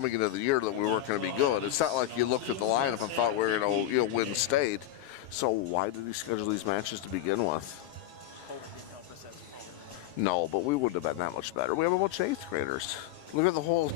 coming into the year that we weren't going to be good. It's not like you looked at the lineup and thought we were going to win state. So why did he schedule these matches to begin with? No, but we wouldn't have been that much better. We have a bunch of 8th graders. Look at the whole...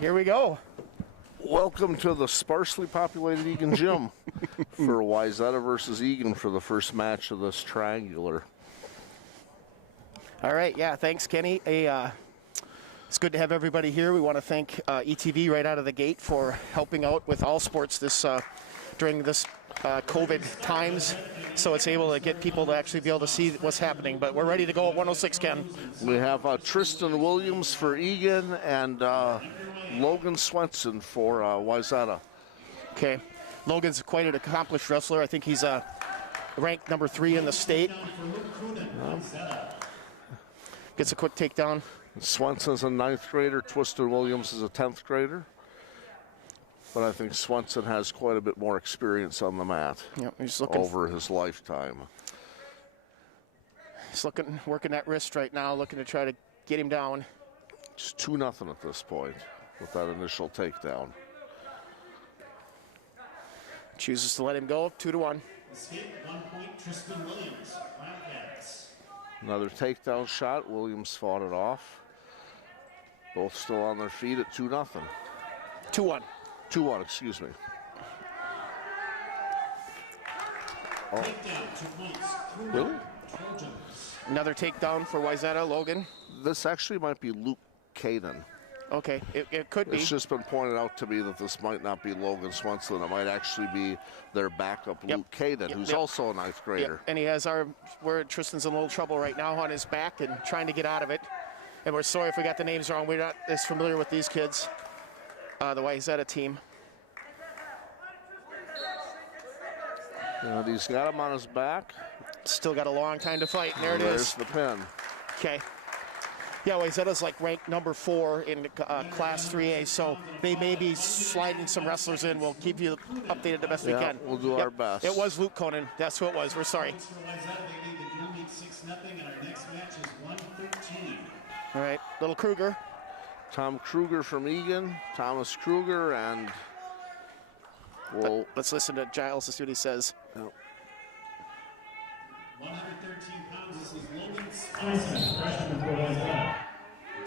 here we go. Welcome to the sparsely populated Eagan gym for Wayzata versus Eagan for the first match of this triangular. All right, yeah, thanks, Kenny. It's good to have everybody here. We want to thank ETV right out of the gate for helping out with all sports this during this COVID times, so it's able to get people to actually be able to see what's happening. But we're ready to go at 106, Ken. We have Tristan Williams for Eagan and Logan Swenson for Wayzata. Okay, Logan's quite an accomplished wrestler. I think he's ranked number 3 in the state. Gets a quick takedown. Swenson's a 9th grader. Tristan Williams is a 10th grader. But I think Swenson has quite a bit more experience on the mat he's looking over his lifetime. He's working that wrist right now, looking to try to get him down. It's 2-0 at this point with that initial takedown. Chooses to let him go, 2-1. Escape 1 point, Tristan Williams, Wildcats. Another takedown shot. Williams fought it off. Both still on their feet at 2-0. 2-1. 2-1, excuse me. Oh. Takedown, 2 points. Really? Trojans. Another takedown for Wayzata, Logan. This actually might be Luke Caden. Okay, it could be. It's just been pointed out to me that this might not be Logan Swenson. It might actually be their backup, Luke Caden, who's also a 9th grader. And he has Tristan's in a little trouble right now on his back and trying to get out of it. And we're sorry if we got the names wrong. We're not as familiar with these kids, the Wayzata team. And he's got him on his back. Still got a long time to fight. And there it There's is. the pin. Okay. Yeah, Wayzata's like ranked number 4 in Class 3A, so they may be sliding some wrestlers in. We'll keep you updated the best we can. We'll do our best. It was Luke Conan. That's who it was. We're sorry. For Wayzata, they lead the June League 6-0, and our next match is 113. All right, little Kruger. Tom Kruger from Eagan, Thomas Kruger, and Let's listen to Giles to see what he says. 113 pounds, this is Logan Swenson, freshman for Wayzata.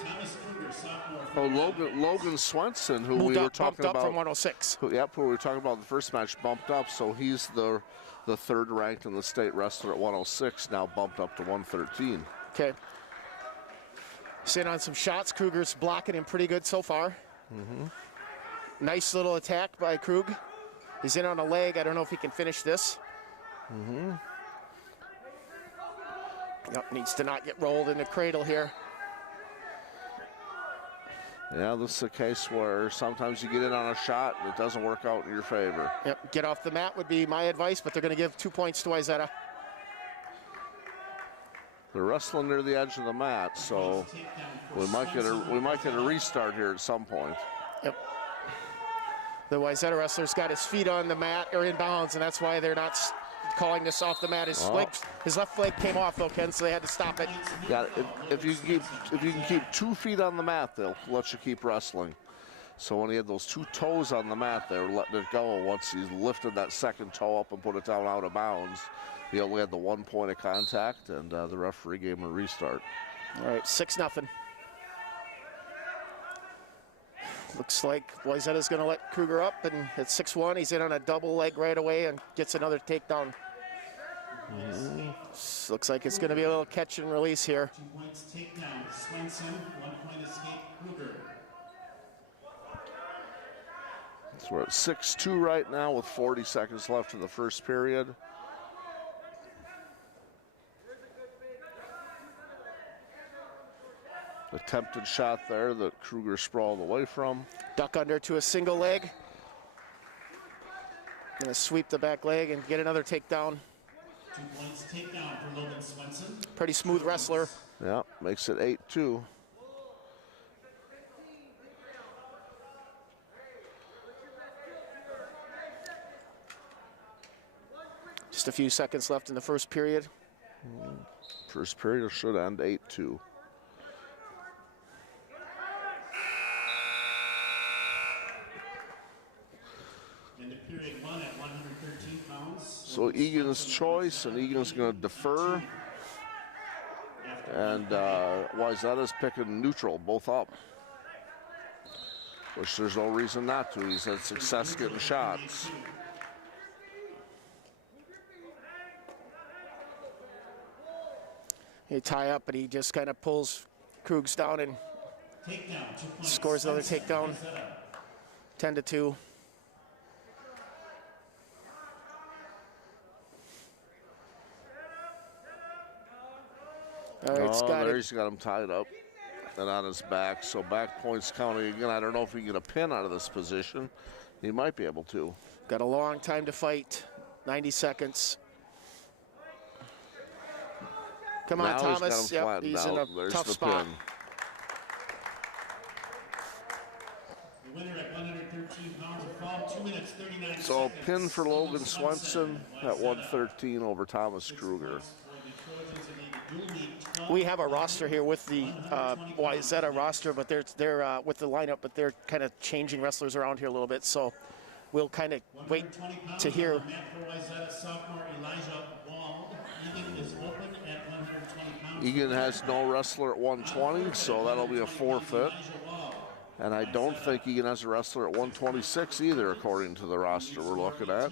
Thomas Kruger, sophomore. Logan Swenson, who Moved we were up, talking bumped about. up from 106. Who we were talking about the first match, bumped up, so he's the 3rd ranked in the state wrestler at 106, now bumped up to 113. Okay. Sitting on some shots. Kruger's blocking him pretty good so far. Nice little attack by Krug. He's in on a leg. I don't know if he can finish this. Nope, needs to not get rolled in the cradle here. Yeah, this is a case where sometimes you get in on a shot and it doesn't work out in your favor. Yep, get off the mat would be my advice, but they're going to give 2 points to Wayzata. They're wrestling near the edge of the mat, so we might get a restart here at some point. Yep. The Wayzata wrestler's got his feet on the mat or in bounds, and that's why they're not calling this off the mat. His left leg came off though, Ken, so they had to stop it. Yeah, if you can keep 2 feet on the mat, they'll let you keep wrestling. So when he had those 2 toes on the mat, they were letting it go. Once he lifted that 2nd toe up and put it down out of bounds, he only had the 1 point of contact, and the referee gave him a restart. All right, 6-0. Looks like Wayzata's going to let Kruger up, and at 6-1, he's in on a double leg right away and gets another takedown. Looks like it's going to be a little catch and release here. 2 points takedown, Swenson, 1 point escape, Kruger. So we're at 6-2 right now with 40 seconds left in the first period. Attempted shot there that Kruger sprawled away from. Duck under to a single leg. Gonna sweep the back leg and get another takedown. 2 points takedown for Logan Swenson. Pretty smooth wrestler. Yeah, makes it 8-2. Just a few seconds left in the first period. First period should end 8-2. Into period 1 at 113 pounds. So Eagan's choice, and Eagan's going to defer. And Wayzata's picking neutral, both up. which there's no reason not to. He's had success getting shots. He tie up, but he just kind of pulls Krugs down and scores another takedown. 10-2. All right, he's got him tied up and on his back. So back points counting again. I don't know if he can get a pin out of this position. He might be able to. Got a long time to fight. 90 seconds. Come on, now Thomas. He's in a There's tough the spot. Pin. The winner at 113 pounds of fall, 2 minutes, 39 seconds. So pin for Logan Swenson at 113 over Thomas Kruger. We have a roster here with the Wayzata roster, but they're with the lineup, but they're kind of changing wrestlers around here a little bit. So we'll kind of wait to hear. Eagan has no wrestler at 120, so that'll be a forfeit. And I don't think Eagan has a wrestler at 126 either, according to the roster we're looking at.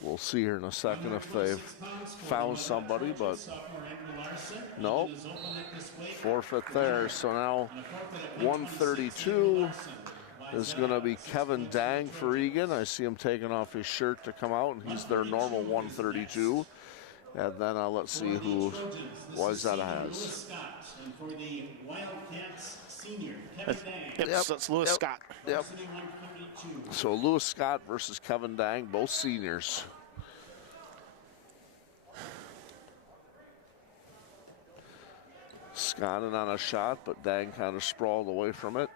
We'll see here in a second if they've found somebody, but nope. Forfeit there. So now 132 is going to be Kevin Dang for Eagan. I see him taking off his shirt to come out, and he's their normal 132. And then let's see who Wayzata has. For the Wildcats senior, So it's Lewis Scott. Yep. So Lewis Scott versus Kevin Dang, both seniors. Scott in on a shot, but Dang kind of sprawled away from it.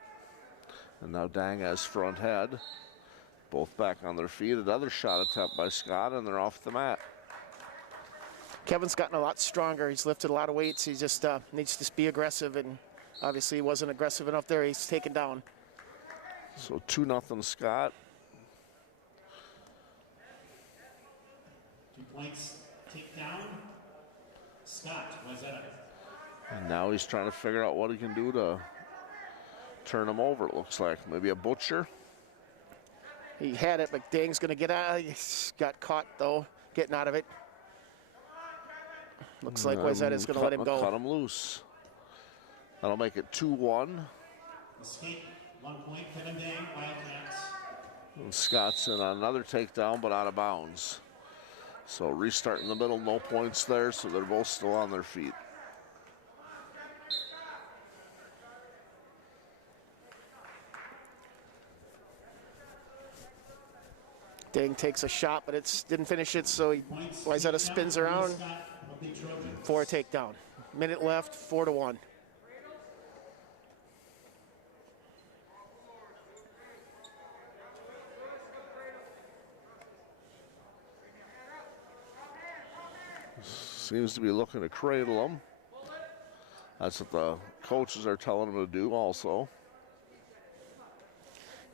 And now Dang has front head. Both back on their feet. Another shot attempt by Scott, and they're off the mat. Kevin's gotten a lot stronger. He's lifted a lot of weights. He just needs to be aggressive, and obviously he wasn't aggressive enough there. He's taken down. So 2-0 Scott. 2 points take down. Scott, Wayzata. And now he's trying to figure out what he can do to turn him over, it looks like. Maybe a butcher. He had it, but Dang's going to get out. He got caught, though, getting out of it. Looks like Wayzata's going to let him go. Cut him loose. That'll make it 2-1. Escape, 1 point, Kevin Dang, Wildcats. And Scott's in on another takedown, but out of bounds. So restart in the middle, no points there, so they're both still on their feet. Dang takes a shot, but it didn't finish it, so Wayzata spins around for a takedown. Minute left, 4-1. Seems to be looking to cradle him. That's what the coaches are telling him to do also.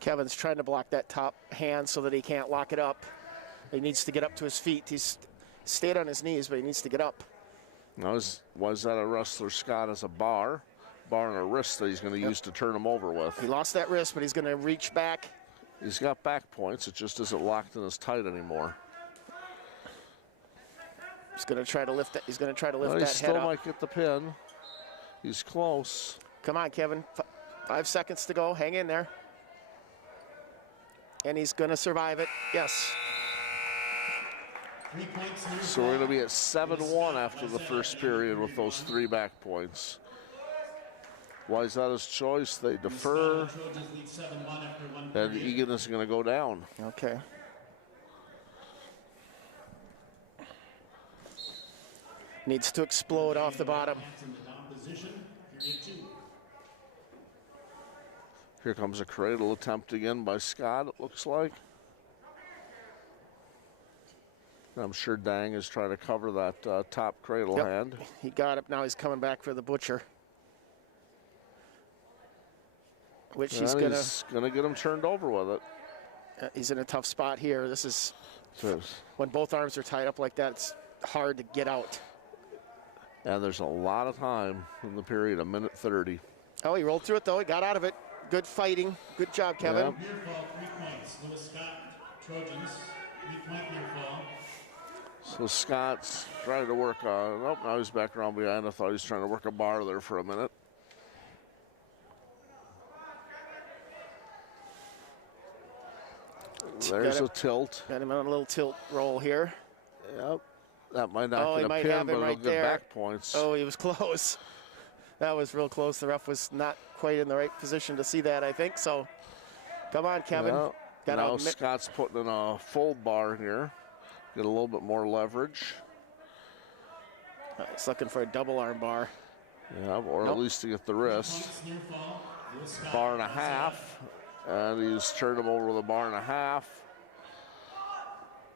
Kevin's trying to block that top hand so that he can't lock it up. He needs to get up to his feet. He's stayed on his knees, but he needs to get up. Now, was that a wrestler? Scott has a bar on a wrist that he's going to use to turn him over with. He lost that wrist, but he's going to reach back. He's got back points. It just isn't locked in as tight anymore. He's going to try to lift that. He's going to try to lift that head up. He still might get the pin. He's close. Come on, Kevin. 5 seconds to go. Hang in there. And he's going to survive it. Yes. 3 points. So we're going to be at 7-1 after the first period with those 3 back points. Wayzata's choice. They defer. And Eagan is going to go down. Okay. Needs to explode off the bottom. Here comes a cradle attempt again by Scott, it looks like. I'm sure Dang is trying to cover that top cradle hand. He got it. Now he's coming back for the butcher. Which he's going to get him turned over with it. He's in a tough spot here. This is when both arms are tied up like that, it's hard to get out. And there's a lot of time in the period, 1:30. Oh, he rolled through it, though. He got out of it. Good fighting. Good job, Kevin. Yep. Near fall, 3 points. Lewis Scott, Trojans, 3-point near fall. So Scott's trying to work on, oh, now he's back around behind. I thought he was trying to work a bar there for a minute. There's a tilt. Got him on a little tilt roll here. Yep. That might not he get a might pin, have but him it'll right get there. back points. Oh, he was close. That was real close. The ref was not quite in the right position to see that, I think. So, come on, Kevin. Well, Got now out. Scott's putting in a full bar here. Get a little bit more leverage. He's looking for a double arm bar. Yeah, or Nope. at least to get the wrist. Points near fall. Lewis Scott, Bar and a half. And he's turned him over with a bar and a half.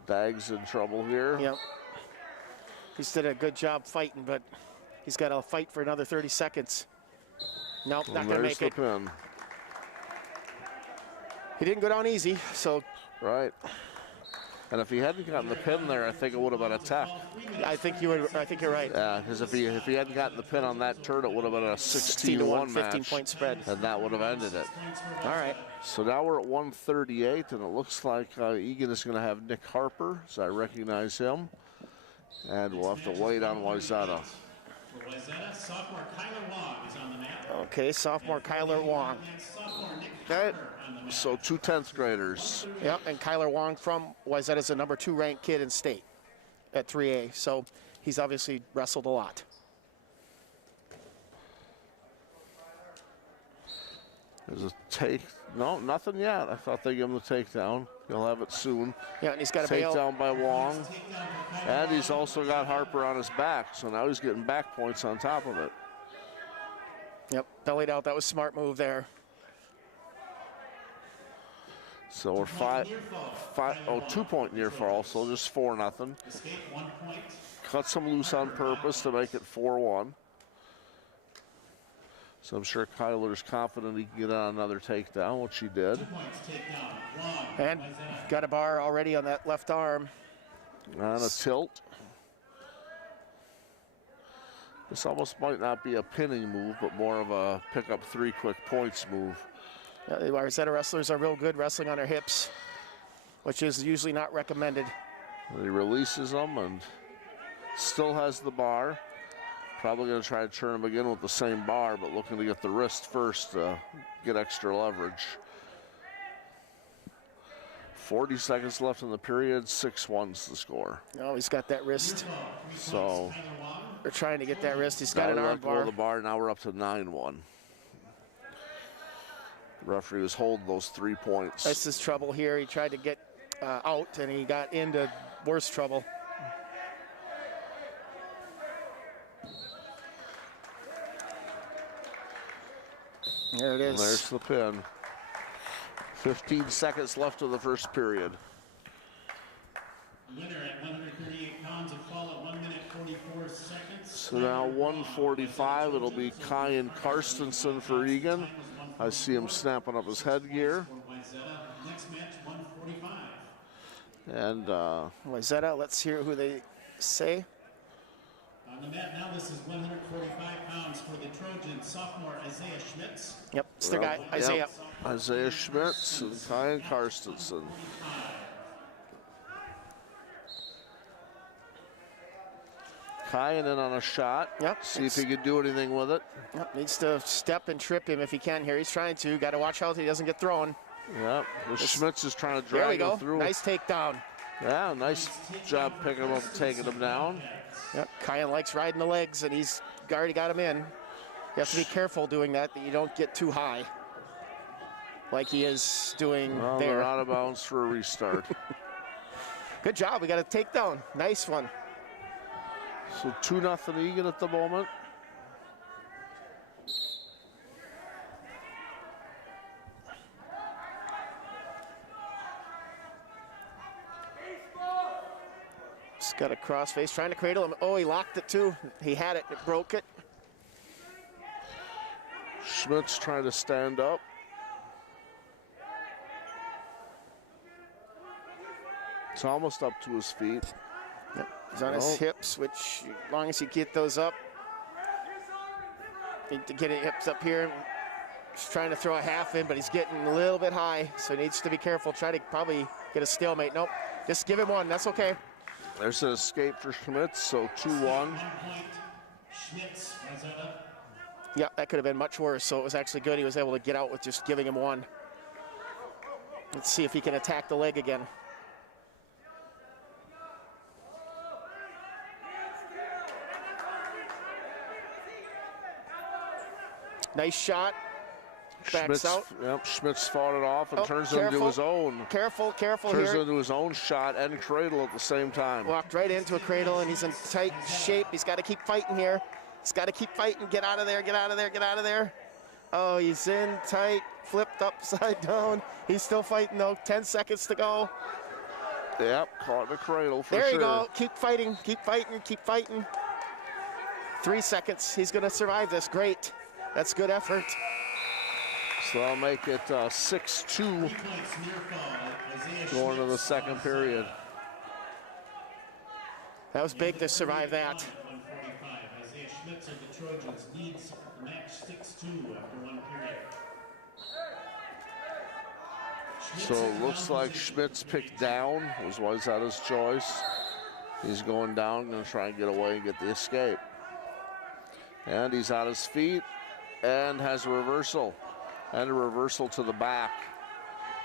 Dag's in trouble here. Yep. He's did a good job fighting, but he's got to fight for another 30 seconds. Nope, not And going to there's make the it. pin. He didn't go down easy, so Right. And if he hadn't gotten the pin there, I think it would have been a tech. I think you're right. Yeah, because if he hadn't gotten the pin on that turn, it would have been a 16-1 match. 15-point spread. And that would have ended it. All right. So now we're at 138, and it looks like Eagan is going to have Nick Harper, so I recognize him. And we'll have to wait on Wayzata. For Wayzata, sophomore Kyler Wong is on the mat. Okay, sophomore Kyler Wong. And sophomore Nick Okay. Harper on the mat. So 2 10th graders. Yep, and Kyler Wong from Wayzata is a number 2 ranked kid in state at 3A. So he's obviously wrestled a lot. There's a take. No, nothing yet. I thought they gave him the takedown. He'll have it soon. Yeah, and he's got a bail. Takedown by Wong. And he's also got Harper on his back, so now he's getting back points on top of it. Yep, bellied out. That was a smart move there. So we're 2-point near fall, so just 4-0. Escape 1 point. Cut some loose on purpose to make it 4-1. So I'm sure Kyler's confident he can get on another takedown, which he did. 2 points takedown. Wong. And Wayzata. got a bar already on that left arm. On a tilt. This almost might not be a pinning move, but more of a pick up 3 quick points move. Yeah, the Wayzata wrestlers are real good wrestling on their hips, which is usually not recommended. He releases them and still has the bar. Probably going to try to turn him again with the same bar, but looking to get the wrist first to get extra leverage. 40 seconds left in the period, 6-1's the score. Oh, he's got that wrist. So Kyler Wong. They're trying to get that wrist. He's got now an we arm let go of bar. the bar. Now we're up to 9-1. Referee was holding those 3 points. That's his trouble here. He tried to get out, and he got into worse trouble. There it And is. there's the pin. 15 seconds left of the first period. Winner at 138 pounds of fall at 1 minute 44 seconds. So now 145, it'll be Kyan Karstensen for Eagan. I see him snapping up his headgear. For Wayzata, next match 145. And Wayzata, let's hear who they say. On the mat now, this is 145 pounds for the Trojans, sophomore Isaiah Schmitz. Yep, it's their guy, Yep. Isaiah. Isaiah Schmitz and Kyan Karstensen. Kyan in on a shot. Yep. See if he can do anything with it. Yep, needs to step and trip him if he can here. He's trying to. Got to watch out that he doesn't get thrown. Yep. The Schmitz is trying to There we drag go. him through. Nice takedown. Yeah, nice job picking him up, taking him down. Yep, Kyan likes riding the legs, and he's already got him in. You have to be careful doing that you don't get too high, like he is doing Well, there. they're out of bounds for a restart. Good job. We got a takedown. Nice one. So 2-0 Eagan at the moment. Just got a crossface, trying to cradle him. Oh, he locked it too. He had it, it broke it. Schmitz trying to stand up. It's almost up to his feet. Yep. He's on his Oh. hips, which as long as he get those up, To get it hips up here. He's trying to throw a half in, but he's getting a little bit high, so he needs to be careful. Try to probably get a stalemate. Nope, just give him one. That's okay. There's an escape for Schmitz, so 2-1. Schmitz, Wayzata. Yeah, that could have been much worse, so it was actually good he was able to get out with just giving him one. Let's see if he can attack the leg again. Nice shot. Backs out. Yep, Schmitz fought it off and turns it careful. into his own. Careful Turns here. it into his own shot and cradle at the same time. Walked right into a cradle, and he's in tight shape. He's got to keep fighting here. He's got to keep fighting. Get out of there, get out of there, get out of there. Oh, he's in tight, flipped upside down. He's still fighting, though. 10 seconds to go. Yep, caught in a cradle for sure. There you go. Keep fighting, keep fighting, keep fighting. 3 seconds. He's going to survive this. Great. That's good effort. So that'll make it 6-2 going to the second period. That was big to survive that. 145. Isaiah Schmitz of the Trojans leads the match 6-2 after 1 period. So it looks like Schmitz picked down. Was Wayzata's choice. He's going down, going to try and get away and get the escape. And he's on his feet and has a reversal. And a reversal to the back.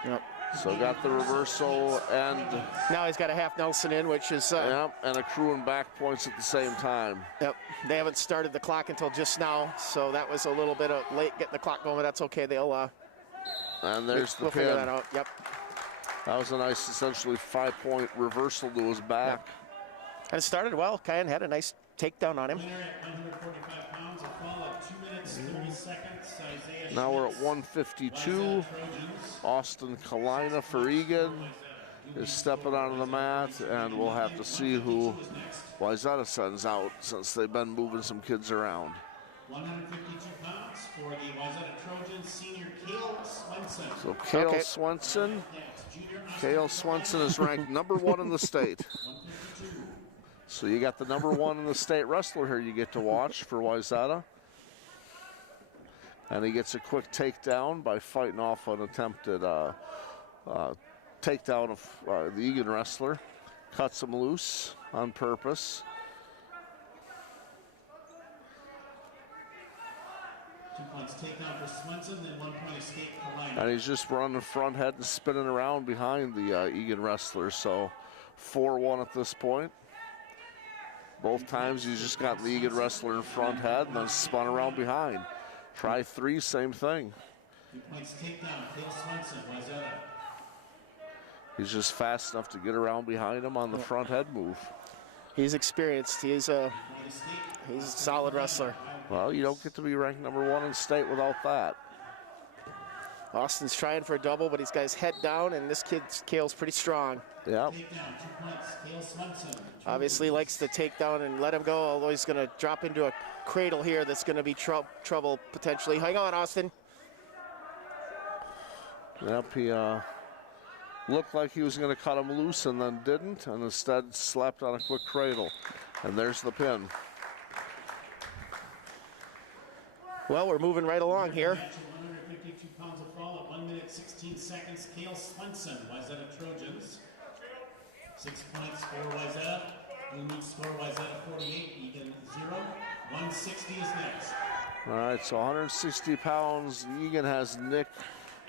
Yep. So got the reversal and Now he's got a half Nelson in, which is yep, and accruing back points at the same time. Yep, they haven't started the clock until just now, so that was a little bit of late getting the clock going, but that's okay. They'll And there's the we'll figure pin. that out. Yep. That was a nice, essentially 5-point reversal to his back. And it started well. Kyan had a nice takedown on him. Winner at 145 pounds, a fall of 2 minutes, 30 seconds. Isaiah Now we're at Schmitz, 152. Trojans. Austin Kalina for Eagan is stepping onto the mat, and we'll have to see who Wayzata sends out since they've been moving some kids around. 152 pounds for the Wayzata Trojans, senior Cale Swenson. So Cale Okay. Swenson. Junior Cale Swenson is ranked #1 in the state. So you got the #1 in the state wrestler here you get to watch for Wayzata. And he gets a quick takedown by fighting off an attempted takedown of the Eagan wrestler. Cuts him loose on purpose. 2 points takedown for Swenson, then 1 point escape Kalina. And he's just running front head and spinning around behind the Eagan wrestler. So 4-1 at this point. Both times he's just got the Eagan wrestler in front head and then spun around behind. Try 3, same thing. 2 points takedown, Cale Swenson, Wayzata. He's just fast enough to get around behind him on the front head move. He's experienced. He's a solid wrestler. Well, you don't get to be ranked #1 in state without that. Austin's trying for a double, but he's got his head down, and this kid's Cale's pretty strong. Yep. Takedown, 2 points, Cale Swenson. Obviously likes to take down and let him go, although he's going to drop into a cradle here that's going to be trouble potentially. Hang on, Austin. Yep, he looked like he was going to cut him loose and then didn't, and instead slapped on a quick cradle. And there's the pin. Well, we're moving right along here. Match at 152 pounds of fall at 1 minute 16 seconds. Cale Swenson, Wayzata Trojans. 6 points for Wayzata. Blue Meat score Wayzata 48, Eagan 0. 160 is next. All right, so 160 pounds. Eagan has Nick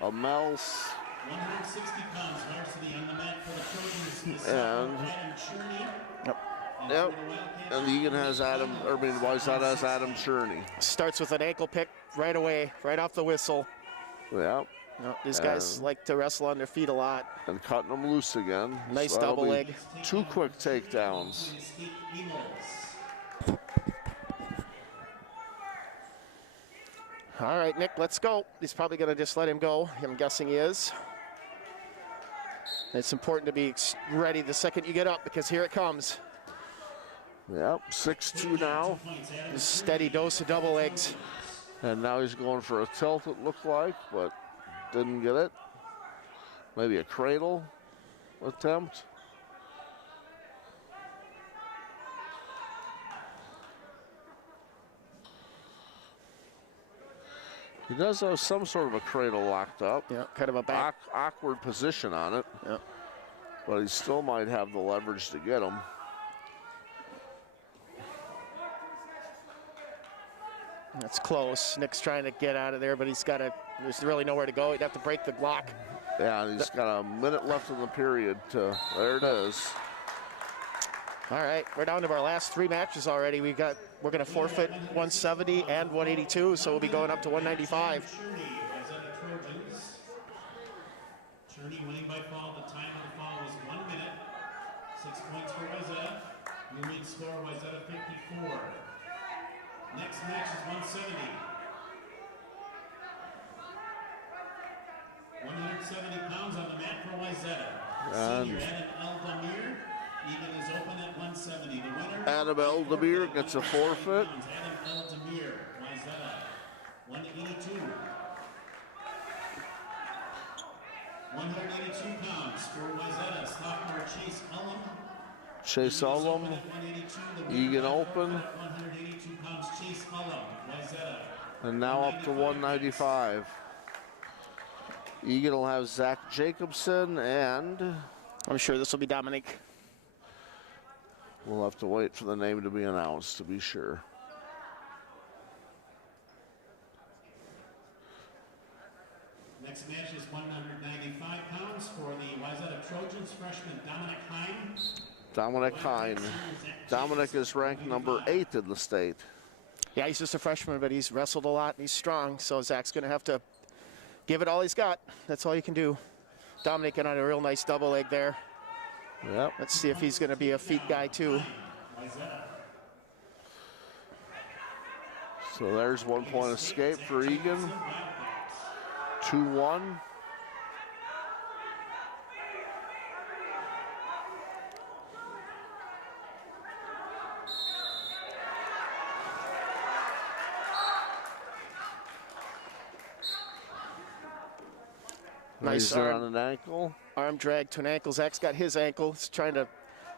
Amels. 160 pounds varsity on the mat for the Trojans. And- Adam Cherney. Yep. And Yep. for the Wildcats, And Eagan has Wayzata has Adam Cherney. Starts with an ankle pick right away, right off the whistle. Yep. These guys like to wrestle on their feet a lot. And cutting him loose again. Nice that'll double be leg. 2 quick takedowns. escape Emos. All right, Nick, let's go. He's probably going to just let him go. I'm guessing he is. It's important to be ready the second you get up, because here it comes. Yep, 6-2 now. A steady dose of double legs. And now he's going for a tilt, it looked like, but didn't get it. Maybe a cradle attempt. He does have some sort of a cradle locked up. Yeah, kind of a back. Awkward position on it. Yeah. But he still might have the leverage to get him. That's close. Nick's trying to get out of there, but there's really nowhere to go. He'd have to break the block. Yeah, he's got a minute left in the period. There it is. All right, we're down to our last 3 matches already. We're going to forfeit 170 and 182, so we'll be going up to 195. Cherney winning by fall. The time of the fall was 1 minute. 6 points for Wayzata. New lead score, Wayzata 54. Next match is 170. 170 pounds on the mat for Wayzata. Senior Adam Eldamir. Eagan is open at 170. The winner, Adam Eldamir gets a forfeit. Adam Eldamir, Wayzata, 182. 182 pounds for Wayzata, sophomore Chase Ullum. Chase Ullum, Eagan open. 182 pounds, Chase Ullum, Wayzata. And now up to 195. Eagan will have Zach Jacobson, and I'm sure this will be Dominic. We'll have to wait for the name to be announced to be sure. Next match is 195 pounds for the Wayzata Trojans, freshman Dominic Hine. Dominic Hine. Dominic is ranked number 8 in the state. Yeah, he's just a freshman, but he's wrestled a lot and he's strong, so Zach's going to have to give it all he's got. That's all you can do. Dominic got on a real nice double leg there. Yep. Let's see if he's going to be a feet guy too. So there's 1 point escape for Eagan. 2-1. Nice on an ankle. Arm drag to an ankle. Zach's got his ankle. He's trying to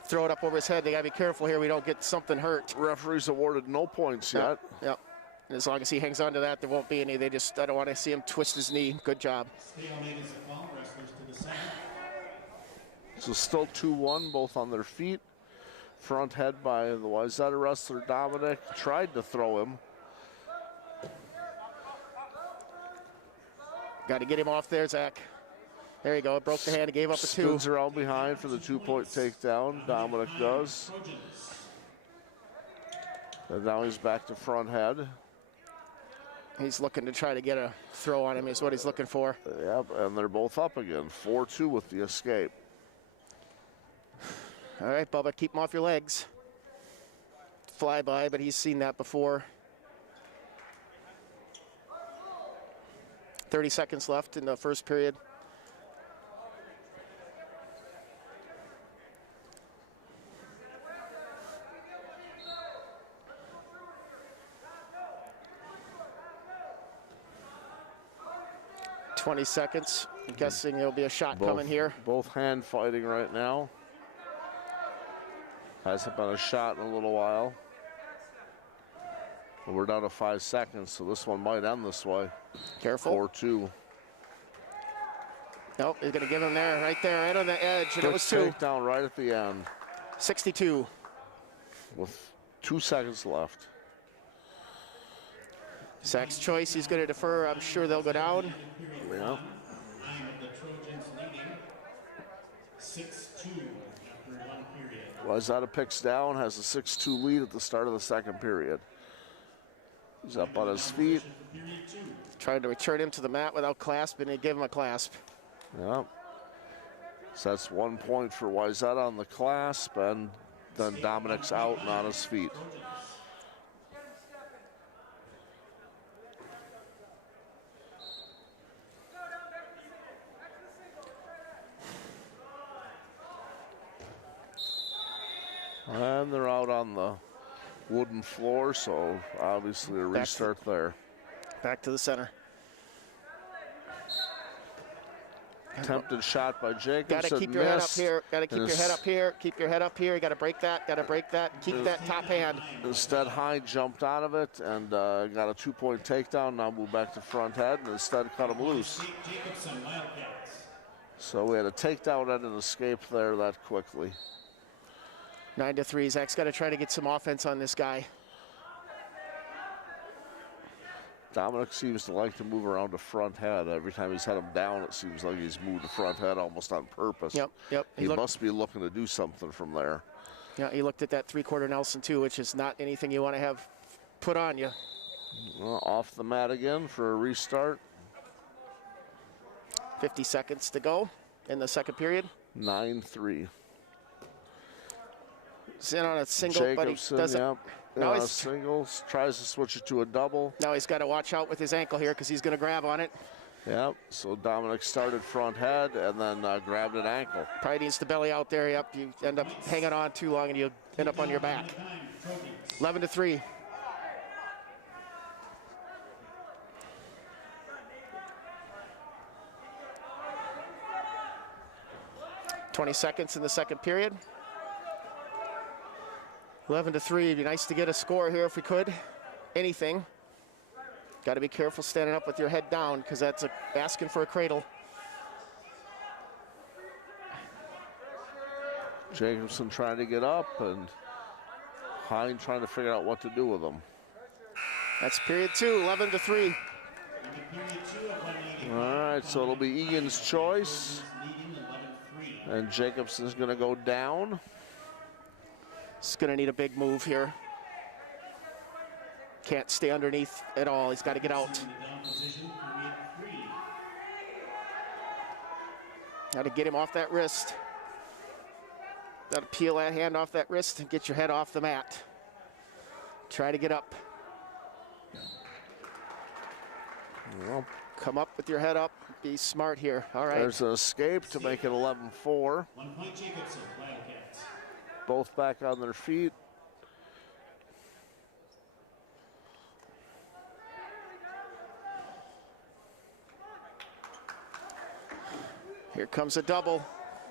throw it up over his head. They got to be careful here. We don't get something hurt. Referees awarded no points yet. Yep. And as long as he hangs on to that, there won't be any. I don't want to see him twist his knee. Good job. So still 2-1, both on their feet. Front head by the Wayzata wrestler Dominic. Tried to throw him. Got to get him off there, Zach. There you go. Broke the hand. He gave up a 2. Spins around behind for the 2-point takedown. Dominic does. And now he's back to front head. He's looking to try to get a throw on him is what he's looking for. Yep, and they're both up again. 4-2 with the escape. All right, Bubba, keep him off your legs. Fly by, but he's seen that before. 30 seconds left in the first period. $20 seconds. I'm guessing there'll be a shot coming here. Both hand fighting right now. Hasn't been a shot in a little while. But we're down to 5 seconds, so this one might end this way. Careful. 4-2. Nope, he's going to give him there, right on the edge, and it was 2. Down right at the end. 62. With 2 seconds left. Zach's choice, he's going to defer. I'm sure they'll go down. Yeah. The Trojans leading 6-2 after 1 period. Wayzata picks down, has a 6-2 lead at the start of the second period. He's up on his feet. Trying to return him to the mat without clasp, and they give him a clasp. Yep. So that's 1 point for Wayzata on the clasp, and then Dominic's out and on his feet. And they're out on the wooden floor, so obviously a restart there. Back to the center. Attempted shot by Jacobson. Got to keep your head up missed. here. Got to keep your head up here. Keep your head up here. You got to break that. Got to break that. Keep that top hand. Instead, Hine jumped out of it and got a 2-point takedown. Now moved back to front head and instead cut him loose. Jacobson, Wildcats. So we had a takedown and an escape there that quickly. 9-3. Zach's got to try to get some offense on this guy. Dominic seems to like to move around to front head. Every time he's had him down, it seems like he's moved to front head almost on purpose. Yep. He must be looking to do something from there. Yeah, he looked at that three-quarter Nelson too, which is not anything you want to have put on you. Well, off the mat again for a restart. 50 seconds to go in the second period. 9-3. He's in on a single, Jacobson, but he doesn't. Yep. Now Now singles, tries to switch it to a double. Now he's got to watch out with his ankle here because he's going to grab on it. Yep, so Dominic started front head and then grabbed an ankle. Probably needs to belly out there. Yep, you end up hanging on too long and you end up on your back. 11-3. $20 seconds in the second period. 11-3. It'd be nice to get a score here if we could. Anything. Got to be careful standing up with your head down because that's asking for a cradle. Jacobson trying to get up and Hine trying to figure out what to do with him. That's period 2, 11-3. All right, so it'll be Egan's choice. And Jacobson's going to go down. He's going to need a big move here. Can't stay underneath at all. He's got to get out. Got to get him off that wrist. Got to peel that hand off that wrist and get your head off the mat. Try to get up. Well, come up with your head up. Be smart here. All right. There's an escape to make it 11-4. 1 point Jacobson, Wildcats. Both back on their feet. Here comes a double.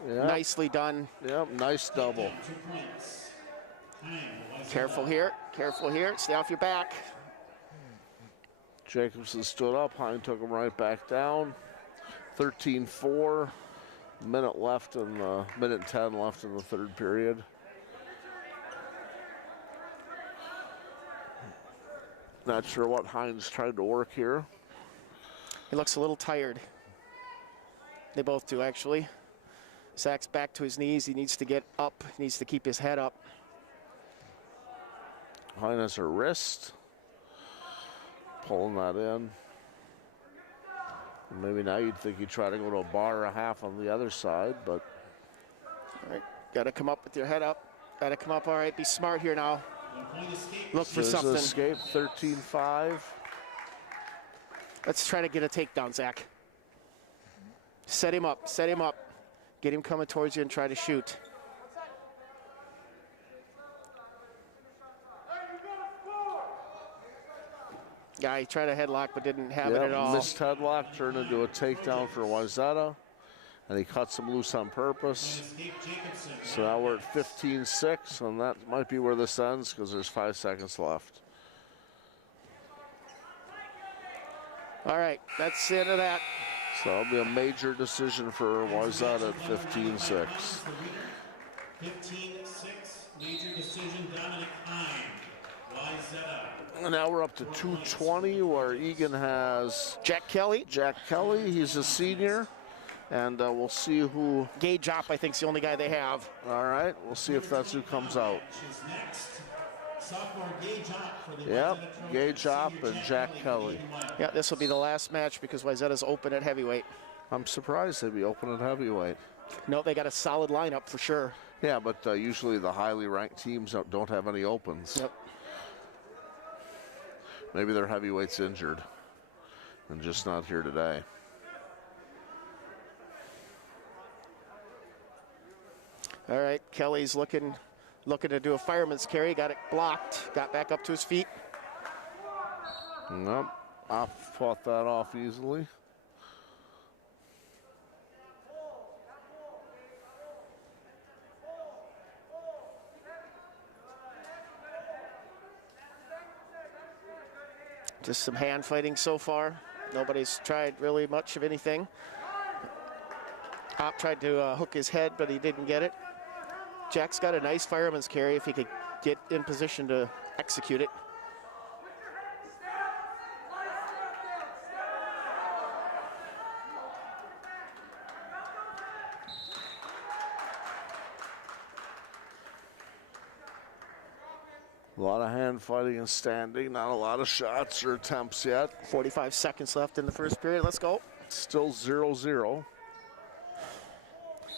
Yep. Nicely done. Yep, nice double. 2 points. Careful here. Careful here. Stay off your back. Jacobson stood up. Hine took him right back down. 13-4. Minute left in the minute 10 left in the third period. Not sure what Hine's tried to work here. He looks a little tired. They both do, actually. Zach's back to his knees. He needs to get up. He needs to keep his head up. Hine has her wrist. Pulling that in. Maybe now you'd think he'd try to go to a bar or a half on the other side, but. All right, got to come up with your head up. Got to come up, all right, be smart here now. Look for something. Escape, 13-5. Let's try to get a takedown, Zach. Set him up, set him up. Get him coming towards you and try to shoot. Yeah, he tried a headlock but didn't have it at all. Missed headlock, turned into a takedown for Wayzata, and he cuts him loose on purpose. So now we're at 15-6, and that might be where this ends because there's 5 seconds left. All right, that's the end of that. So that'll be a major decision for Wayzata at 15-6. 15-6, major decision, Dominic Hine. Wayzata. And now we're up to 220 where Eagan has Jack Kelly. Jack Kelly, he's a senior. And we'll see who. Gage Opp, I think, is the only guy they have. All right, we'll see if that's who comes out. Sophomore Gage Opp for the Yep, Gage Opp and Jack Kelly. Yeah, this will be the last match because Wayzata's open at heavyweight. I'm surprised they'd be open at heavyweight. No, they got a solid lineup for sure. Yeah, but usually the highly ranked teams don't have any opens. Yep. Maybe their heavyweight's injured and just not here today. All right, Kelly's looking to do a fireman's carry. Got it blocked. Got back up to his feet. Nope. I fought that off easily. Just some hand fighting so far. Nobody's tried really much of anything. Hop tried to hook his head, but he didn't get it. Jack's got a nice fireman's carry if he could get in position to execute it. A lot of hand fighting and standing, not a lot of shots or attempts yet. 45 seconds left in the first period. Let's go. Still 0-0.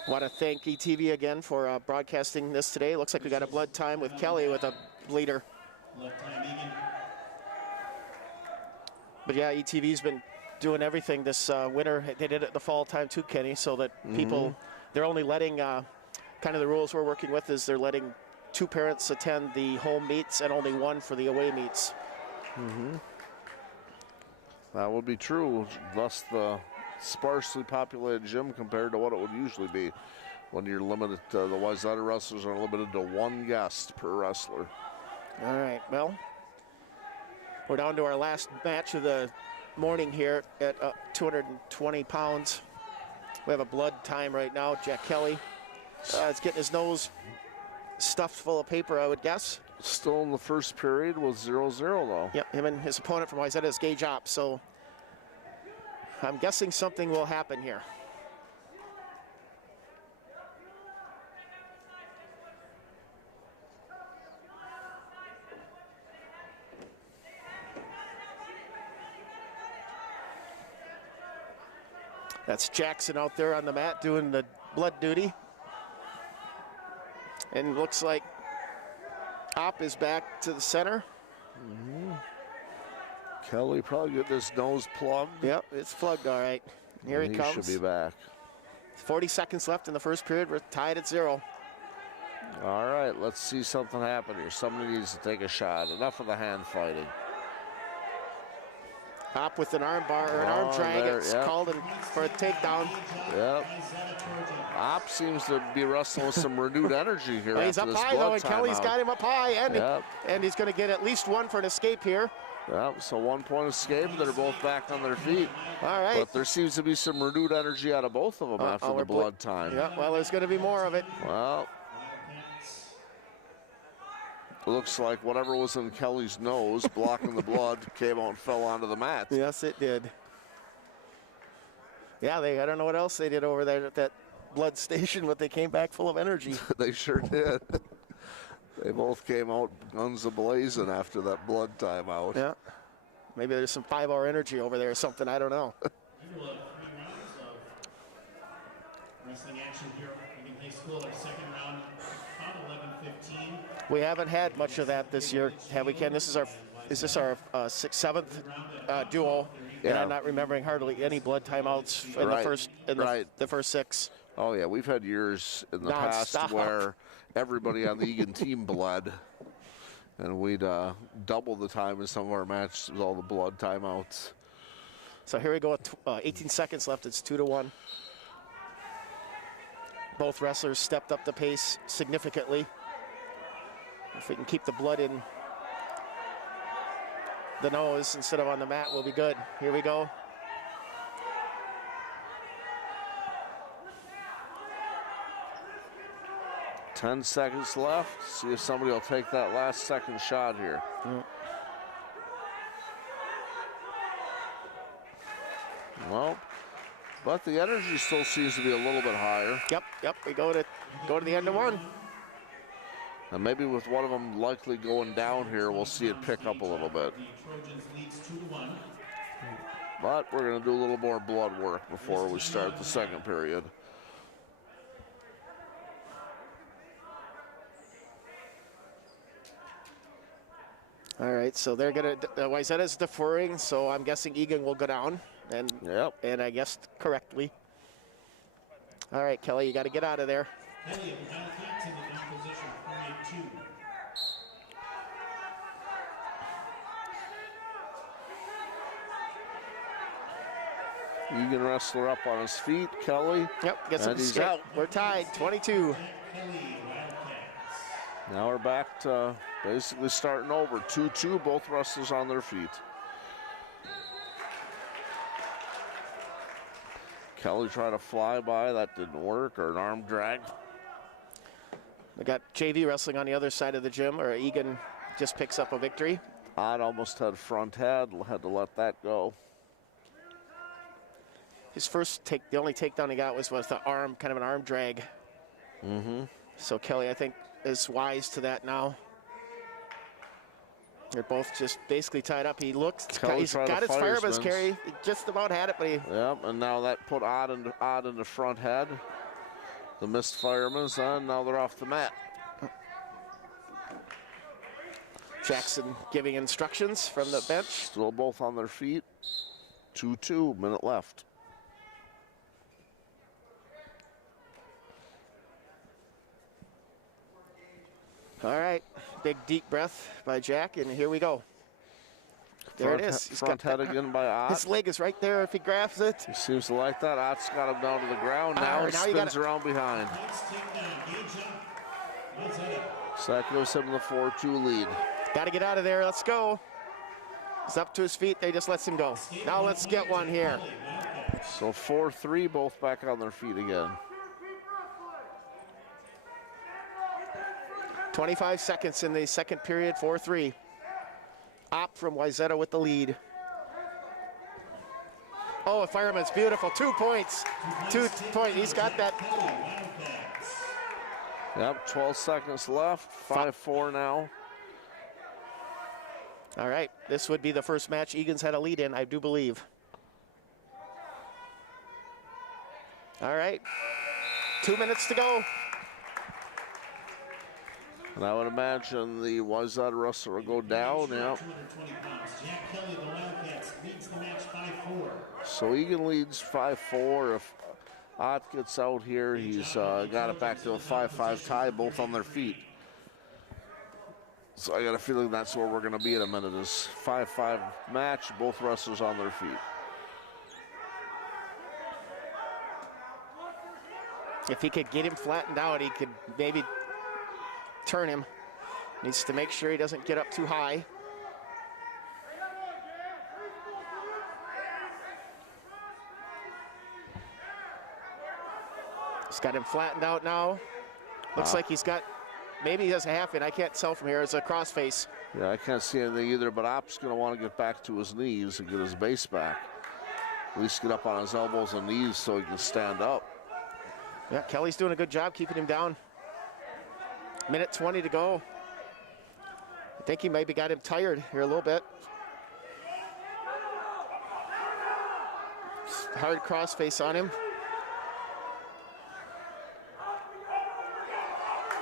Want to thank ETV again for broadcasting this today. Looks like we got a blood time with Kelly with a bleeder. Blood time, Eagan. But yeah, ETV's been doing everything this winter. They did it the fall time too, Kenny, so that people, they're only letting, kind of the rules we're working with is they're letting 2 parents attend the home meets and only 1 for the away meets. That would be true, thus the sparsely populated gym compared to what it would usually be when you're limited to the Wayzata wrestlers are limited to 1 guest per wrestler. All right, well, we're down to our last match of the morning here at 220 pounds. We have a blood time right now. Jack Kelly is getting his nose stuffed full of paper, I would guess. Still in the first period with 0-0 though. Yep, him and his opponent from Wayzata is Gage Opp, so I'm guessing something will happen here. That's Jackson out there on the mat doing the blood duty. And looks like Opp is back to the center. Kelly probably get this nose plugged. Yep, it's plugged all right. Here he comes. He should be back. 40 seconds left in the first period. We're tied at 0. All right, let's see something happen here. Somebody needs to take a shot. Enough of the hand fighting. Opp with an arm bar or an arm drag. It's called for a takedown. Yep. Opp seems to be wrestling with some renewed energy here. Well, he's up high though, and Kelly's got him up high, and he's going to get at least 1 for an escape here. Yep, so 1 point escape. They're both back on their feet. All right. But there seems to be some renewed energy out of both of them after the blood time. Yeah, well, there's going to be more of it. Well, looks like whatever was in Kelly's nose blocking the blood came out and fell onto the mat. Yes, it did. Yeah, I don't know what else they did over there at that blood station, but they came back full of energy. They sure did. They both came out guns a-blazing after that blood timeout. Yeah. Maybe there's some 5-hour energy over there or something. I don't know. We'll have 3 rounds of wrestling action here at Eagan High School. Our second round, about 11:15. We haven't had much of that this year, have we, Ken? Is this our 6th, 7th duo? Yeah. And I'm not remembering hardly any blood timeouts in the first 6. Oh yeah, we've had years in the past where everybody on the Eagan team bled, and we'd double the time in some of our matches with all the blood timeouts. So here we go, 18 seconds left, it's 2-1. Both wrestlers stepped up the pace significantly. If we can keep the blood in the nose instead of on the mat, we'll be good. Here we go. Ten seconds left. See if somebody will take that last second shot here. Well, but the energy still seems to be a little bit higher. Yep. We go to the end of 1. And maybe with one of them likely going down here, we'll see it pick up a little bit. But we're going to do a little more blood work before we start the second period. All right, so they're going to, Wayzata's deferring, so I'm guessing Eagan will go down, and I guessed correctly. All right, Kelly, you got to get out of there. Kelly of Wildcats in the down position, 4-8-2. Eagan wrestler up on his feet, Kelly. Yep, gets him he's out. We're tied, 22. Now we're back to basically starting over. 2-2, both wrestlers on their feet. Kelly tried to fly by, that didn't work, or an arm drag. We got JV wrestling on the other side of the gym, or Eagan just picks up a victory. Odd almost had front head, had to let that go. His first take, the only takedown he got was the arm, kind of an arm drag. So Kelly, I think, is wise to that now. They're both just basically tied up. He looks, he's got his fireman's carry. He just about had it, but he... Yep, and now that put Odd into front head. The missed fireman's on, now they're off the mat. Jackson giving instructions from the bench. Still both on their feet. 2-2, minute left. All right, big deep breath by Jack, and here we go. There it is. He's front head again by Ott. His leg is right there if he grabs it. He seems to like that. Ott's got him down to the ground. Now he spins around behind. So that gives him the 4-2 lead. Got to get out of there. Let's go. He's up to his feet. They just lets him go. Now let's get one here. So 4-3, both back on their feet again. 25 seconds in the second period, 4-3. Op from Wayzata with the lead. Oh, a fireman's beautiful. 2 points. 2 points. He's got that. Yep, 12 seconds left. 5-4 now. All right, this would be the first match Egan's had a lead in, I do believe. All right, 2 minutes to go. And I would imagine the Wayzata wrestler will go down, yeah. Kelly, the Wildcats, leads the match 5-4. So Eagan leads 5-4. If Ott gets out here, he's got it back to a 5-5 tie, both on their feet. So I got a feeling that's where we're going to be in a minute, is 5-5 match, both wrestlers on their feet. If he could get him flattened out, he could maybe turn him. Needs to make sure he doesn't get up too high. He's got him flattened out now. Looks like he's got, maybe he has a half in. I can't tell from here. It's a crossface. Yeah, I can't see anything either, but Op's going to want to get back to his knees and get his base back. At least get up on his elbows and knees so he can stand up. Yeah, Kelly's doing a good job keeping him down. Minute 20 to go. I think he maybe got him tired here a little bit. Hard crossface on him.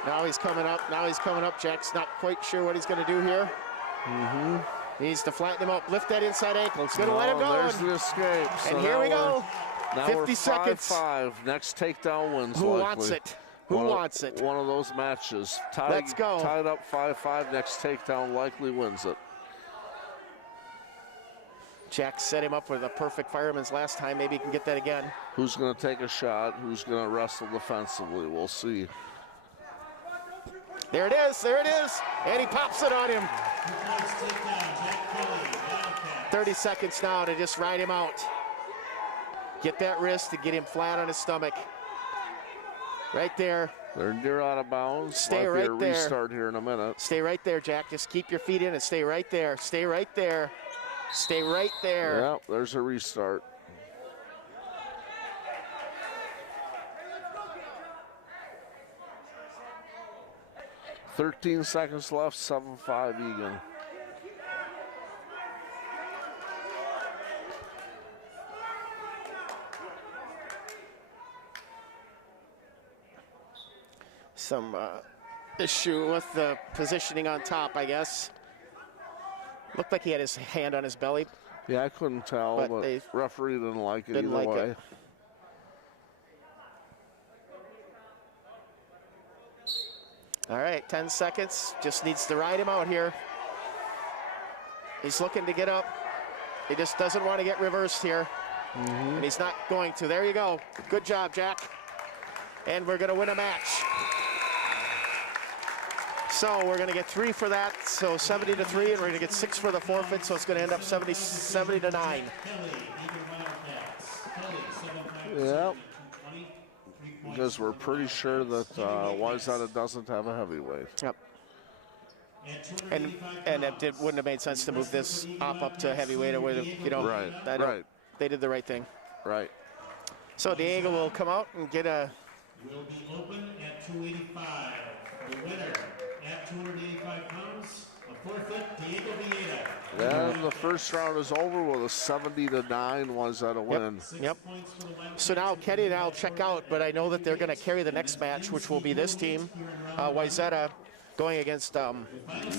Now he's coming up. Now he's coming up. Jack's not quite sure what he's going to do here. He needs to flatten him up. Lift that inside ankle. He's going to let him go. There's the escape. And here we go. Now 50 seconds. 5-5. Next takedown wins. Who wants it? Who wants it? One of those matches. Let's go. Tied up 5-5. Next takedown likely wins it. Jack set him up with a perfect fireman's last time. Maybe he can get that again. Who's going to take a shot? Who's going to wrestle defensively? We'll see. There it is. There it is. And he pops it on him. 30 seconds now to just ride him out. Get that wrist to get him flat on his stomach. Right there. They're near out of bounds. Stay Might right be a there. Restart here in a minute. Stay right there, Jack. Just keep your feet in and stay right there. Stay right there. Stay right there. Yeah, there's a restart. "13 seconds left, 7-5 Eagan. Some issue with the positioning on top, I guess. Looked like he had his hand on his belly. Yeah, I couldn't tell, but referee didn't like it either way. All right, 10 seconds. Just needs to ride him out here. He's looking to get up. He just doesn't want to get reversed here. And he's not going to. There you go. Good job, Jack. And we're going to win a match. So we're going to get 3 for that. So 70-3, and we're going to get 6 for the forfeit. So it's going to end up 70-9. Yep. Because we're pretty sure that Wildcats doesn't have a heavyweight. Yep. And wouldn't have made sense to move this up to heavyweight. It would have, you know, Right. They did the right thing. Right. So Diego will come out and get a. Will be open at 285. The winner at 285 pounds. A forfeit, Diego Villeda. And the first round is over with a 70-9 Wildcats win. Yep. So now Kenny and I'll check out, but I know that they're going to carry the next match, which will be this team, Wayzata, going against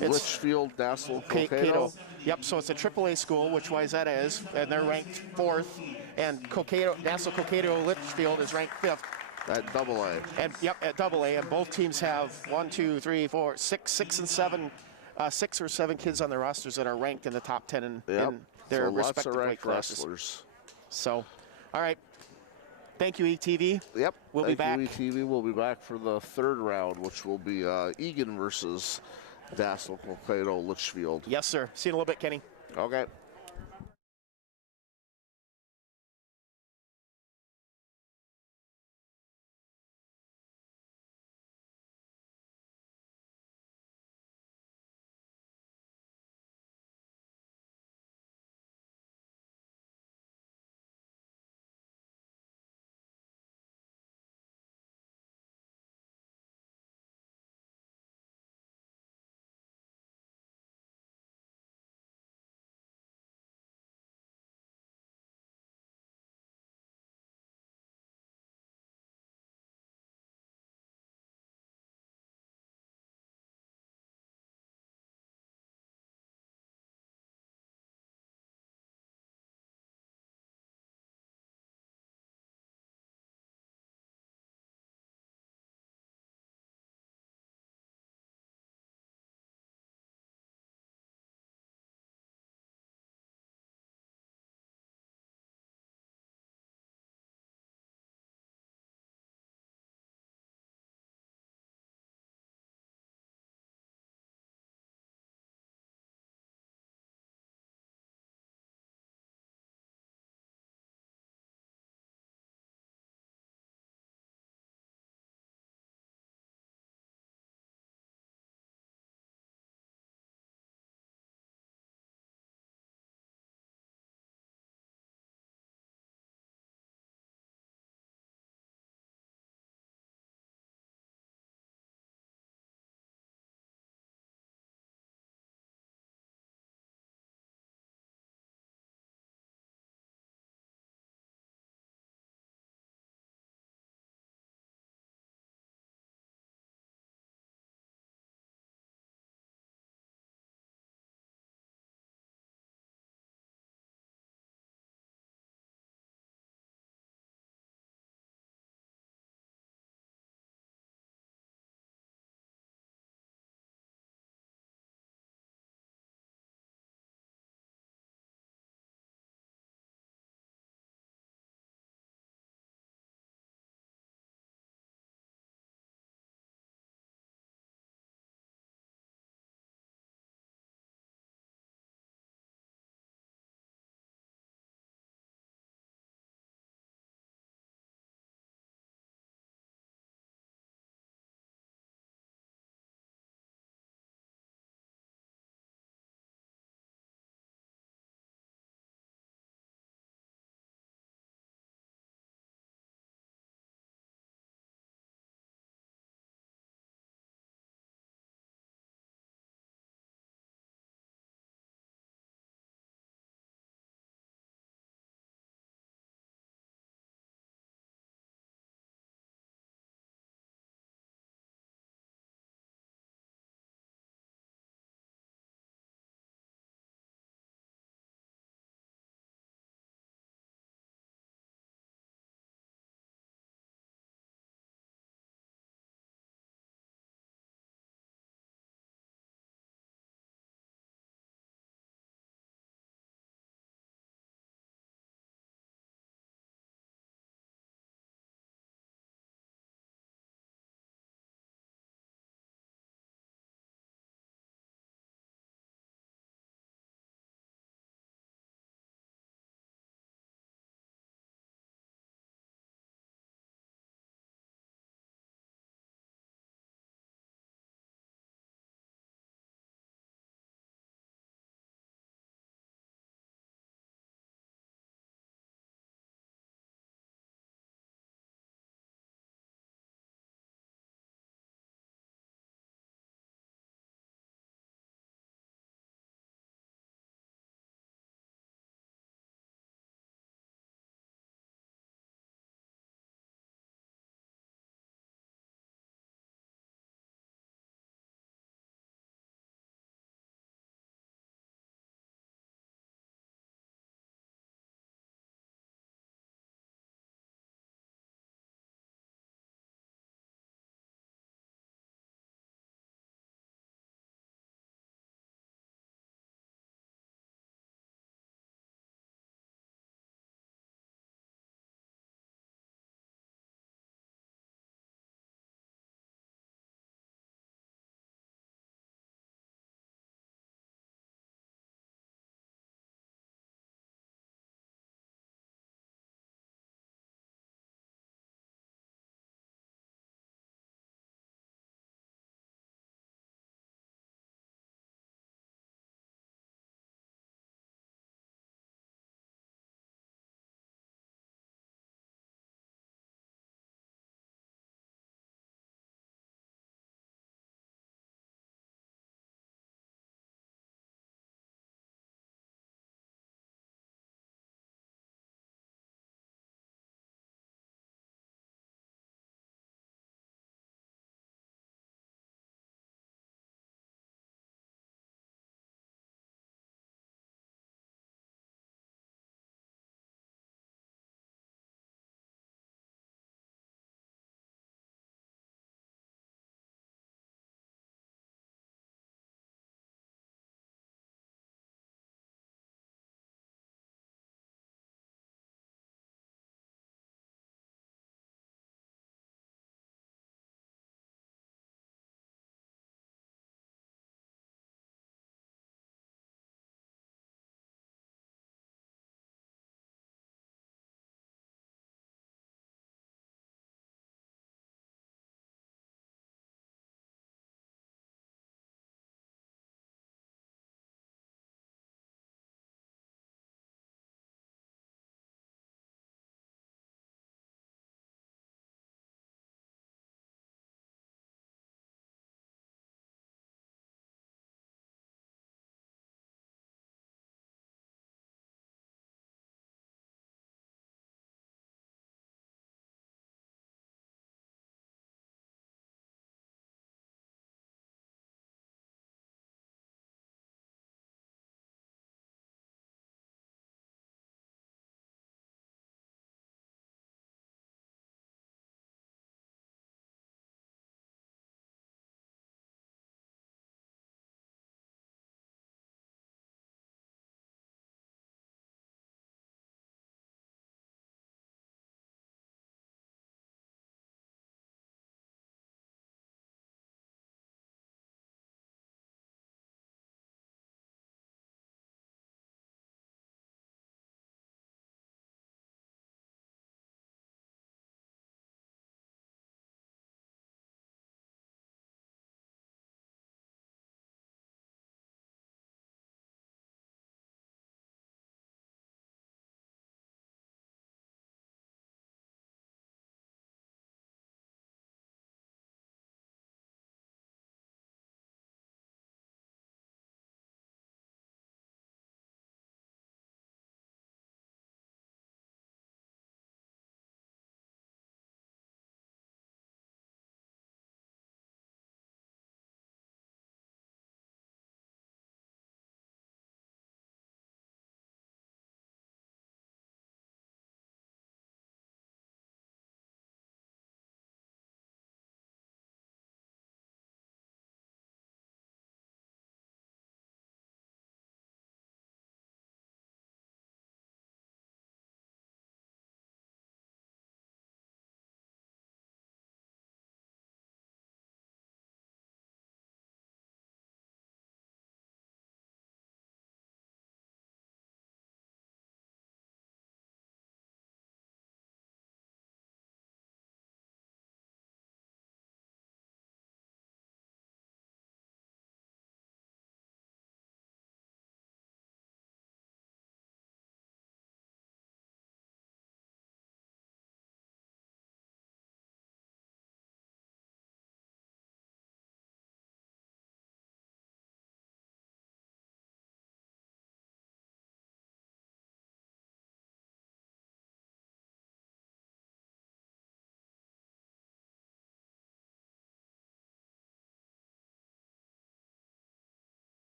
Litchfield, Dassel-Cokato. Yep, so it's a AAA school, which Wayzata is, and they're ranked 4th, and Dassel-Cokato Litchfield is ranked 5th. At AA. And yep, at AA, and both teams have 6 and 7, 6 or 7 kids on their rosters that are ranked in the top 10 in their respective weight classes. Wrestlers. So, all right. Thank you, ETV. Yep. We'll be back. Thank you, ETV. We'll be back for the third round, which will be Eagan versus Dassel-Cokato Litchfield. Yes, sir. See you in a little bit, Kenny. Okay.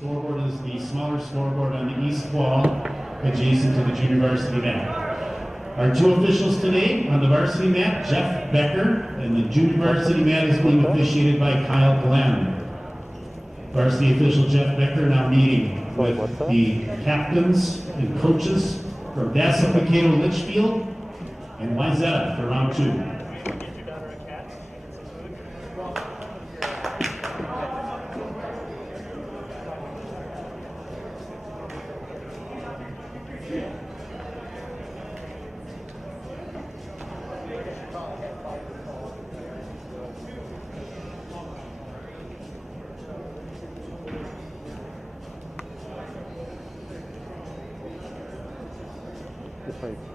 scoreboard is the smaller scoreboard on the east wall, adjacent to the junior varsity mat. Our two officials today on the varsity mat, Jeff Becker, and the junior varsity mat is being officiated by Kyle Glenn. Varsity official Jeff Becker now meeting with the captains and coaches from Dassel-Cokato, Litchfield, and Wayzata for round 2.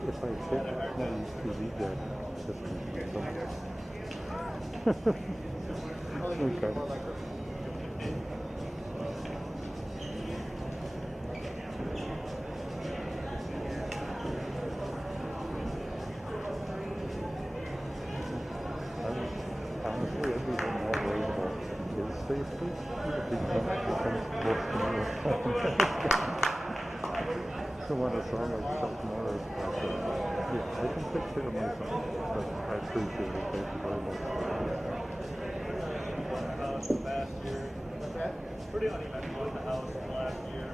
If I hit my TV deck, this okay. Honestly, I'd be more worried about his safety if he comes close to me. So when I saw myself more as possible, yeah, I can take care of myself, but I appreciate it. Thank you very much. Last year, pretty uneventful in the house last year.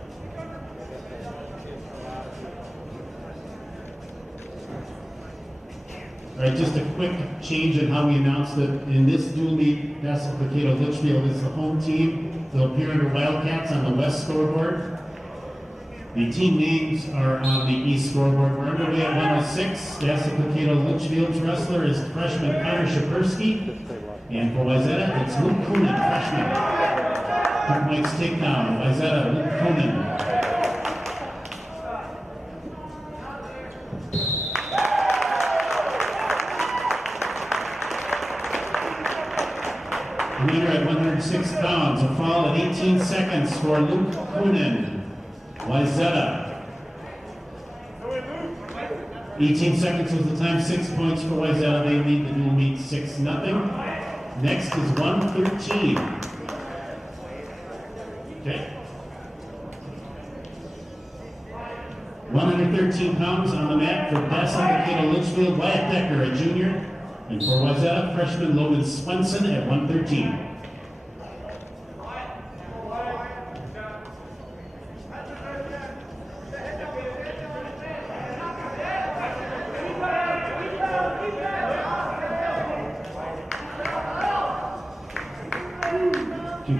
All right, just a quick change in how we announced it. In this dual meet, Dassel-Cokato Litchfield is the home team. They'll appear under Wildcats on the west scoreboard. The team names are on the east scoreboard. We're underway at 106. Dassel-Cokato Litchfield's wrestler is freshman Connor Shapersky. And for Wayzata, it's Luke Coonan, freshman. 2 points takedown. Wayzata, Luke Coonan. Leader at 106 pounds. A fall at 18 seconds for Luke Coonan. Wayzata. 18 seconds was the time, 6 points for Wayzata. They lead the dual meet 6-0. Next is 113. Okay. 113 pounds on the mat for Dassel-Cokato Litchfield, Wyatt Decker, a junior. And for Wayzata, freshman Logan Swenson at 113.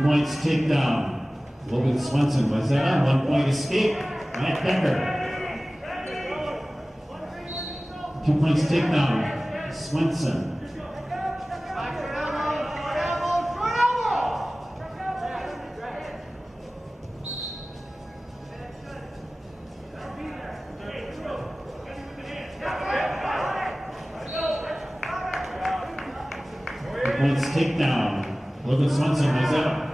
Points takedown. Logan Swenson was that 1 point escape. Matt Becker. 2 points takedown. Swenson. Points takedown. Logan Swenson was out.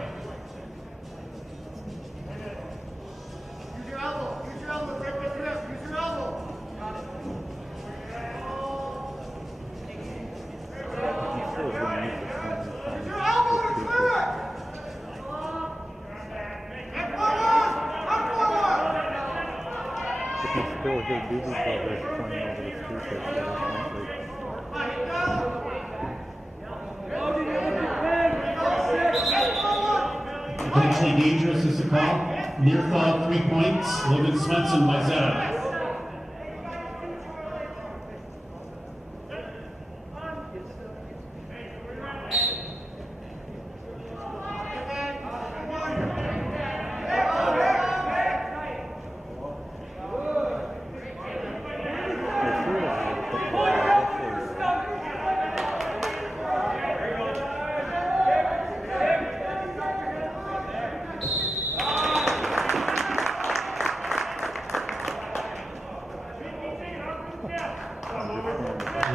Potentially dangerous is the call. Near fall, 3 points. Logan Swenson was out.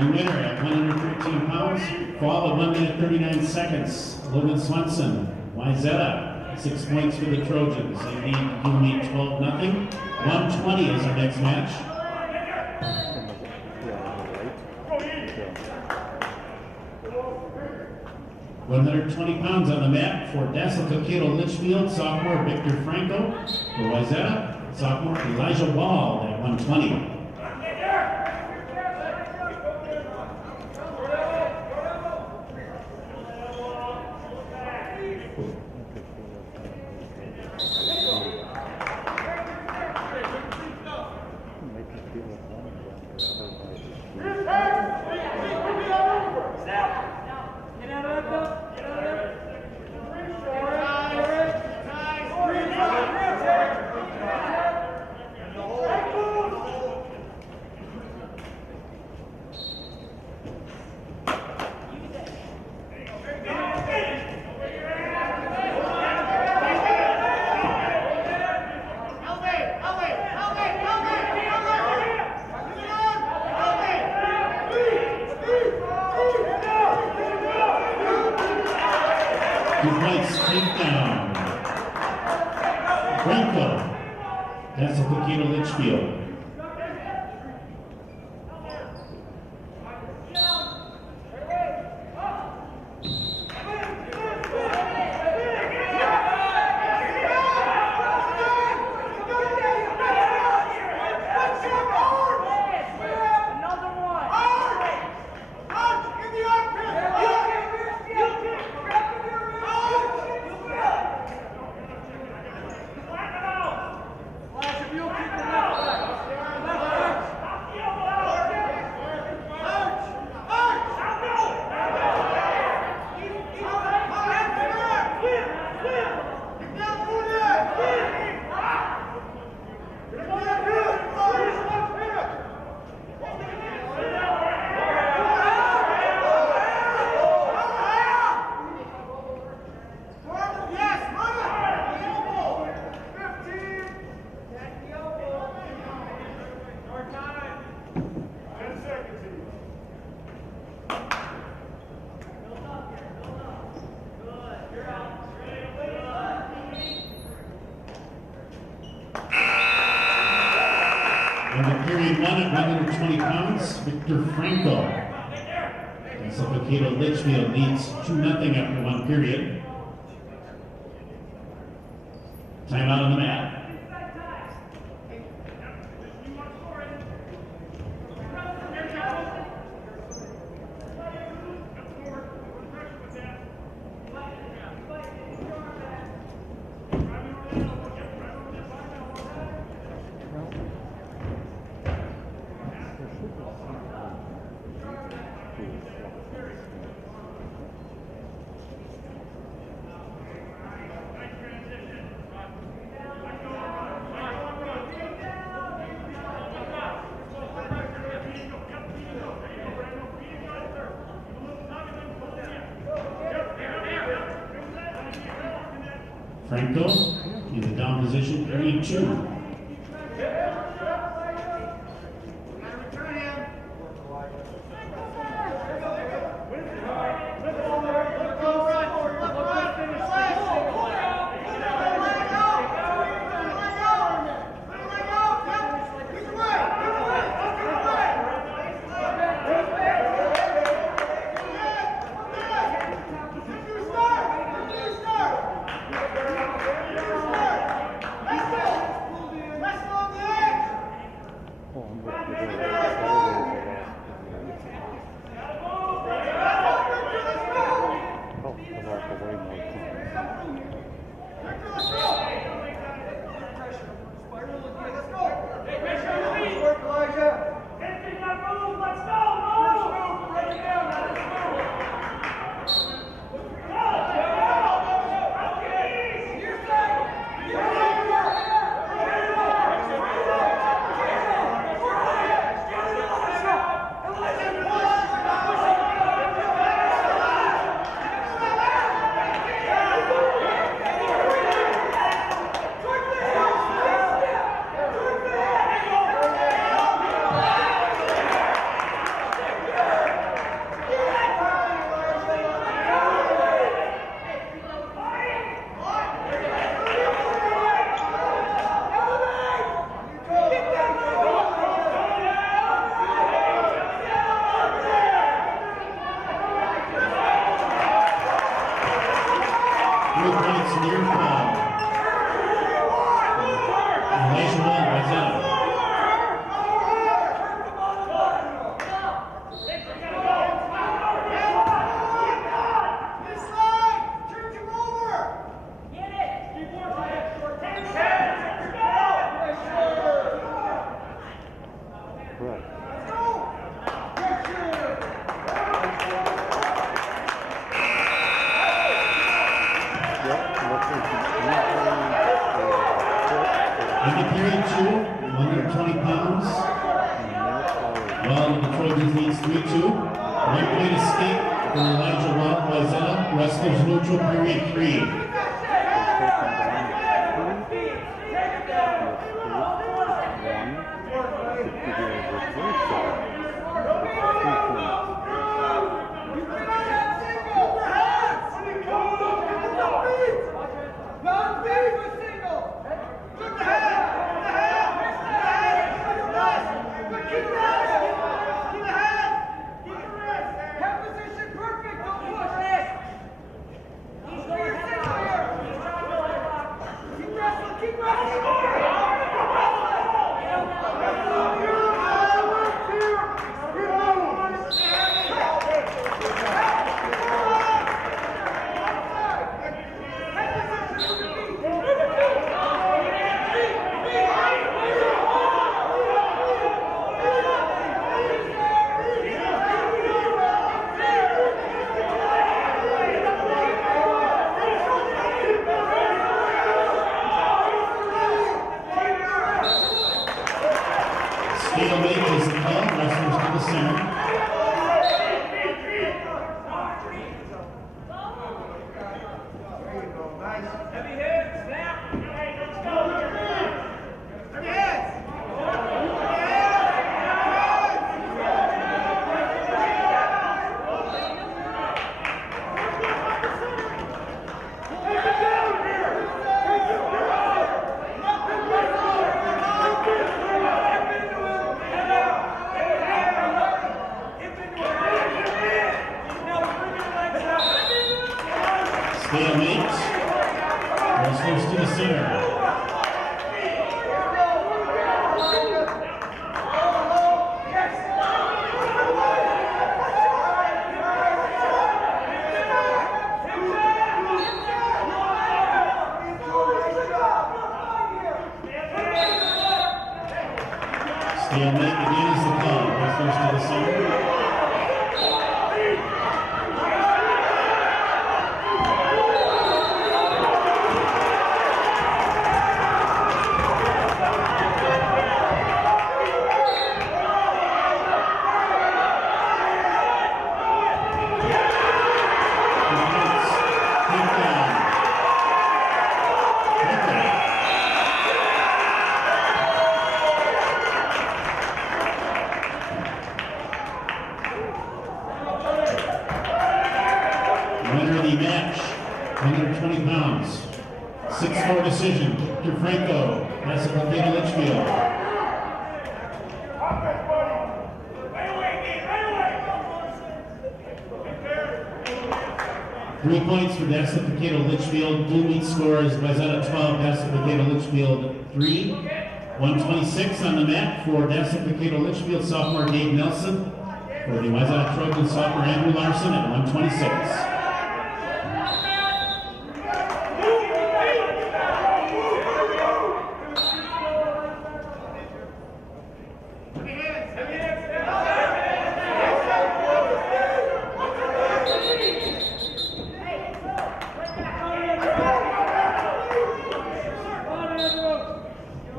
The winner at 113 pounds, fall at 1 minute 39 seconds. Logan Swenson, Wayzata, 6 points for the Trojans. They lead dual meet 12-0. 120 is our next match. 120 pounds on the mat for Dassel-Cokato Litchfield, sophomore Victor Franco. For Wayzata, sophomore Elijah Wall at 120. Takedown. Franco, Dassel-Cokato Litchfield. Period 1 at 120 pounds, Victor Franco. Dassel-Cokato Litchfield leads 2-0 after 1 period. Timeout on the mat. Franco in the down position, period 2. 120 pounds. Well, the Trojans leads 3-2. 1 point escape for Elijah Wildcats. Wrestlers neutral period 3. Litchfield. 3 points for Dassel-Cokato Litchfield. Blue meet score is Wayzata 12, Dassel-Cokato Litchfield 3. 126 on the mat for Dassel-Cokato Litchfield sophomore Gabe Nelson. For the Wayzata Trojans sophomore Andrew Larson at 126.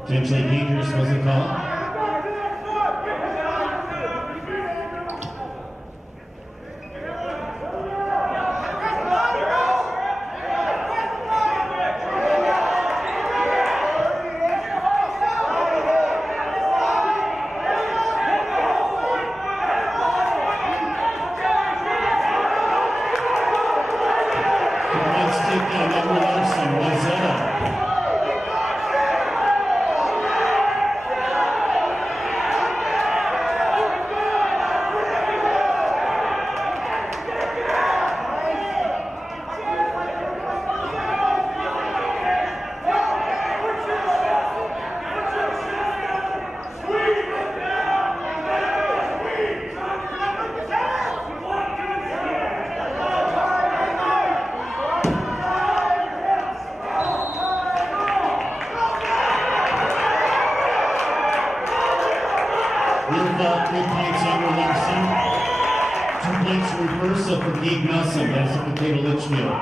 Potentially dangerous was the call. Let's take down Andrew Larson, Wayzata. Real 3 points Andrew Larson. 2 points reversal for Gabe Nelson, Dassel-Cokato Litchfield.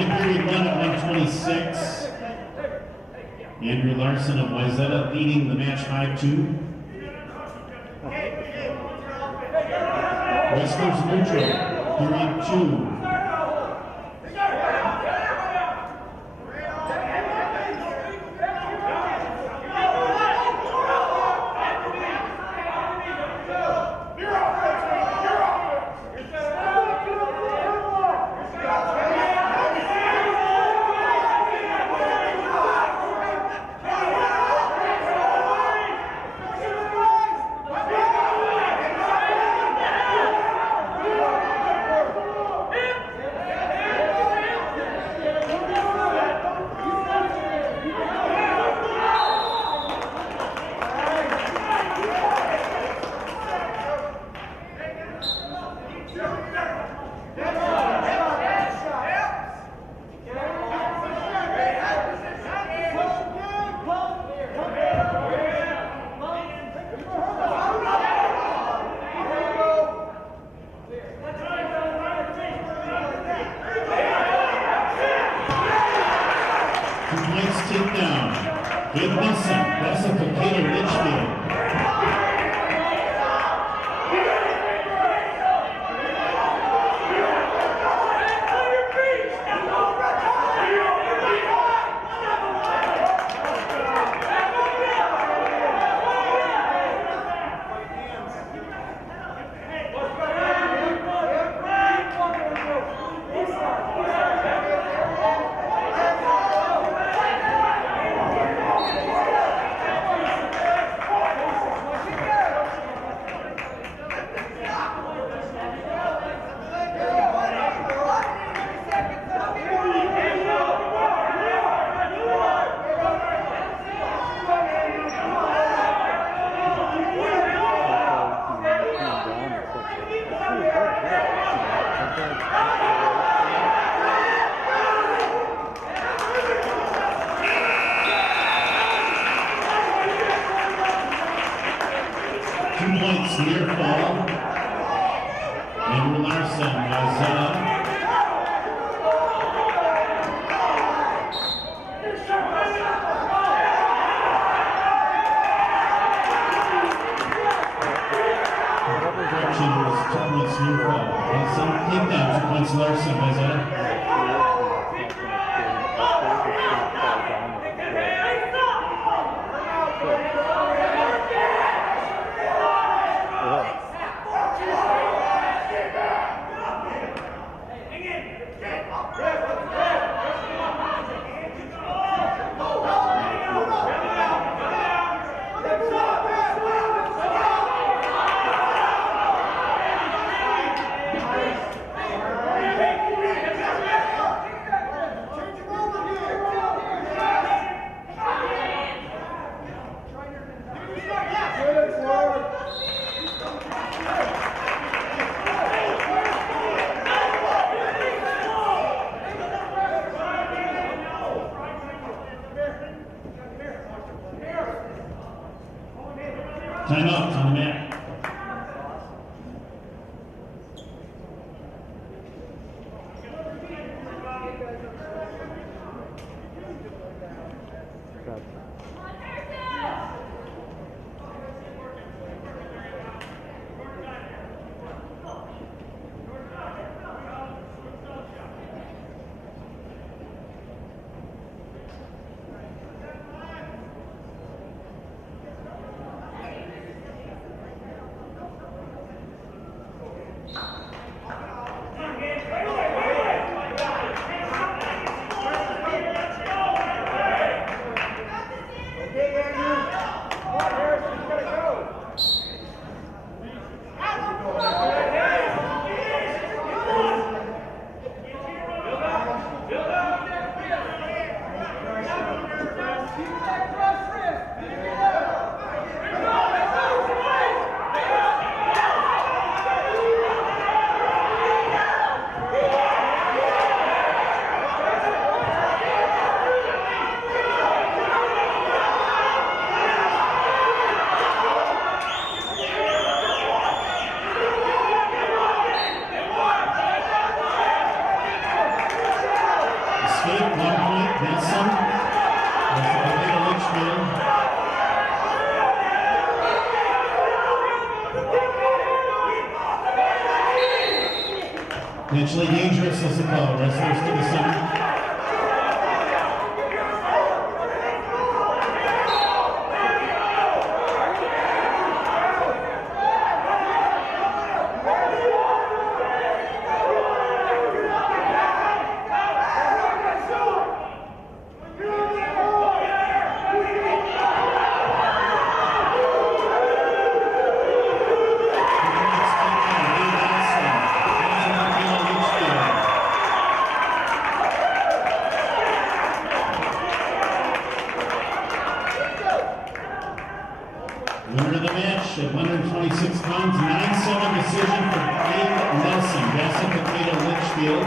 Starting period 1 at 126. Andrew Larson of Wayzata leading the match 5-2. Wrestlers neutral, period 2. 2 points takedown. Eagan, Dassel-Cokato, Litchfield. Points near fall. Andrew Larson was correction was 2 points near fall. Takedown, 2 points Larson was time out on the mat. skate, 1 point, Nelson. Dassel-Cokato Litchfield. Potentially dangerous as a call. Wrestlers to the center. Winner of the match at 126 pounds, 9-7 decision for Nelson, Dassel-Cokato Litchfield.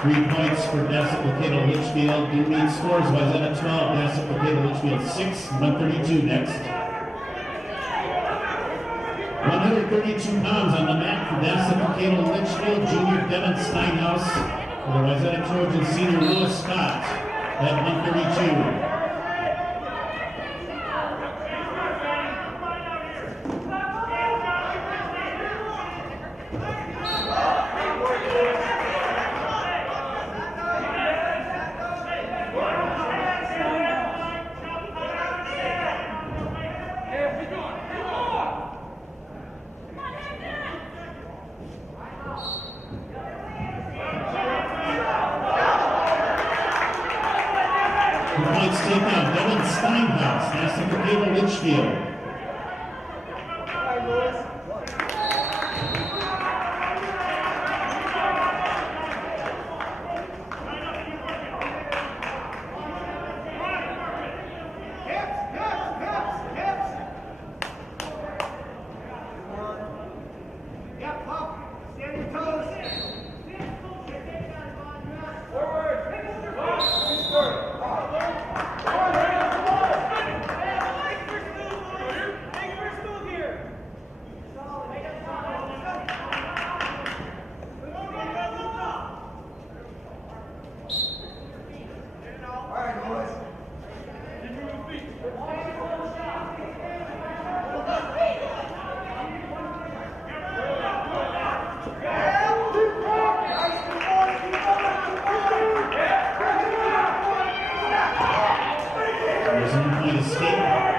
3 points for Dassel-Cokato Litchfield. Didn't meet scores. Wayzata 12, Dassel-Cokato Litchfield 6, 132 next. 132 pounds on the mat for Dassel-Cokato Litchfield, junior Devin Steinhaus. For the Wayzata Trojans, senior Lewis Scott at 132. Points takeout, Devin Steinhaus, Dassel-Cokato Litchfield.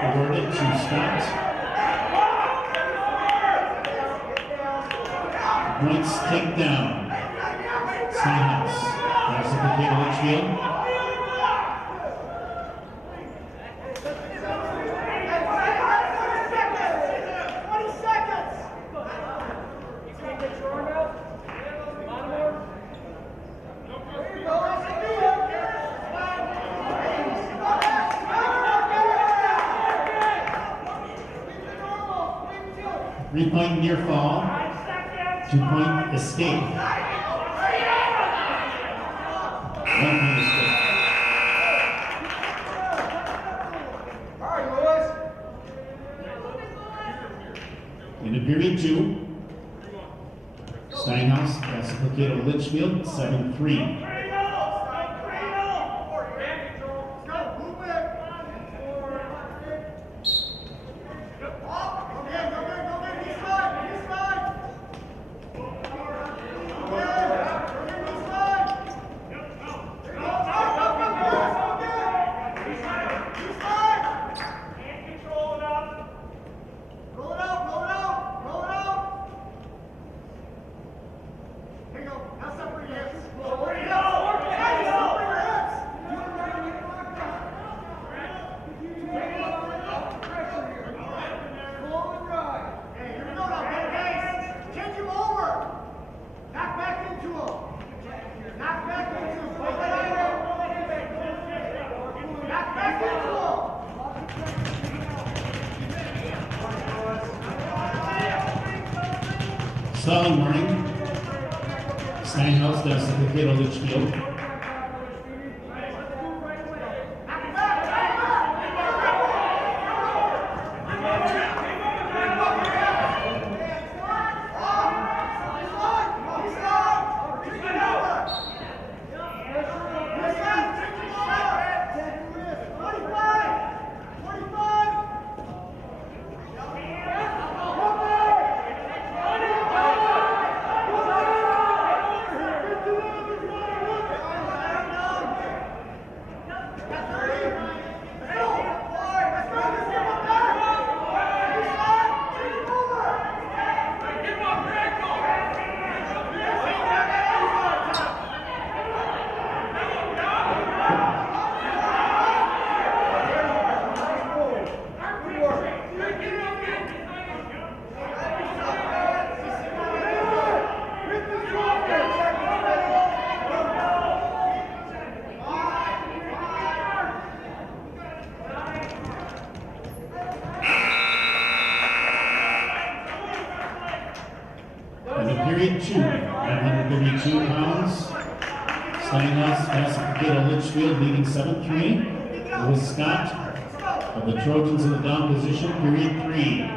Awarded to Scott. Points takedown. Steinhaus. Dassel-Cokato Litchfield. Three-point near fall, 2-point escape. 1-point escape. In a period 2, Steinhaus, Dassel-Cokato Litchfield, 7-3. Stalling warning. Steinhaus, Dassel-Cokato Litchfield. Steinhaus, Dassel-Cokato, Litchfield leading 7-3. Lewis Scott of the Trojans in the down position, period 3.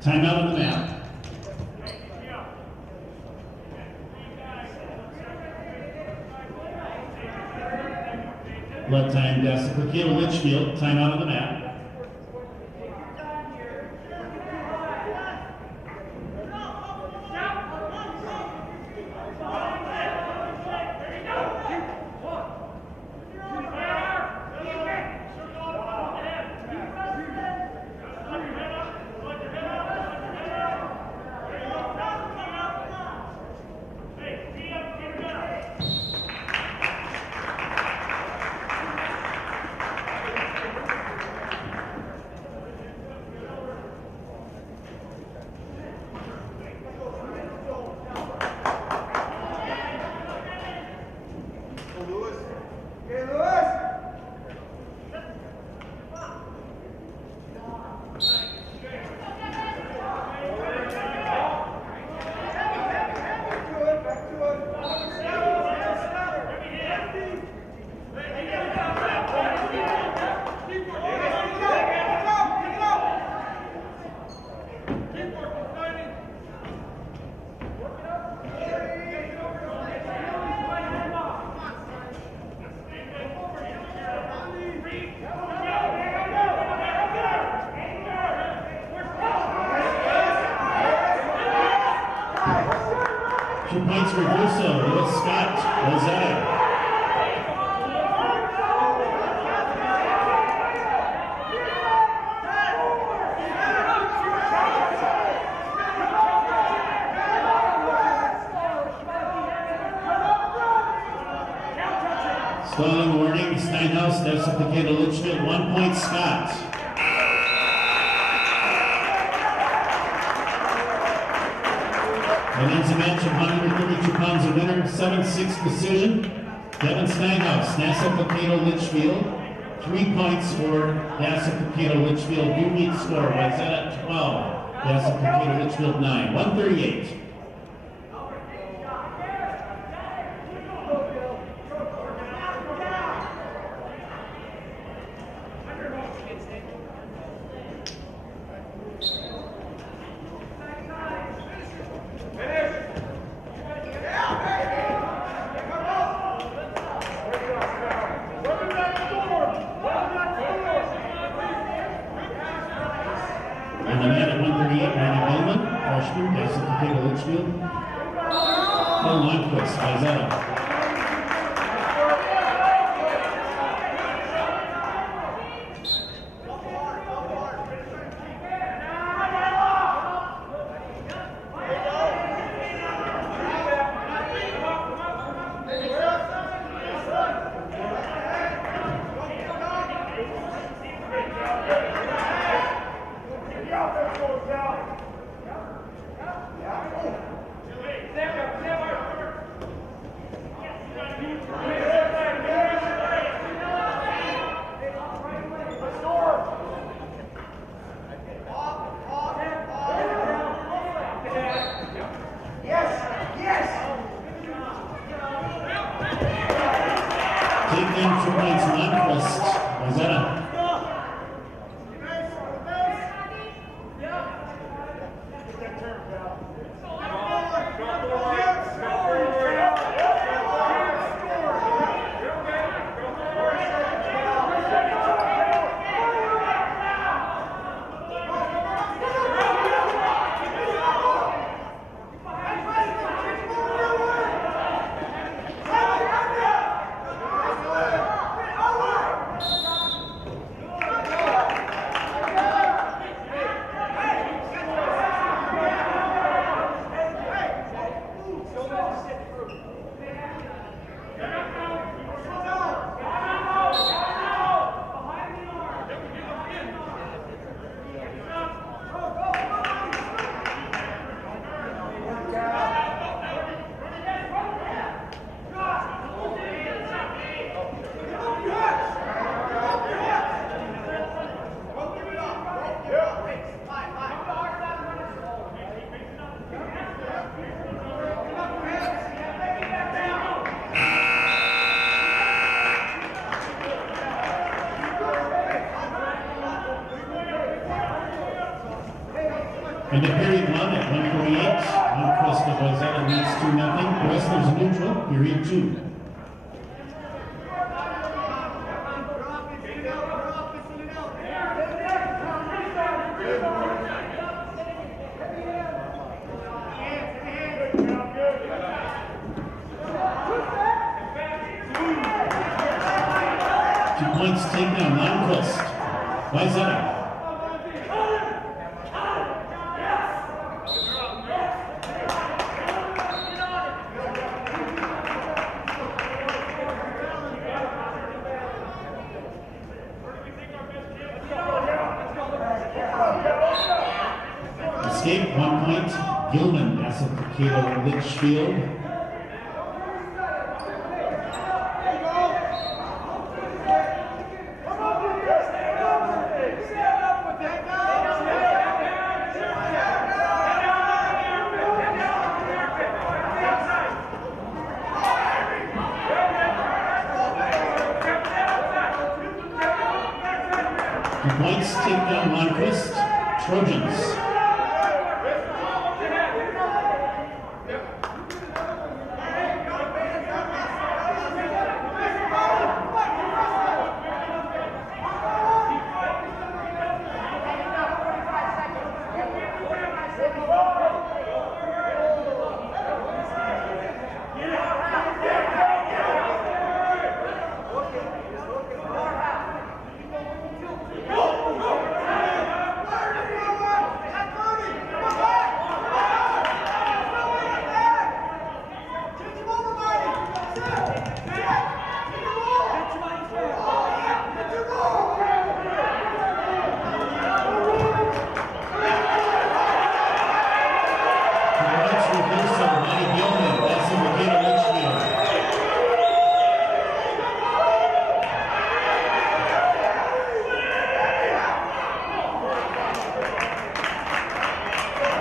Timeout on the map. Blood time, Dassel-Cokato, Litchfield. Timeout on the map. Points for Russo, Lewis Scott, Wayzata. Stalling warning, Steinhaus, Dassel-Cokato, Litchfield, 1 point Scott. And ends a match of 132 pounds a winner, 7-6 decision. Devin Steinhaus, Dassel-Cokato, Litchfield. 3 points for Dassel-Cokato, Litchfield. You meet score, Wayzata 12, Dassel-Cokato, Litchfield 9, 138. And the man at 138, Randy Bowman, freshman, Dassel-Cokato, Litchfield. Paul Lundquist, Wayzata. Taking 2 points, Lundquist, Wayzata. Into period 1 at 1:48. Lundqvist of Wayzata leads 2-0. Wrestlers neutral, period 2. 2 points takedown, Lundqvist. Wayzata. Escape, 1 point. Gilman, Dassel-Cokato, Litchfield. Points takedown, Lundqvist. Trojans.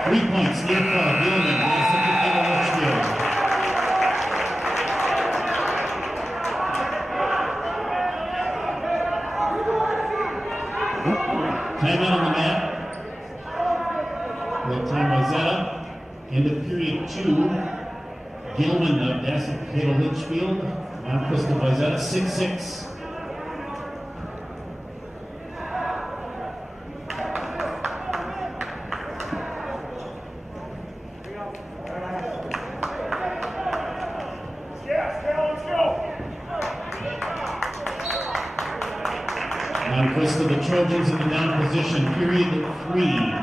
3 points, near fall, Eagan, Litchfield. Timeout on the mat. Real time Wayzata. End of period 2. Gilman of Dassel-Cokato, Litchfield. Lundqvist of Wayzata, 6-6. Lundqvist of the Trojans in the down position, period 3.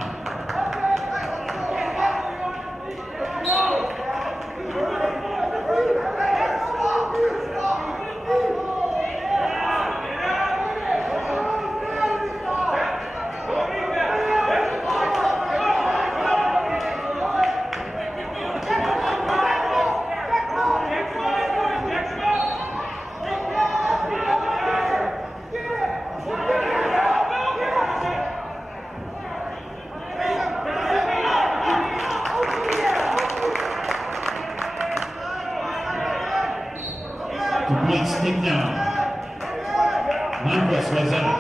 Points takedown. Lundqvist, Wayzata.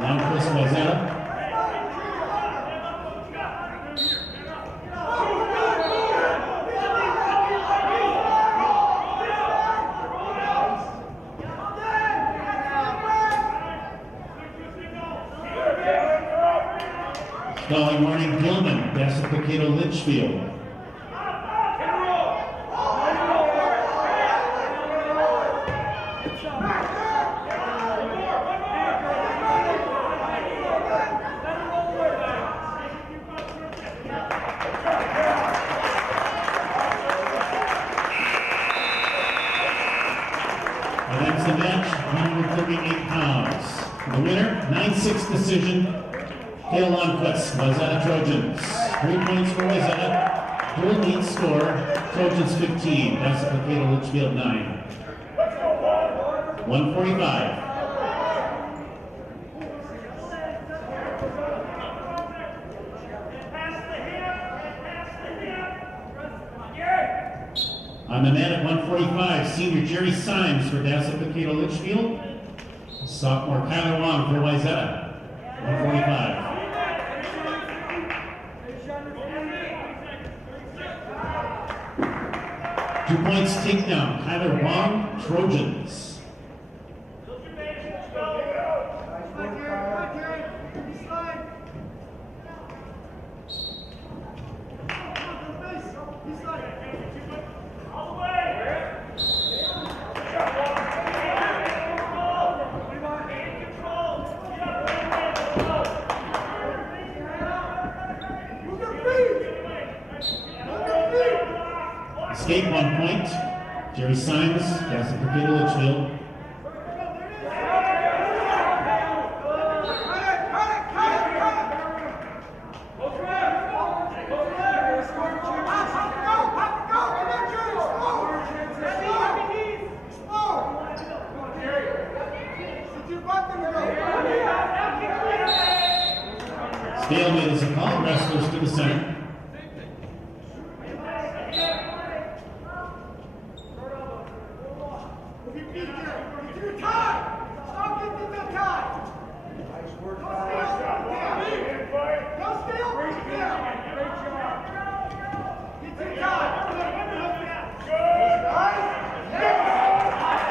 Lundqvist, Wayzata. Stalling warning, Gilman, Dassel-Cokato, Litchfield. And that's the match, 138 pounds. The winner, 9-6 decision, Hale Lundquist, Wayzata Trojans. 3 points for Wayzata. Dual meet score, Trojans 15, Dassel-Cokato, Litchfield 9. 145. On the mat at 145, senior Jerry Symes for Dassel-Cokato, Litchfield. Sophomore Kyler Wong for Wayzata. 145. Two points takedown, Kyler Wong, Trojans. Escape 1 point. Jerry Symes, Dassel-Cokato, Litchfield. Stalemate is a call. Wrestlers to the center.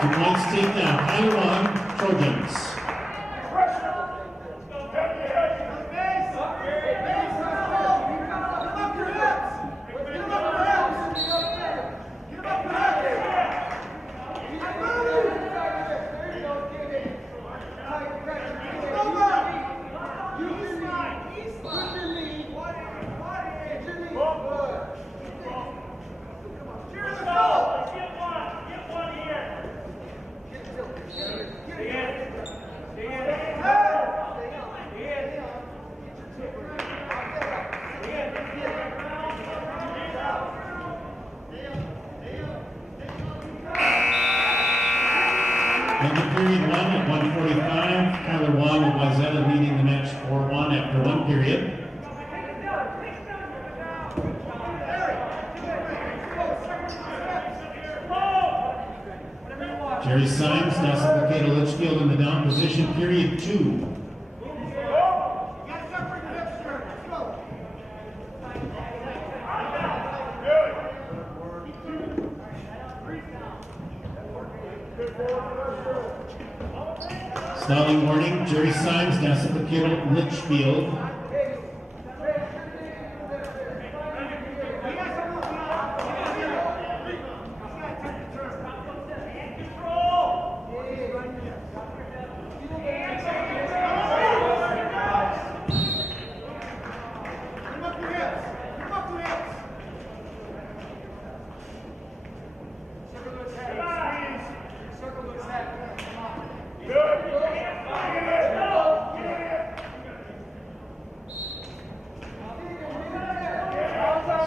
Two points takedown, Kyler Wong, Trojans. End of period 1 at 145. Kyler Wong of Wayzata leading the match 4-1 after 1 period. Jerry Symes, Dassel-Cokato, Litchfield in the down position, period 2. Stalling warning, Jerry Symes, Dassel-Cokato, Litchfield.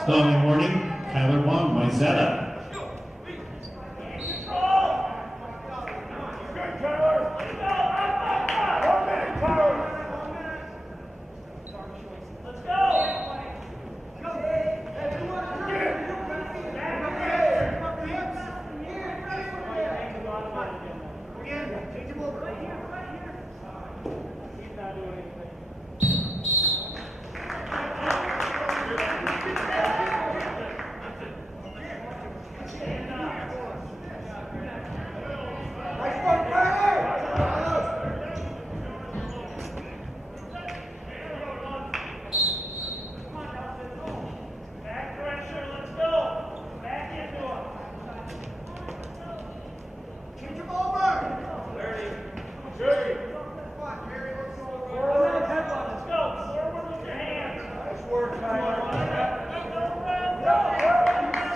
Stalling warning, Kyler Wong, Wayzata.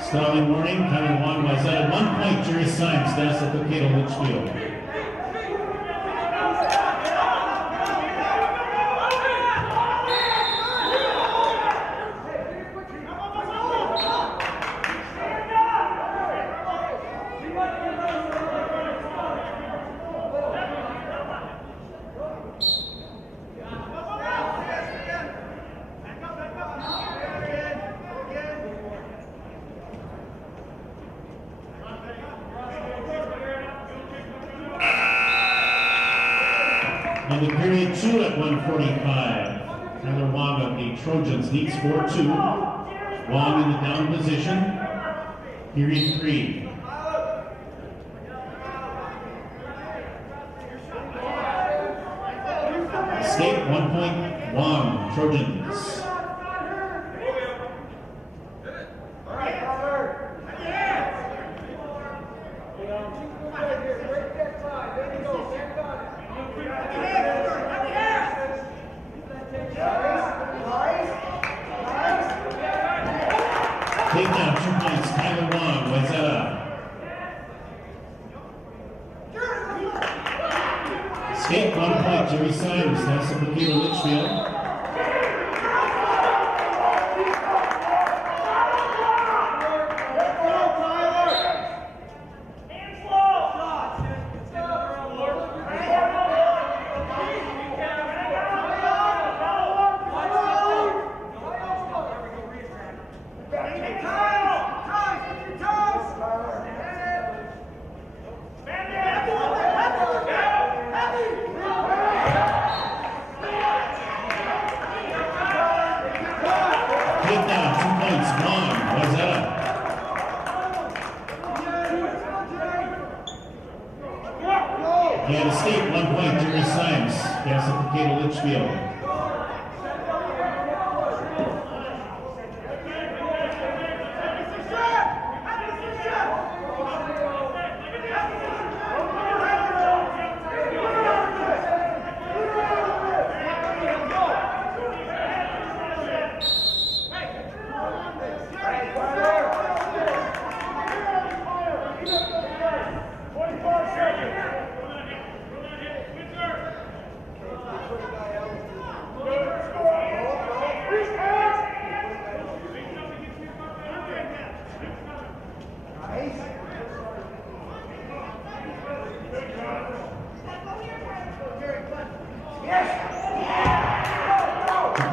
Stalling warning, Tyler Wong, Wayzata 1 point, Jerry Symes, Dassel-Cokato, Litchfield. Into period 2 at 1:45. Tyler Wong of the Trojans leads 4-2. Wong in the down position. Period 3. Escape 1 point. Wong, Trojans. Takedown 2 points, Tyler Wong, Wayzata. Escape 1 point, Jerry Symes, Dassel-Cokato, Litchfield. Takedown 2 points, Wong, Wayzata. He had escape 1 point, Jerry Symes, Dassel-Cokato, Litchfield.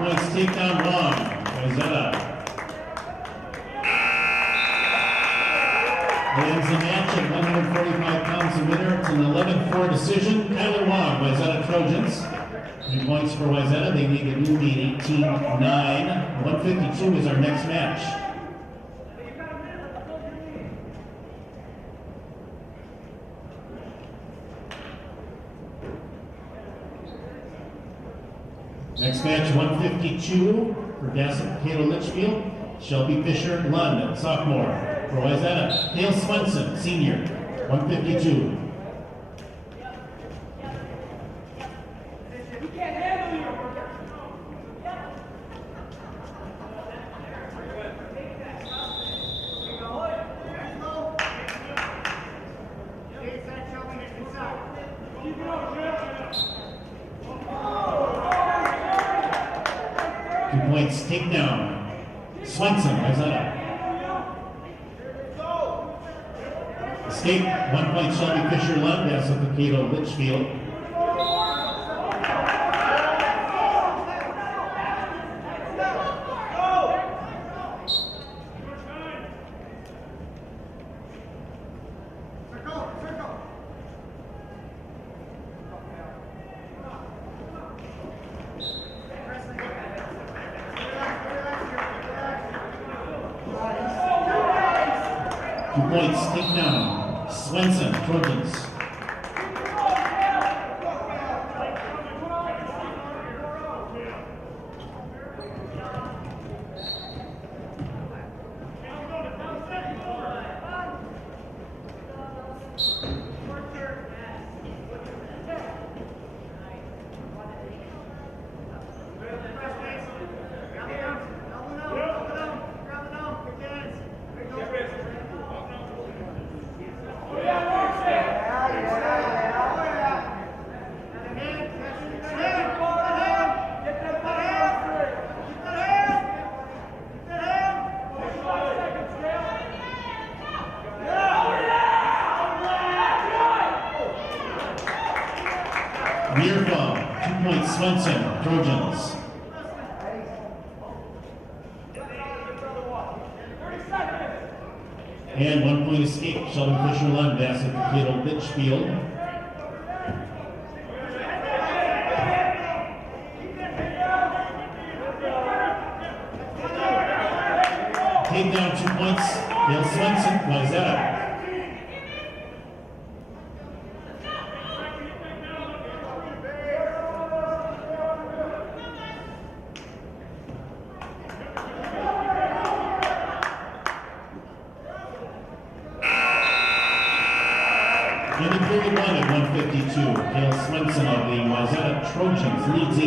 Points, takedown Wong, Wayzata. Ends the match at 145 pounds. The winner. It's an 11-4 decision. Tyler Wong, Wayzata Trojans. 3 points for Wayzata. They need a new lead, 18-9. 152 is our next match. Next match, 152 for Dassel-Cokato, Litchfield. Shelby Fisher Lund, sophomore. For Wayzata, Dale Swenson, senior, 152. Points, takedown. Swenson, Wayzata. Escape, 1 point, Shelby Fisher Lund, Dassel-Cokato, Litchfield. Points, takedown. Swenson, Trojans. 2 Near ball, 2 points Swenson, Trojans. And 1 point escape, Sheldon Fisher Lund, Dassel-Cokato, Litchfield. Takedown, 2 points, Dale Swenson, Wayzata. In the period 1 at 152, Dale Swenson of the Wildcats Trojans leads 8-2.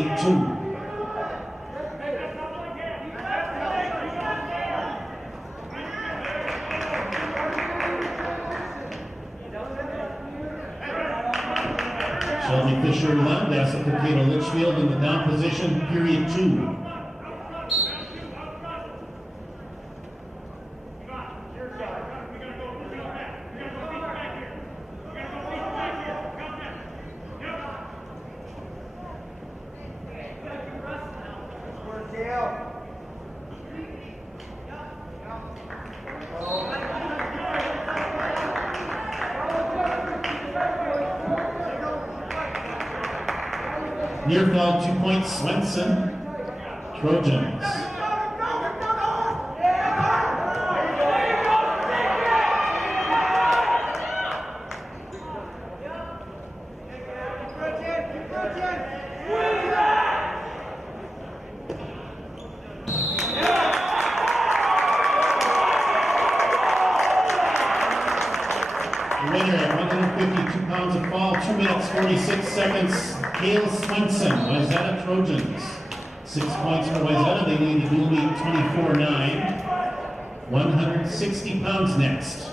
Sheldon Fisher Lund, Dassel-Cokato, Litchfield in the down position, period 2. Near fall, 2 points, Swenson, Trojans. The winner at 152 pounds of fall, 2 minutes, 46 seconds. Dale Swenson, Wayzata Trojans. 6 points for Wayzata. They lead the dual meet 24-9. 160 pounds next.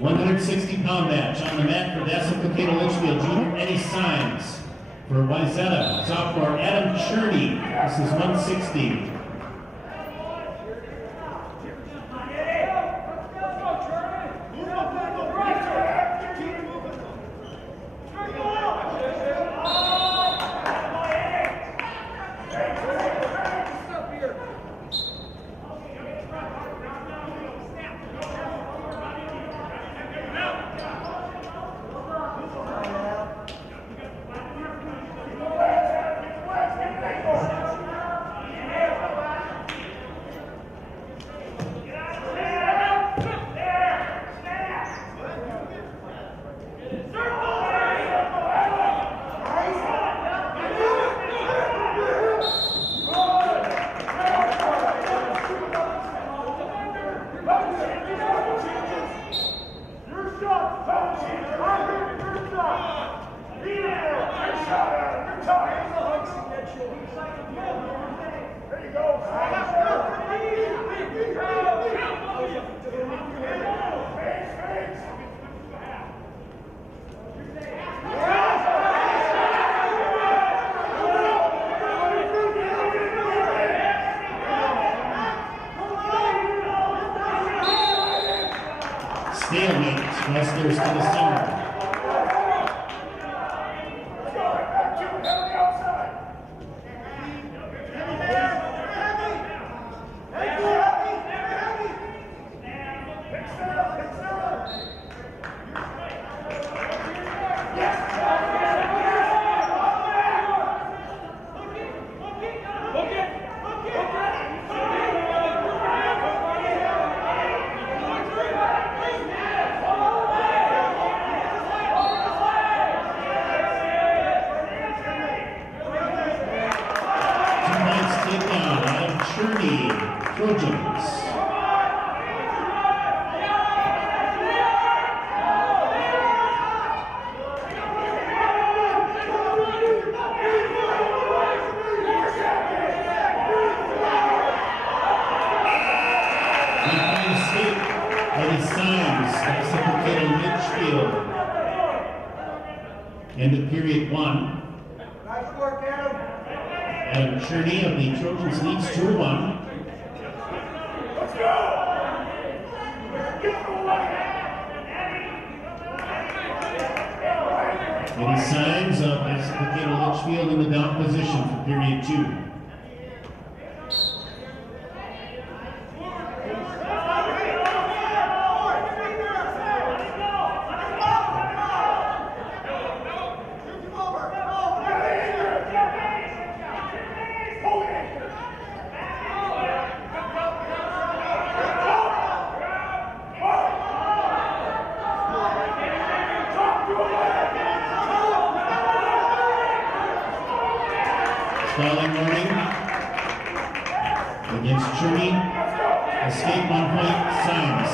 £160 match on the mat for Dassel-Cokato Litchfield. Junior Eddie Symes. For Wayzata, sophomore Adam Cherney. This is 160. Stalemate, Wrestlers to the center. Trojans. Eddie Symes, Dassel-Cokato, Litchfield. End of period 1. Nice work, Adam. Adam Cherney of the Trojans leads 2-1. Let's go! Eddie Symes of Dassel-Cokato Litchfield in the down position for period 2. Fouling warning against Cherney. Escape on point, Symes.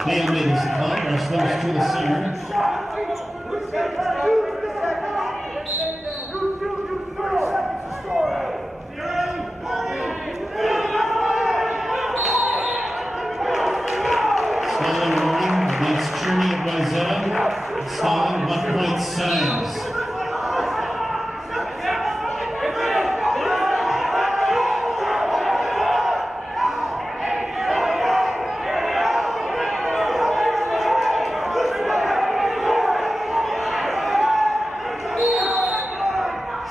Stalemate is the call. Our slips to the center. Stalling warning against Cherney at Wayzata. Stalling 1 point, Symes.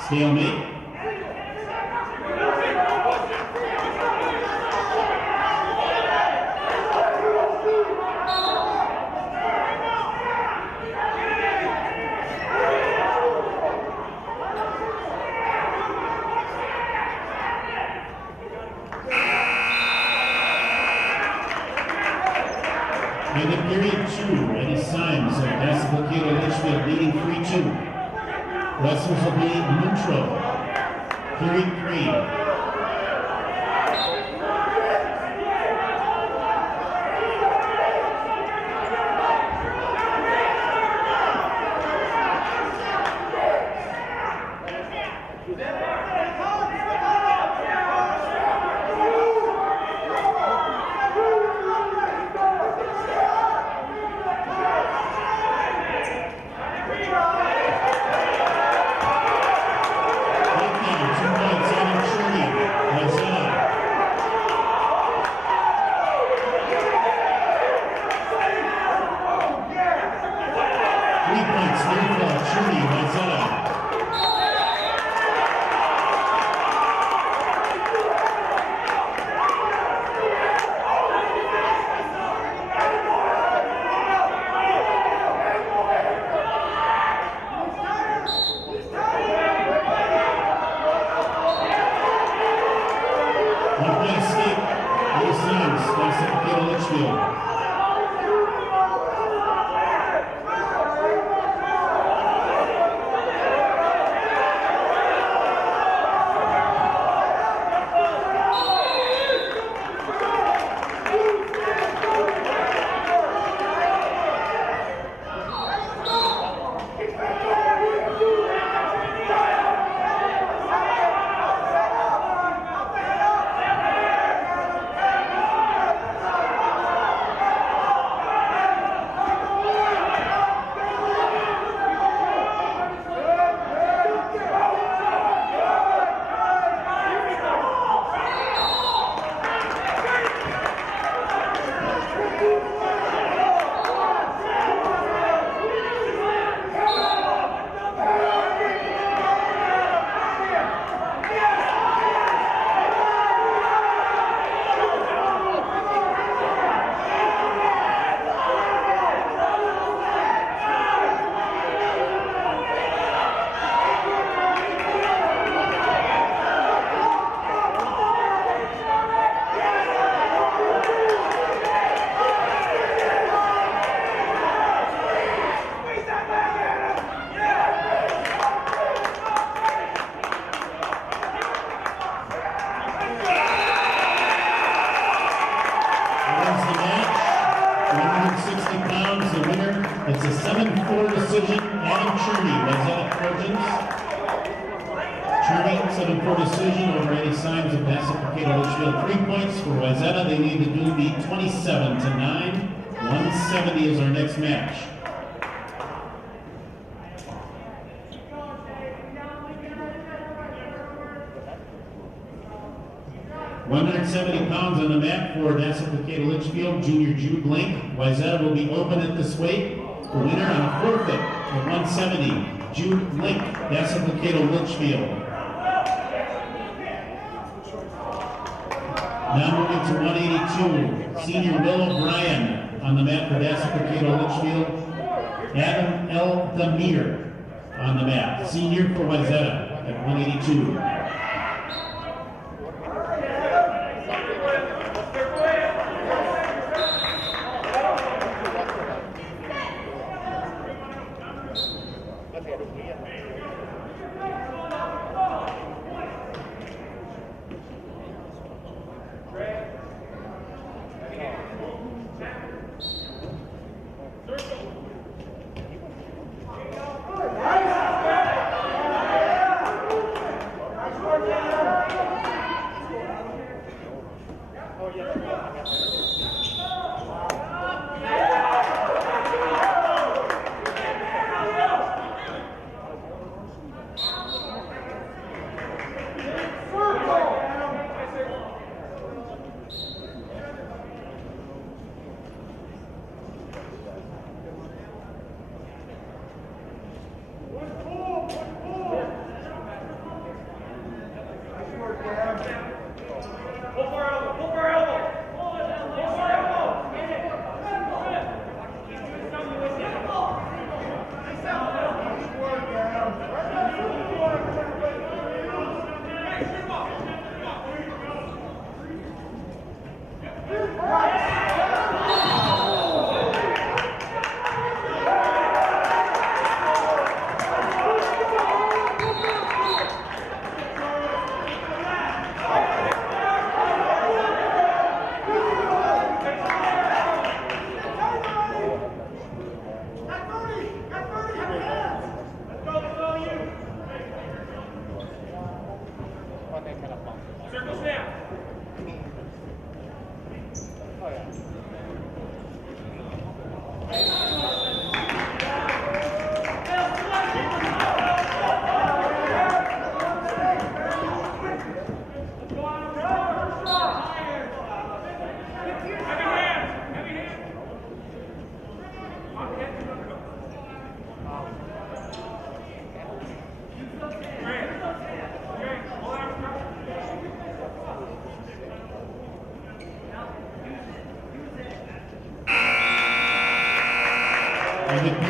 Stalemate. And in period 2, Eddie Symes of Dassel-Cokato Litchfield leading 3-2. Wrestlers will be neutral. Period 3. Litchfield. Cherney, Wayzata Trojans. Cherney, 7-4 decision over any signs of Dassel-Cokato Litchfield. 3 points for Wayzata. They lead the Doonby 27-9. 170 is our next match. 170 pounds on the mat for Dassel-Cokato Litchfield. Junior Jude Link. Wayzata will be open at this weight. The winner on a forfeit of 170. Jude Link, Dassel-Cokato Litchfield. Now moving to 182. Senior Will O'Brien on the mat for Dassel-Cokato Litchfield. Adam L. Damir on the mat. Senior for Wayzata at 182.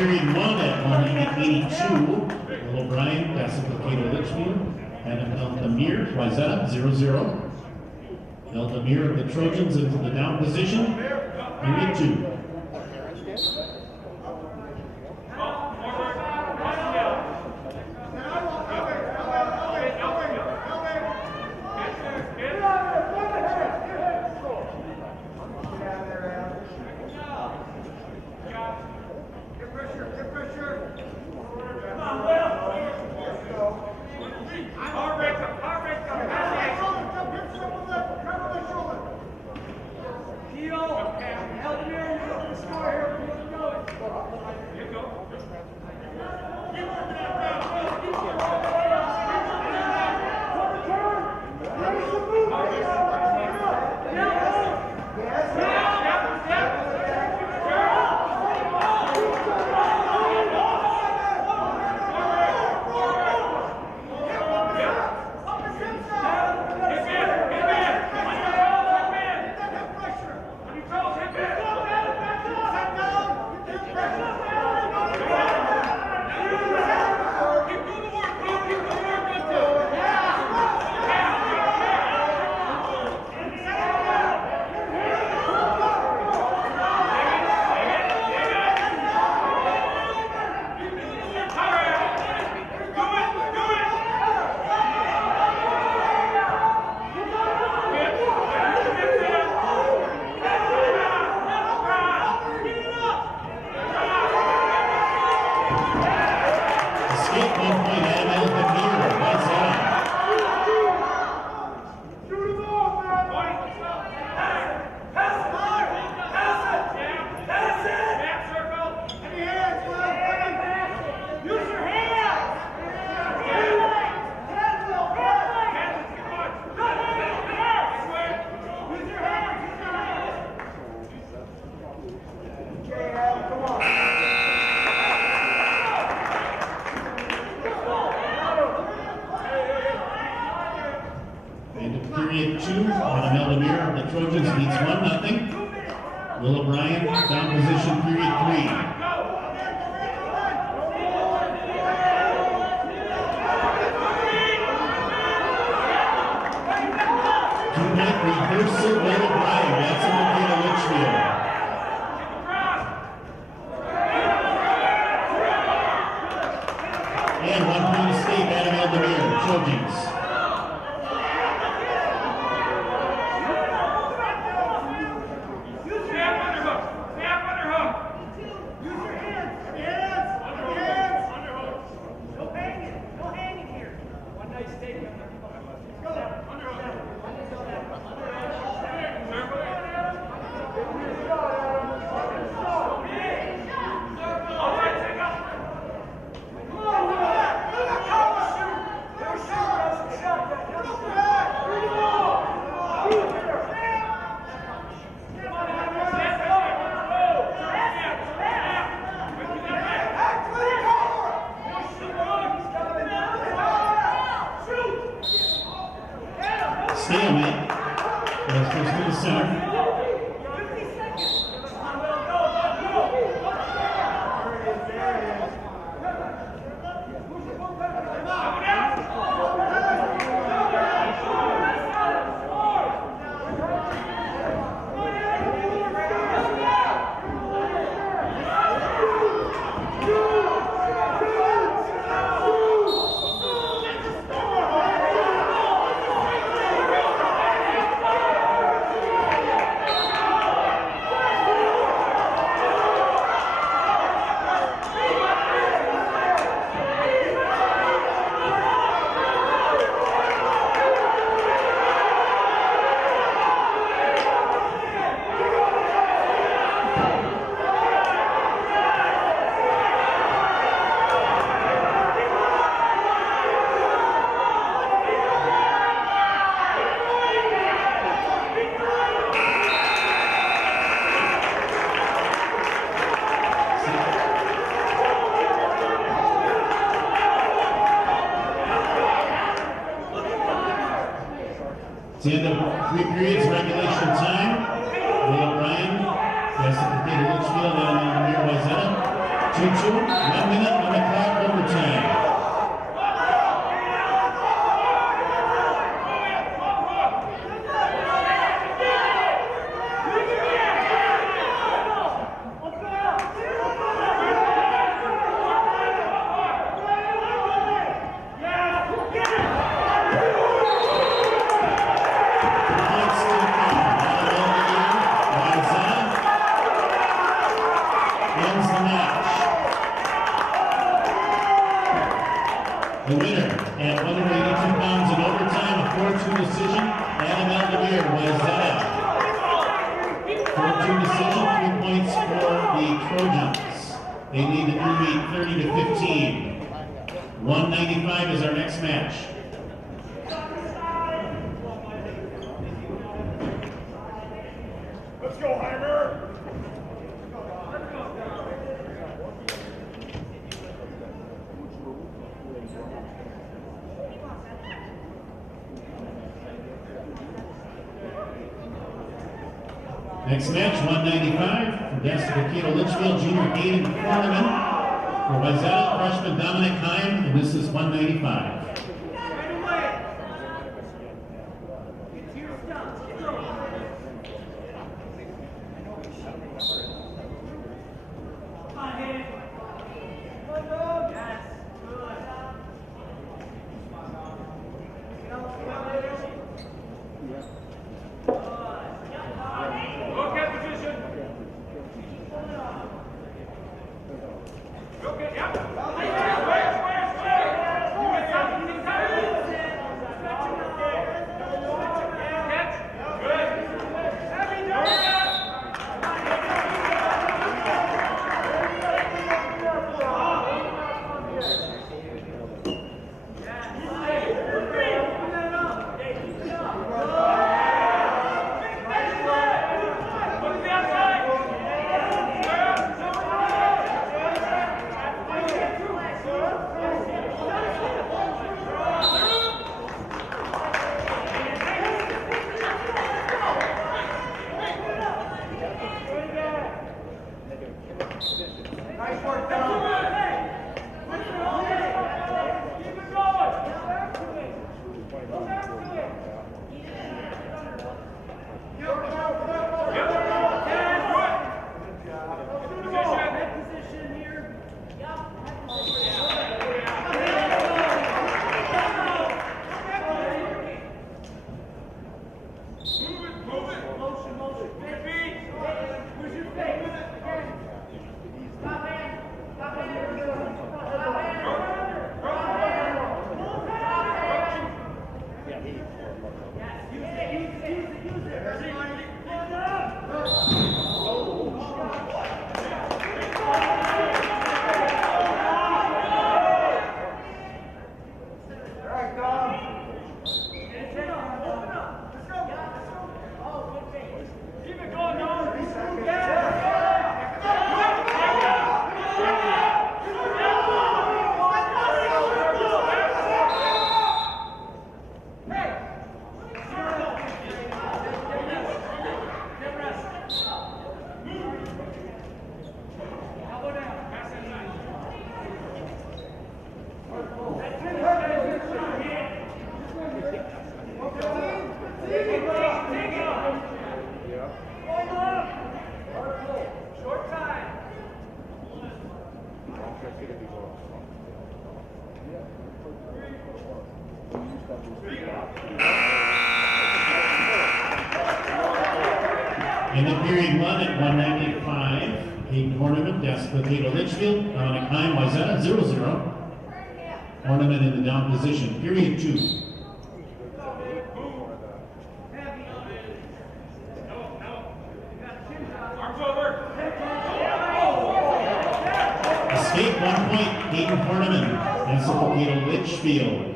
Period 1 at 182. Will O'Brien, Dassel-Cokato Litchfield. Adam El Damir, Wayzata, 0-0. El Damir of the Trojans into the down position. Period 2. Help me. point reversal way to Brian. That's in the game of Litchfield. And 1 point escape, Adam Aldemir, Trojans. Stalemate. That's first to the center. It's the end of 3 periods, regulation time. Will O'Brien, Dassel-Cokato, Litchfield, and Aldemir, Wayzata. 2-2, 1 minute on the clock, overtime. The winner at 182 pounds in overtime, a 4-2 decision, Adam Aldemir, Wayzata. 4-2 decision, 3 points for the Trojans. They lead the new meet 30-15. 195 is our next match. Let's go, Heimer! Next match, 195 for Dassel-Cokato, Litchfield, junior Eagan Cornerman. For Wayzata, freshman Dominic Heim, and this is 195. Okay, yeah. In the period 1 at 195, Eagan Horniman, Dassel-Cokato, Litchfield, Dominic Heim, Wayzata, 0-0. Horniman in the down position. Period 2. Escape 1 point, Eagan Horniman, Dassel-Cokato, Litchfield.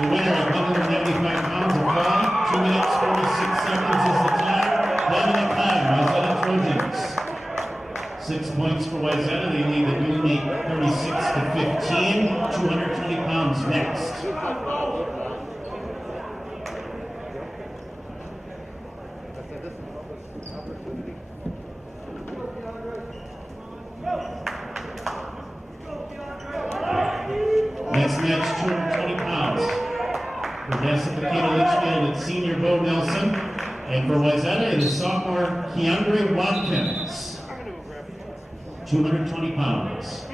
The winner at 195 pounds of ball, 2 minutes 46 seconds is the time. Dominic Heim, Wayzata Trojans. 6 points for Wayzata. They lead the dual meet 36-15. 220 pounds next. Next match, 220 pounds. For Dassel-Cokato Litchfield, it's senior Bo Nelson. And for Wayzata, it is sophomore Keandre Watkins. 220 pounds.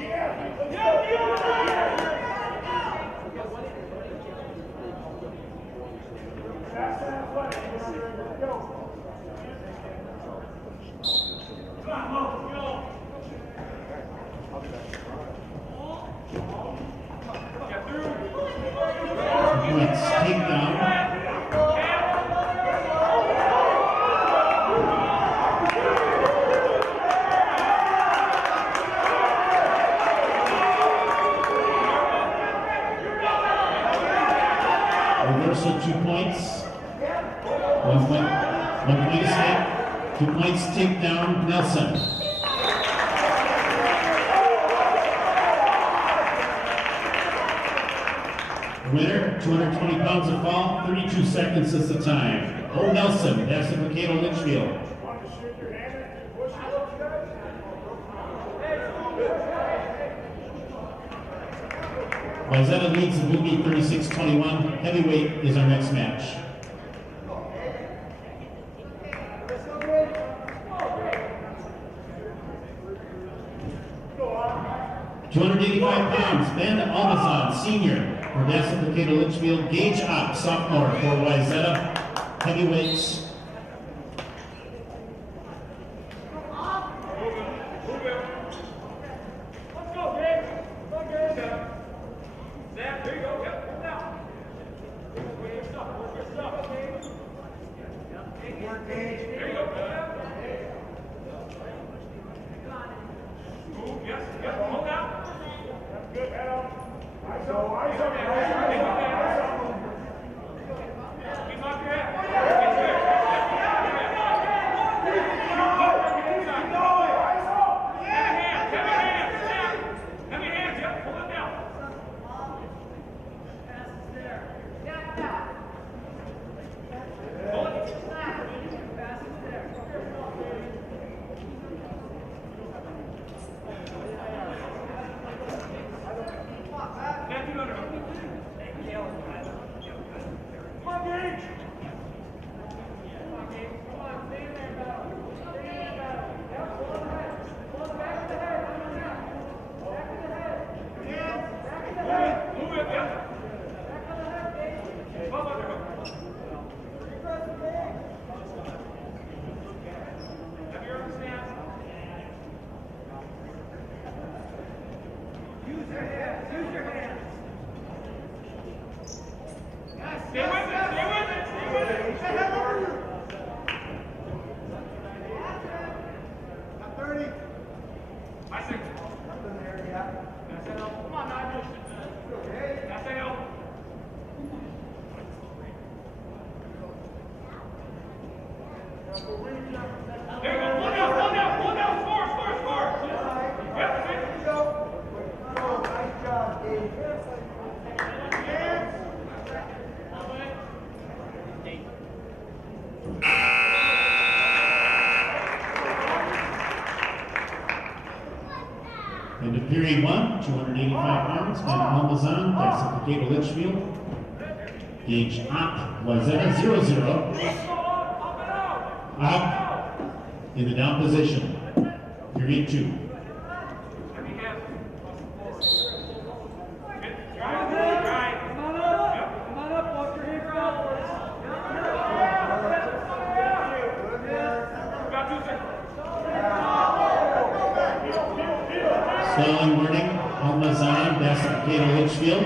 Let's take down. Reversal 2 points. 1 point escape. 2 points take down Nelson. Winner, 220 pounds of fall, 32 seconds is the time. O. Nelson, Dassel-Cokato Litchfield. Wayzata leads the movie 36-21. Heavyweight is our next match. £285, Ben Almazan, senior. For Dassel-Cokato Litchfield, Gage Opp, sophomore. For Wayzata, heavyweights. Into period 1, 285 pounds, Ben Almazan, Dassel-Cokato, Litchfield. Gauge up, Wayzata 0-0. Up in the down position. Period 2. Spelling warning, Almazan, Dassel-Cokato, Litchfield.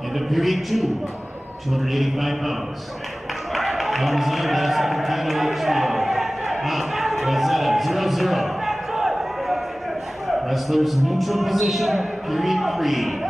Into period 2, 285 pounds. Almazan, Dassel-Cokato, Litchfield. Up, Wayzata 0-0. Wrestlers neutral position, period 3.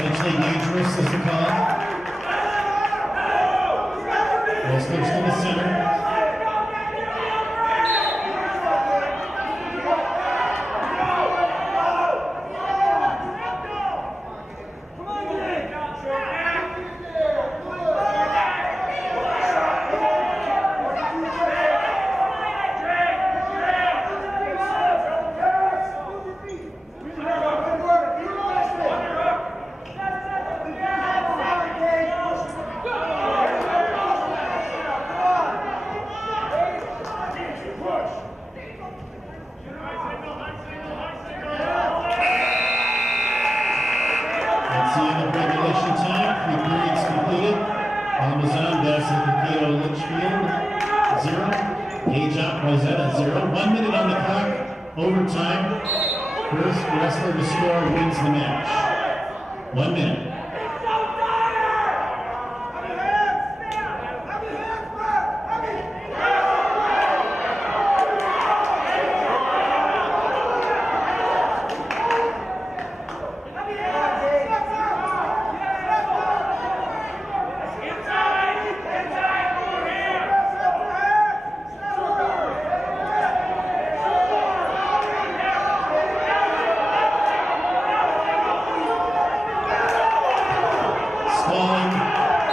Potentially dangerous is the call. Wrestlers to the center. That's the end of regulation time. 3 periods completed. Almazan, Dassel-Cokato, Litchfield, 0. Gauge up, Wayzata, 0. 1 minute on the clock. Overtime. First wrestler to score wins the match. 1 minute.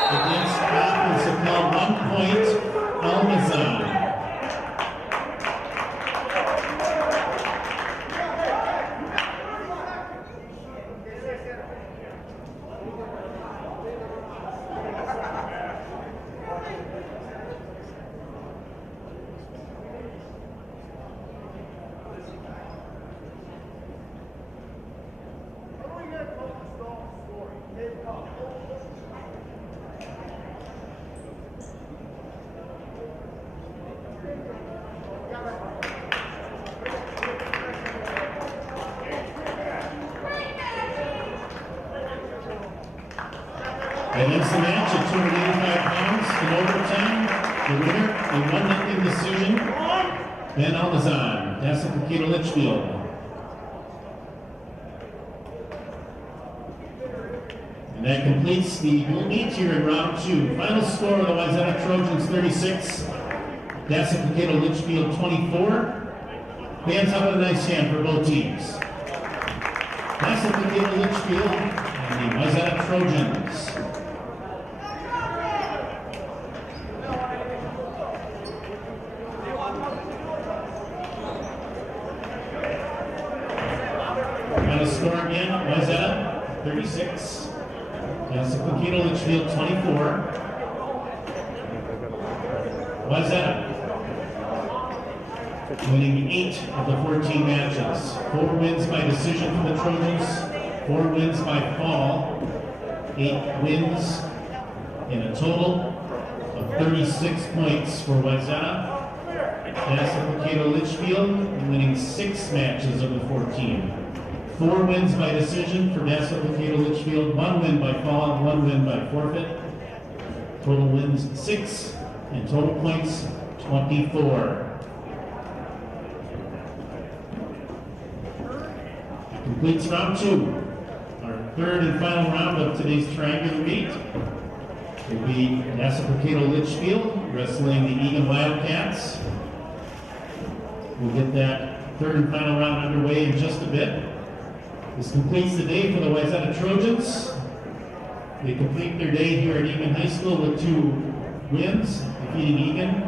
Against offensive call, 1 point, Almazan. That ends the match at 285 pounds in overtime. The winner, a 1-0 decision, Ben Almazan, Dassel-Cokato, Litchfield. And that completes the meet here in round 2. Final score of the Wayzata Trojans 36, Dassel-Cokato, Litchfield 24. Hands up and a nice hand for both teams. Dassel-Cokato, Litchfield and the Wayzata Trojans. Final score again, Wayzata 36, Dassel-Cokato, Litchfield 24. Wayzata winning 8 of the 14 matches. 4 wins by decision for the Trojans, 4 wins by fall, 8 wins in a total of 36 points for Wayzata. Dassel-Cokato, Litchfield winning 6 matches of the 14. 4 wins by decision for Dassel-Cokato, Litchfield, 1 win by fall, 1 win by forfeit. Total wins 6 and total points 24. That completes round 2. Our third and final round of today's triangular meet will be Dassel-Cokato, Litchfield wrestling the Eagan Wildcats. We'll get that third and final round underway in just a bit. This completes the day for the Wayzata Trojans. They complete their day here at Eagan High School with 2 wins, defeating Eagan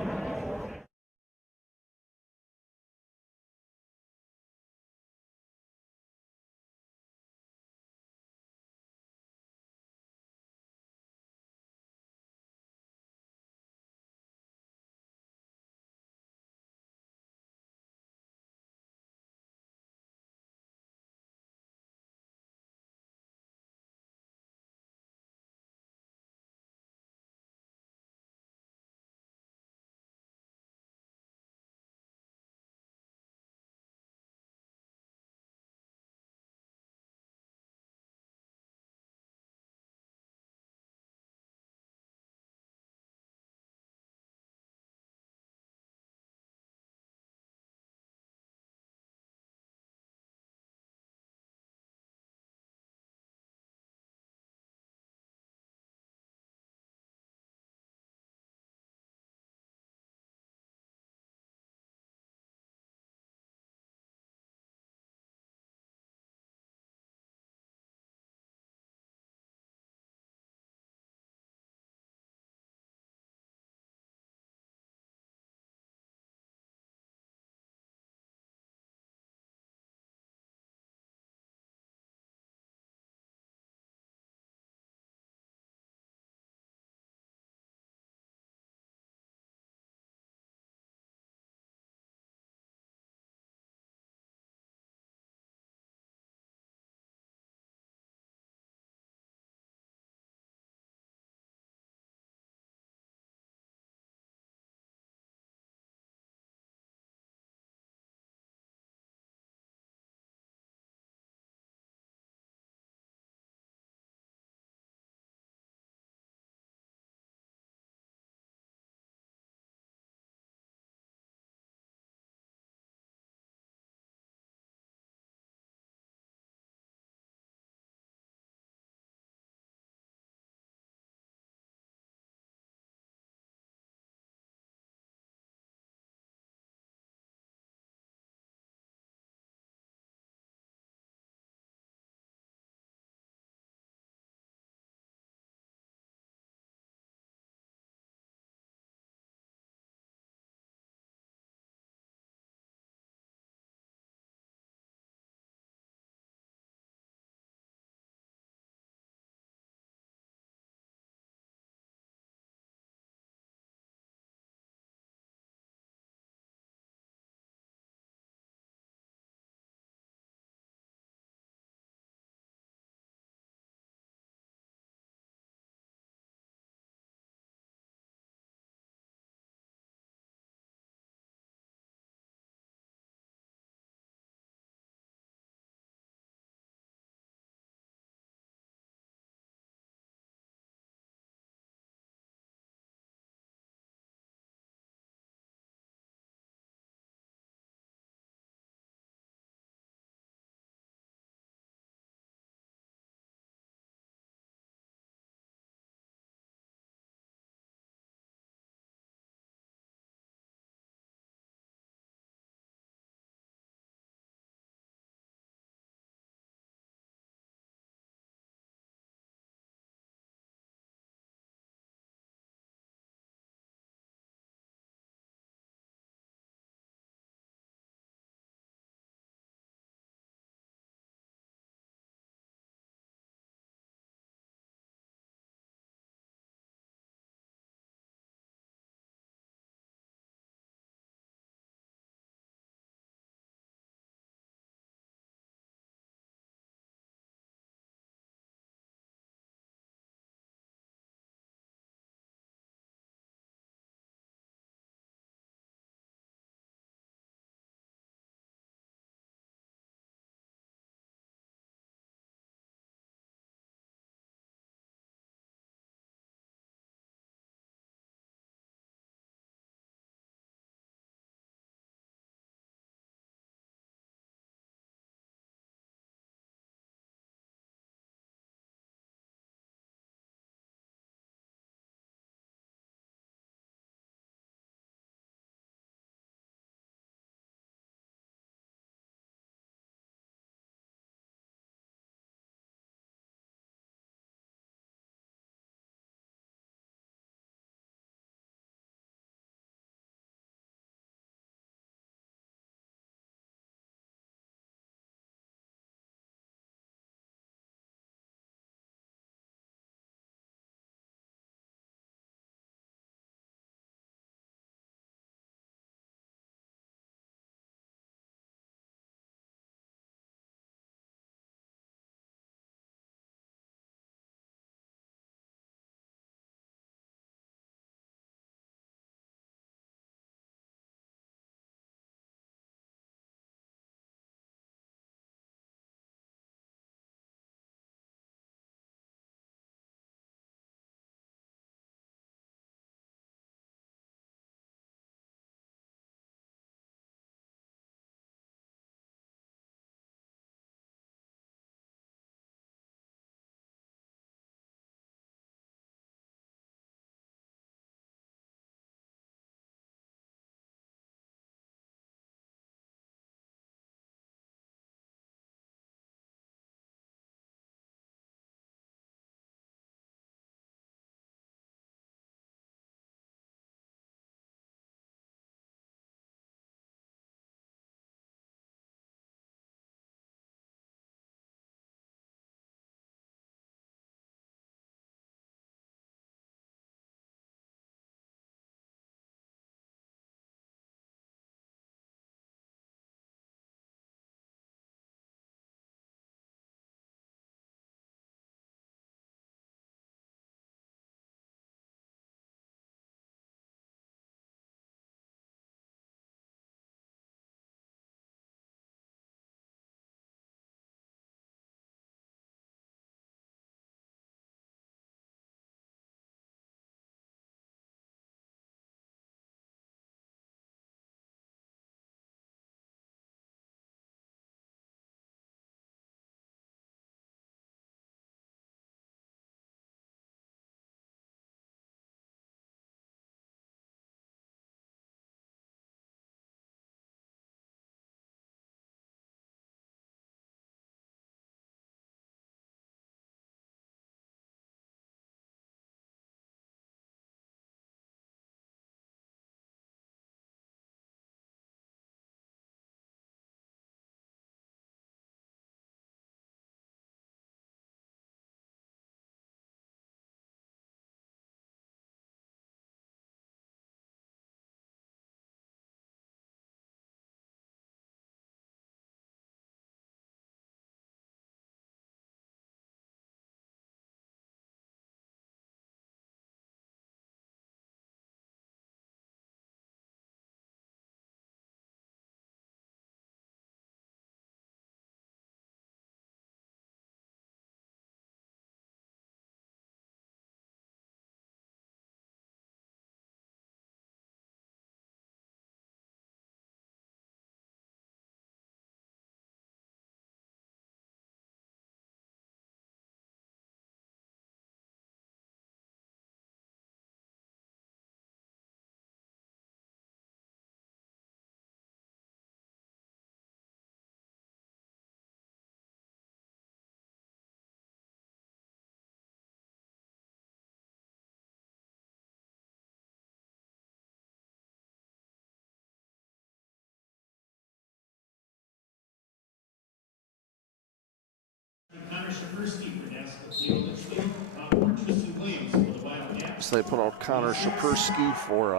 Shapersky for Dassel-Cokato, Litchfield. Top four, Tristan Williams for the Wildcats. So they put out Connor Shapersky for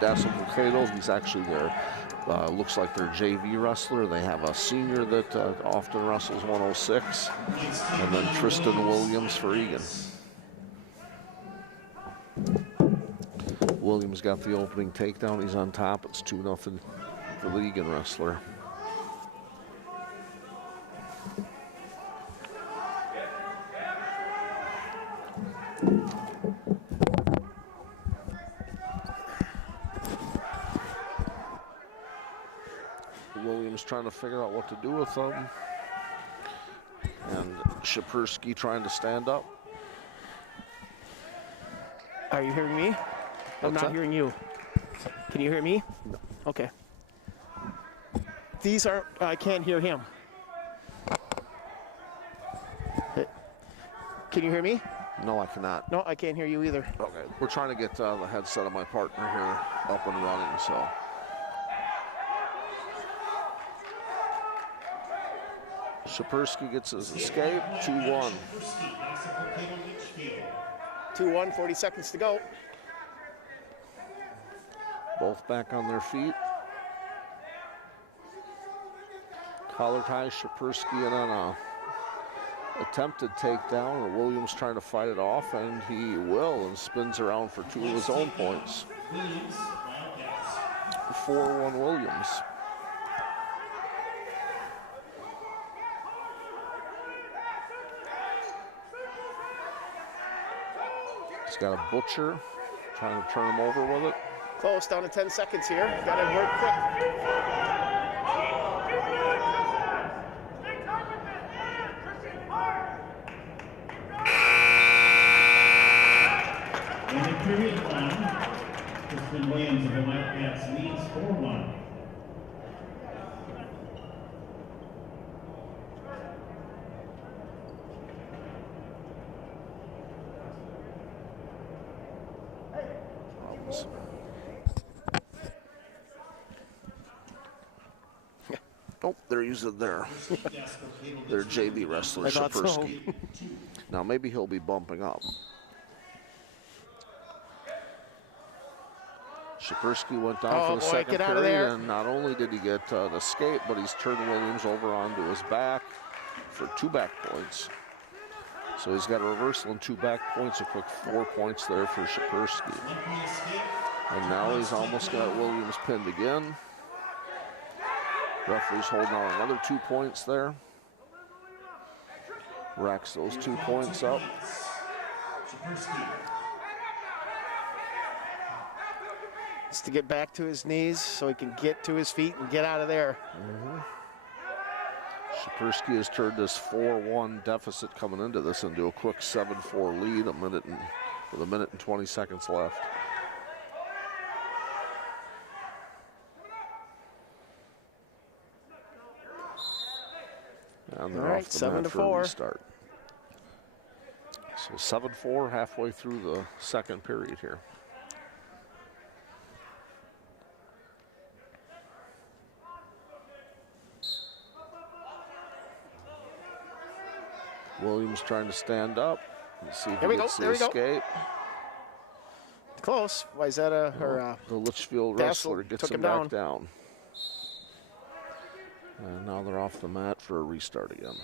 Dassel-Cokato. He's actually their, looks like their JV wrestler. They have a senior that often wrestles 106. And then Tristan Williams for Eagan. Williams got the opening takedown. He's on top. It's 2-0 for the Eagan wrestler. Williams trying to figure out what to do with them. And Shapersky trying to stand up. Are you hearing me? I'm not hearing you. Can you hear me? No. Okay. These are, I can't hear him. Can you hear me? No, I cannot. No, I can't hear you either. Okay, we're trying to get the headset of my partner here up and running, so. Shapersky gets his escape, 2-1. 2-1, 40 seconds to go. Both back on their feet. Collar tie, Shapersky in on a attempted takedown, and Williams trying to fight it off, and he will, and spins around for 2 of his own points. 4-1 Williams. He's got a butcher, trying to turn him over with it. Close, down to 10 seconds here. Got to work quick. In the period round, Tristan Williams of the Wildcats leads 4-1. Oh, they're using their JV wrestler, I thought so. Shapersky. Now maybe he'll be bumping up. Shapersky went down for the second get out of period, there. and not only did he get an escape, but he's turned Williams over onto his back for 2 back points. So he's got a reversal and 2 back points, a quick 4 points there for Shapersky. And now he's almost got Williams pinned again. Referee's holding on another 2 points there. Racks those 2 points up. Just to get back to his knees so he can get to his feet and get out of there. Shapersky has turned this 4-1 deficit coming into this into a quick 7-4 lead, with a minute and 20 seconds left. And they're off the mat for a restart. So 7-4 halfway through the second period here. Williams trying to stand up. Let's see if he gets the escape. Close. Wayzata or the Litchfield wrestler gets him back down. And now they're off the mat for a restart again.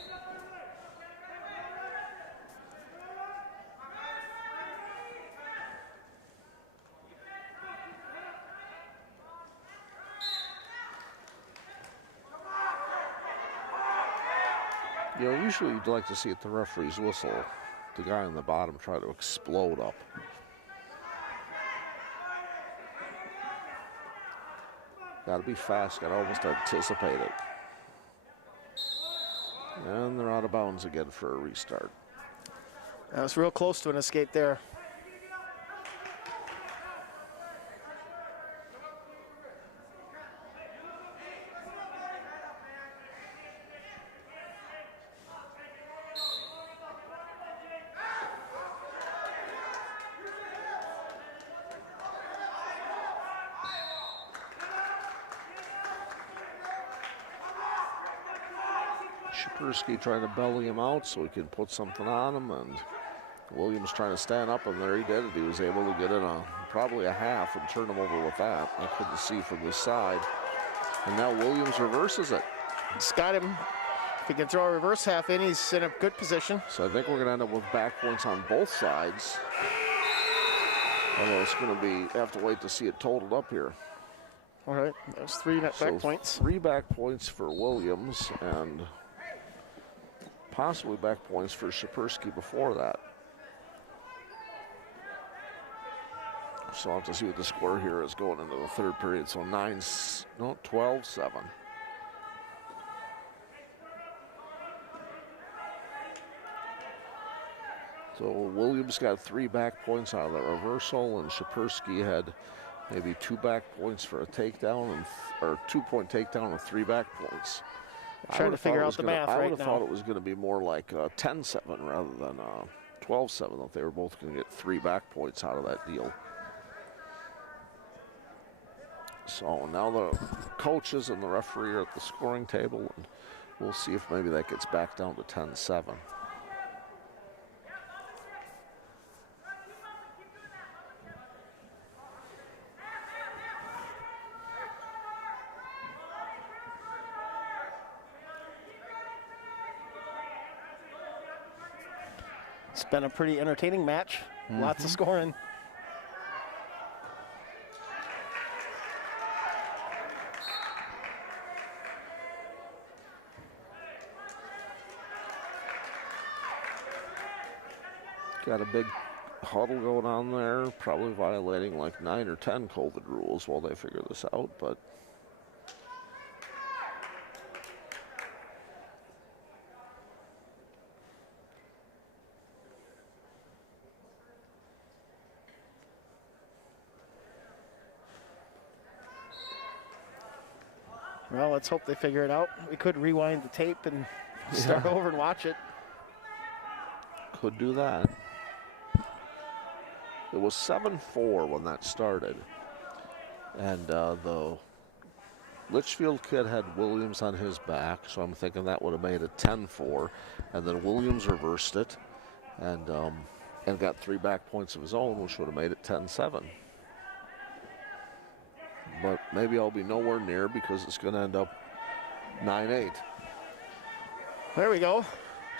You know, usually you'd like to see at the referee's whistle, the guy on the bottom try to explode up. Got to be fast, got to almost anticipate it. And they're out of bounds again for a restart. That was real close to an escape there. Shapersky trying to belly him out so he can put something on him, and Williams trying to stand up, and there he did it. He was able to get in probably a half and turn him over with that. I couldn't see from this side. And now Williams reverses it. It's got him. If he can throw a reverse half in, he's in a good position. So I think we're going to end up with back points on both sides. Although it's going to be, have to wait to see it totaled up here. All right, there's 3 back points. 3 back points for Williams and possibly back points for Shapersky before that. So I'll have to see what the score here is going into the third period. So 12-7. So Williams got 3 back points out of the reversal, and Shapersky had maybe 2 back points for a takedown, or 2-point takedown and 3 back points. Trying to figure out the math right now. I would have thought it was going to be more like 10-7 rather than 12-7, that they were both going to get 3 back points out of that deal. So now the coaches and the referee are at the scoring table, and we'll see if maybe that gets back down to 10-7. It's been a pretty entertaining match. Lots of scoring. Got a big huddle going on there, probably violating like 9 or 10 COVID rules while they figure this out, but well, let's hope they figure it out. We could rewind the tape and start over and watch it. Could do that. It was 7-4 when that started. And the Litchfield kid had Williams on his back, so I'm thinking that would have made it 10-4. And then Williams reversed it and got 3 back points of his own, which would have made it 10-7. But maybe I'll be nowhere near because it's going to end up 9-8. There we go.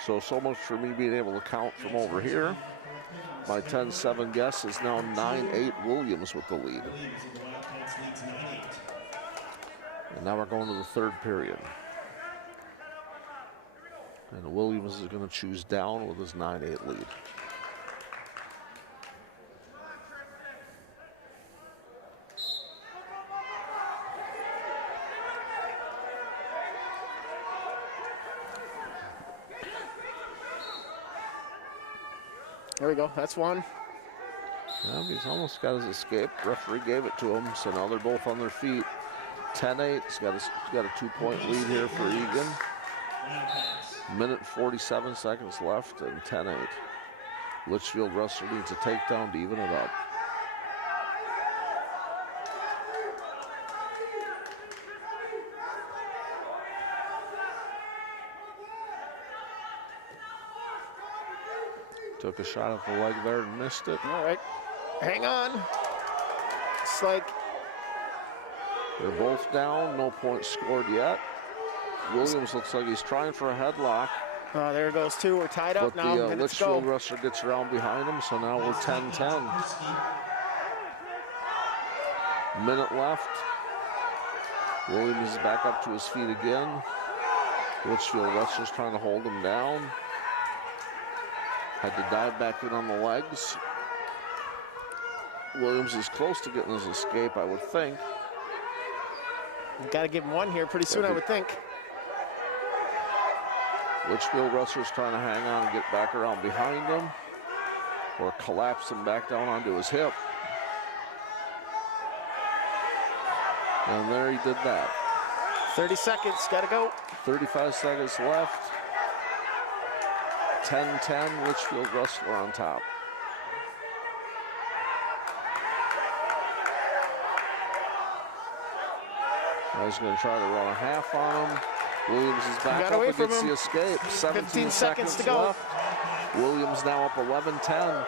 So much for me being able to count from over here. My 10-7 guess is now 9-8 Williams with the lead. And now we're going to the third period. And Williams is going to choose down with his 9-8 lead. There we go, that's one. Yeah, he's almost got his escape. Referee gave it to him, so now they're both on their feet. 10-8, he's got a 2-point lead here for Eagan. Minute 47 seconds left and 10-8. Litchfield wrestler needs a takedown to even it up. Took a shot at the leg there and missed it. All right, hang on. It's like they're both down, no points scored yet. Williams looks like he's trying for a headlock. Oh, there goes 2. We're tied up now. But the Litchfield wrestler gets around behind him, so now we're 10-10. Minute left. Williams is back up to his feet again. Litchfield wrestler's trying to hold him down. Had to dive back in on the legs. Williams is close to getting his escape, I would think. You've got to give him one here pretty soon, I would think. Litchfield wrestler's trying to hang on and get back around behind him, or collapse him back down onto his hip. And there he did that. 30 seconds, gotta go. 35 seconds left. 10-10, Litchfield wrestler on top. Now he's going to try to run a half on him. Williams is back Got up away and from gets him. the escape. 15 seconds to go. left. Williams now up 11-10.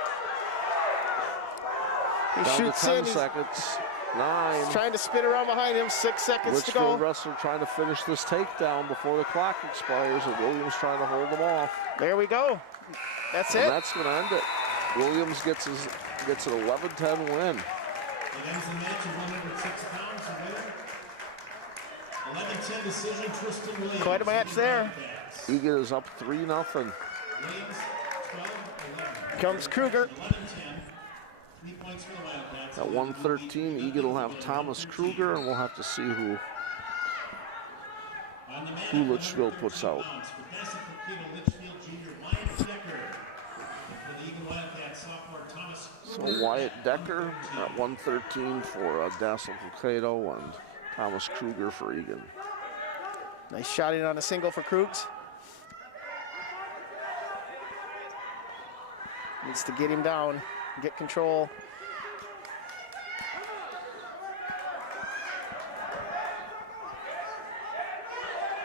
He Down shoots to 10 in. He's seconds. 9. trying to spin around behind him. 6 seconds to Litchfield go. wrestler trying to finish this takedown before the clock expires, and Williams trying to hold them off. There we go. That's And it. that's going to end it. Williams gets an 11-10 win. It ends the match at 106 pounds. The winner, 11-10 decision, Tristan Williams. Quite a match there. Eagan is up 3-0. Williams, 12-11. Comes Kruger. 11-10. 3 points for the Wildcats. At 113, Eagan will have Thomas Kruger, and we'll have to see who Litchfield puts out. For Dassel-Cokato, Litchfield Jr. Wyatt Decker. For the Eagan Wildcats, sophomore Thomas Kruger. So Wyatt Decker at 113 for Dassel-Cokato and Thomas Kruger for Eagan. Nice shot in on a single for Krugs. Needs to get him down, get control.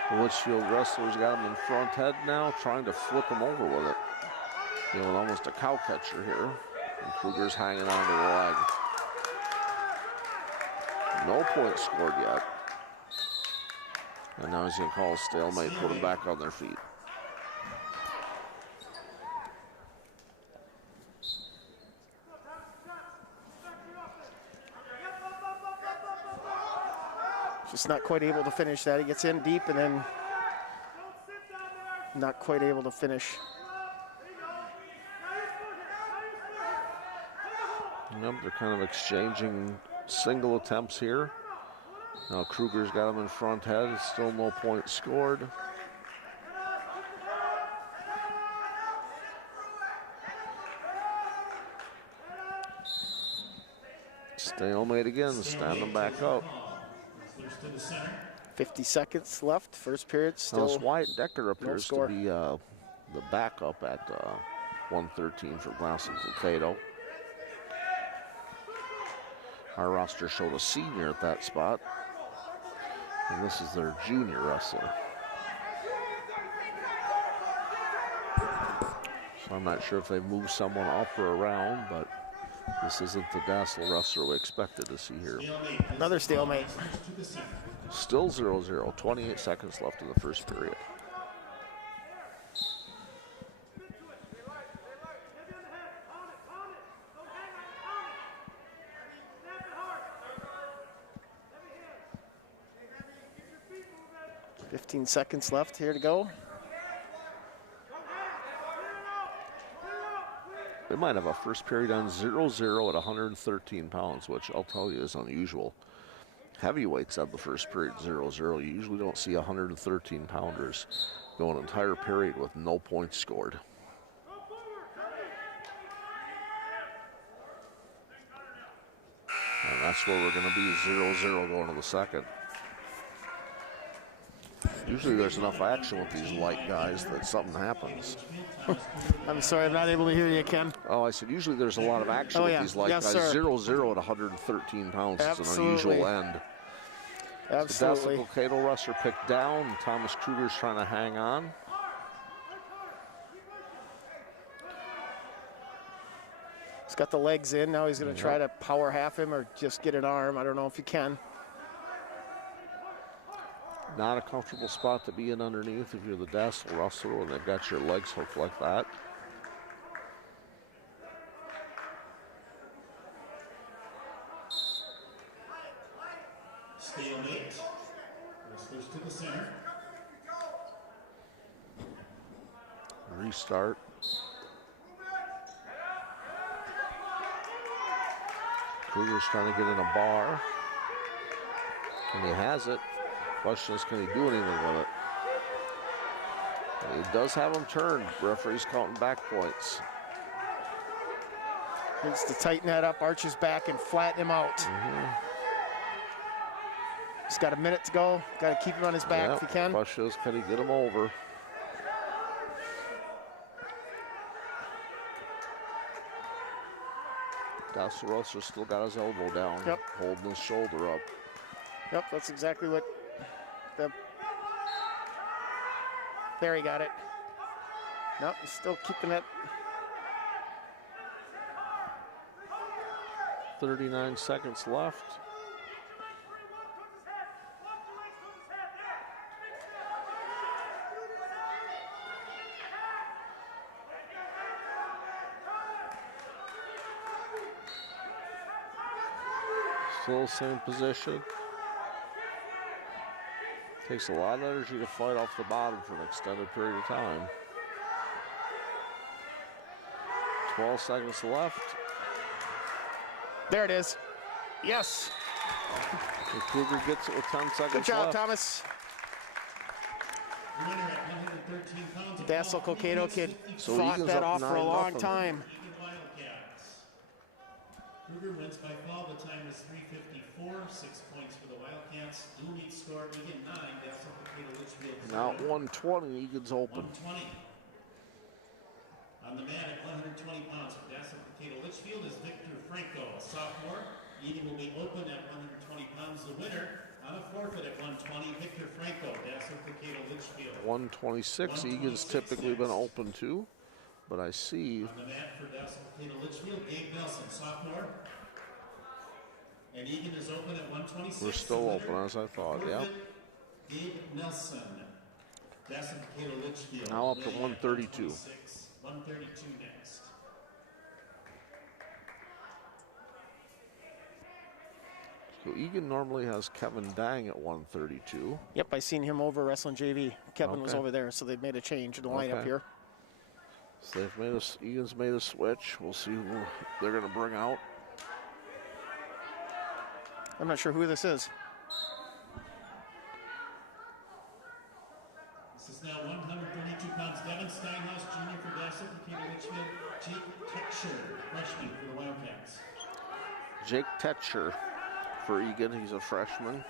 The Litchfield wrestlers got him in front head now, trying to flip him over with it. You know, almost a cow catcher here. And Kruger's hanging onto the leg. No points scored yet. And now he's going to call a stalemate, put them back on their feet. Just not quite able to finish that. He gets in deep and then not quite able to finish. Yep, they're kind of exchanging single attempts here. Now Kruger's got him in front head. Still no points scored. Stalemate again, stand them back up. 50 seconds left, first period Now still. Wyatt Decker appears to score. be the backup at 113 for Dassel-Cokato. Our roster showed a senior at that spot. And this is their junior wrestler. So I'm not sure if they moved someone up or around, but this isn't the Dassel wrestler we expected to see here. Another stalemate. Still 0-0, 28 seconds left in the first period. $15 seconds left here to go. They might have a first period on 0-0 at 113 pounds, which I'll tell you is unusual. Heavyweights have the first period 0-0. You usually don't see 113 pounders go an entire period with no points scored. And that's where we're going to be 0-0 going to the second. Usually there's enough action with these light guys that something happens. I'm sorry, I'm not able to hear you, Ken. Oh, I said usually there's a lot of action with these light Yes, guys. sir. 0-0 at 113 pounds is an Absolutely. unusual end. Absolutely. The Dassel-Cokato wrestler picked down. And Thomas Kruger's trying to hang on. He's got the legs in. Now he's going to try to power half him or just get an arm. I don't know if he can. Not a comfortable spot to be in underneath if you're the Dassel wrestler and they've got your legs hooked like that. Stalemate. Wrestlers to the center. Restart. Kruger's trying to get in a bar. And he has it. Question is, can he do anything with it? And he does have him turned. Referee's counting back points. Needs to tighten that up, arch his back, and flatten him out. He's got a minute to go. Got to keep him on his back if he can. Question is, can he get him over? Dassel wrestler still got his elbow down, holding his shoulder up. Yep, that's exactly what the There, he got it. Nope, he's still keeping it. 39 seconds left. Still same position. Takes a lot of energy to fight off the bottom for an extended period of time. 12 seconds left. There it is. Yes. The Cougar gets it with 10 seconds Good job, left. Thomas. Winner at 113 pounds of Dassel-Cokato kid So fought Egan's that up off for a long 9-0. time. Eagan Wildcats. Cougar wins by fall. The time is 3:54. 6 points for the Wildcats. Dual meet score Eagan 9. Dassel-Cokato Litchfield 0. Now at 120, Egan's open. 120. On the mat at 120 pounds for Dassel-Cokato Litchfield is Victor Franco, a sophomore. Eagan will be open at 120 pounds. The winner on a forfeit at 120, Victor Franco, Dassel-Cokato Litchfield. 126, Egan's typically been open too, but I see On the mat for Dassel-Cokato Litchfield, Gabe Nelson, sophomore. And Eagan is open at 126. we're still The open winner, as I thought, forfeit, yeah. Gabe Nelson, Dassel-Cokato Litchfield. Now up to Winning at 132. 132 next. So Egan normally has Kevin Dang at 132. Yep, I seen him over wrestling JV. Kevin was Okay. over there, so they've made a change in the lineup Okay. here. So they've made Egan's made a switch. We'll see who they're going to bring out. I'm not sure who this is. This is now 132 pounds. Devin Steinhaus, junior for Dassel-Cokato Litchfield. Jake Texture, freshman for the Wildcats. Jake Tetcher for Egan. He's a freshman.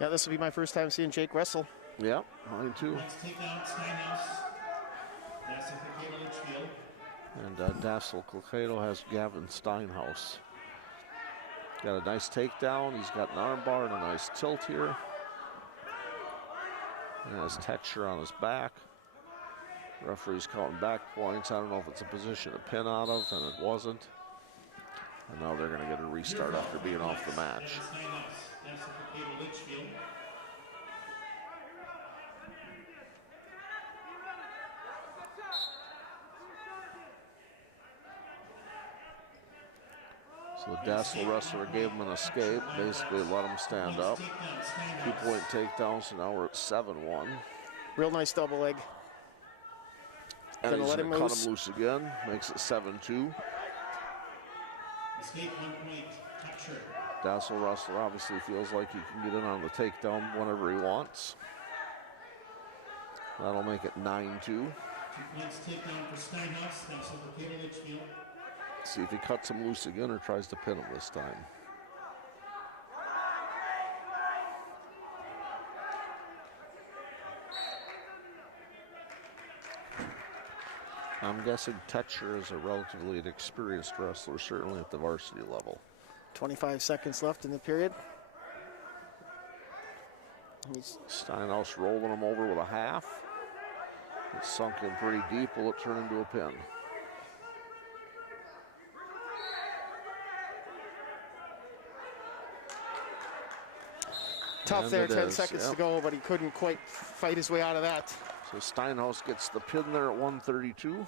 Yeah, this will be my first time seeing Jake wrestle. Yep, mine too. Let's take out Steinhaus. Dassel-Cokato Litchfield. And Dassel-Cokato has Gavin Steinhaus. Got a nice takedown. He's got an armbar and a nice tilt here. And has texture on his back. Referee's counting back points. I don't know if it's a position to pin out of, and it wasn't. And now they're going to get a restart after being off the match. Devin Steinhaus, Dassel-Cokato Litchfield. So the Dassel wrestler gave him an escape, basically let him stand up. Takedown, 2-point Steinhaus. takedown, so now we're at 7-1. Real nice double leg. And Gonna he's let going him to cut loose. him loose again, makes it 7-2. Escape 1 point, Texture. Dassel wrestler obviously feels like he can get in on the takedown whenever he wants. That'll make it 9-2. 2 points takedown for Steinhaus, Dassel-Cokato Litchfield. See if he cuts him loose again or tries to pin him this time. I'm guessing Texture is a relatively inexperienced wrestler, certainly at the varsity level. 25 seconds left in the period. He's Steinhaus rolling him over with a half. It's sunk in pretty deep. Will it turn into a pin? tough And there, it 10 is, seconds yep. to go, but he couldn't quite fight his way out of that. So Steinhaus gets the pin there at 132. Winner,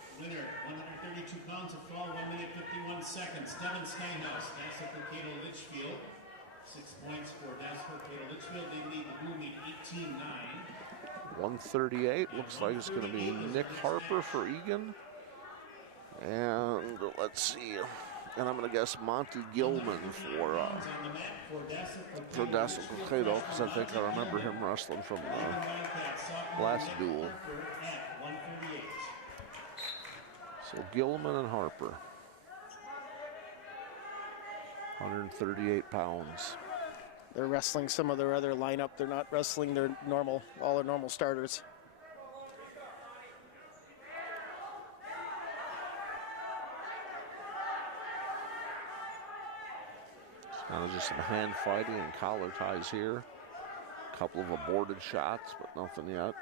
132 pounds of fall, 1 minute 51 seconds. Devin Steinhaus, Dassel-Cokato Litchfield. 6 points for Dassel-Cokato Litchfield. They lead the blue meet 18-9. 138. Looks like it's going to be Nick Harper for Egan. And let's see. And I'm going to guess Monty Gilman for Dassel-Cokato, because I think I remember him wrestling from the last duel. So Gilman and Harper. 138 pounds. They're wrestling some of their other lineup. They're not wrestling their normal, all their normal starters. It's kind of just some hand fighting and collar ties here. couple of aborted shots, but nothing yet.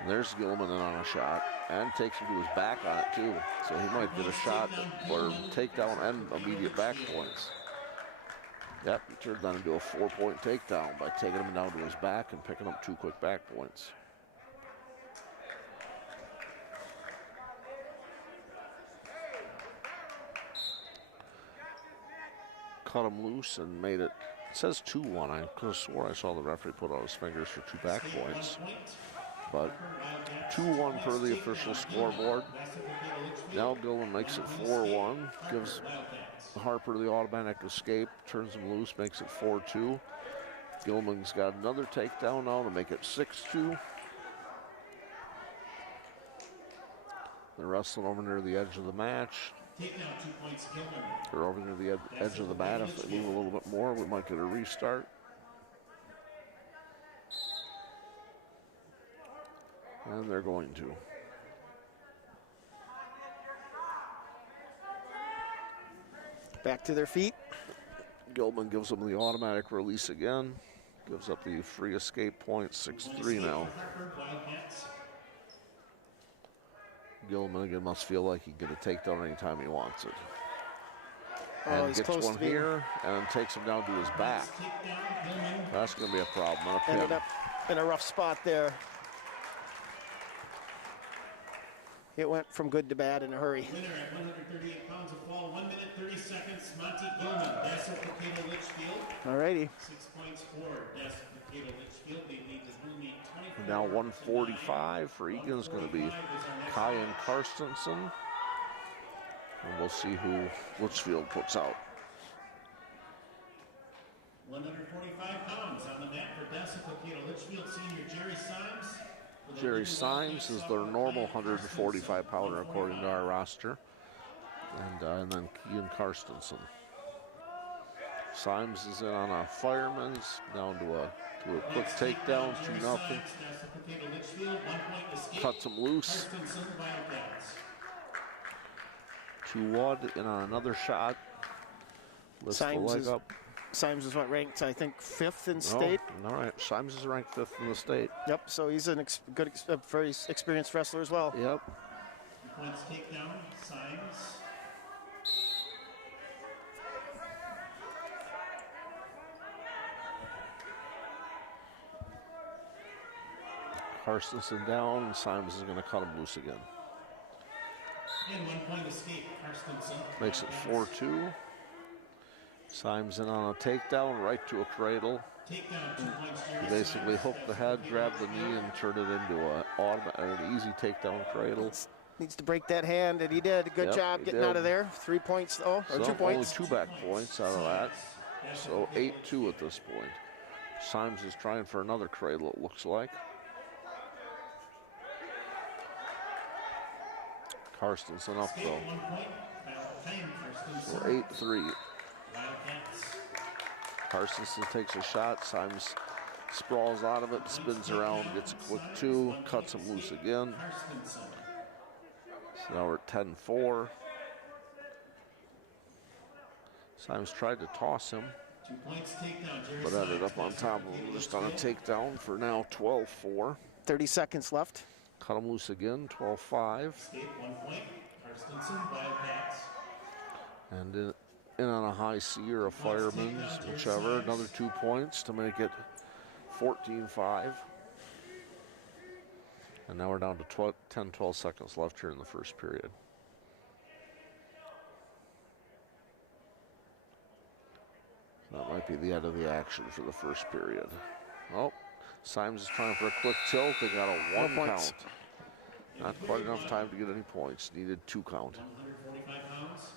And there's Gilman in on a shot and takes him to his back on it too. So he might get a shot for takedown and immediate back points. Yep, he turned that into a 4-point takedown by taking him down to his back and picking up 2 quick back points. Cut him loose and made it. It says 2-1. I could have swore I saw the referee put out his fingers for 2 back points. But 2-1 per the official scoreboard. Now Gilman makes it 4-1. Gives Harper the automatic escape. Turns him loose. Makes it 4-2. Gilman's got another takedown now to make it 6-2. They're wrestling over near the edge of the match. They're over near the edge of the mat. If they move a little bit more, we might get a restart. And they're going to. Back to their feet. Gilman gives them the automatic release again. Gives up the free escape point, 6-3 now. Gilman again must feel like he can get a takedown anytime he wants it. And he's gets close one to being- here and takes him down to his back. That's going to be a problem. And a Ended pin. up in a rough spot there. It went from good to bad in a hurry. Winner at 138 pounds of fall, 1 minute 30 seconds. Monty Gilman, Dassel-Cokato, Litchfield. All righty. 6 points for Dassel-Cokato, Litchfield. They lead the blue meet 24. Now 145 for Eagan is going to be Kyan Karstensen. And we'll see who Litchfield puts out. 145 pounds on the mat for Dassel-Cokato, Litchfield senior Jerry Symes. Jerry Symes is their normal 145 pounder according to our roster. And then Kyan Karstensen. Symes is in on a fireman's, down to a quick takedown, 2-0. Cuts him loose. 2-1 in on another shot. Lifts the leg up. Symes is what, ranked, I think, 5th in state. Oh, all right, Symes is ranked 5th in the state. Yep, so he's a very experienced wrestler as well. Yep. Points takedown, Symes. Karstensen down, and Symes is going to cut him loose again. And 1 point escape, Karstensen. Makes it 4-2. Symes in on a takedown, right to a cradle. Takedown, 2 points, Jerry He basically hooked the head, grabbed the knee, and turned it into an easy takedown cradle. Needs to break that hand, and he did. Good Yep, job he getting did. out of there. 3 points, or So 2 points. only 2 back points out of that. So 8-2 at this point. Symes is trying for another cradle, it looks like. Karstensen up though. 1 point, time, So Karstensen. 8-3. Wildcats. Karstensen takes a shot. Symes sprawls out of it, spins around, gets a quick 2, cuts him loose again. Karstensen. So now we're at 10-4. Symes tried to toss him, 2 points takedown, Jerry but ended Symes. up on top of him just on a takedown for now 12-4. 30 seconds left. Cut him loose again, 12-5. Escape, 1 point. Karstensen, Wildcats. And in on a high C or a fireman's, whichever, another 2 points to make it 14-5. And now we're down to 10-12 seconds left here in the first period. That might be the end of the action for the first period. Oh, Symes is trying for a quick tilt. They got a 1 count. Not quite enough time to get any points. Needed 2 count. 145 pounds.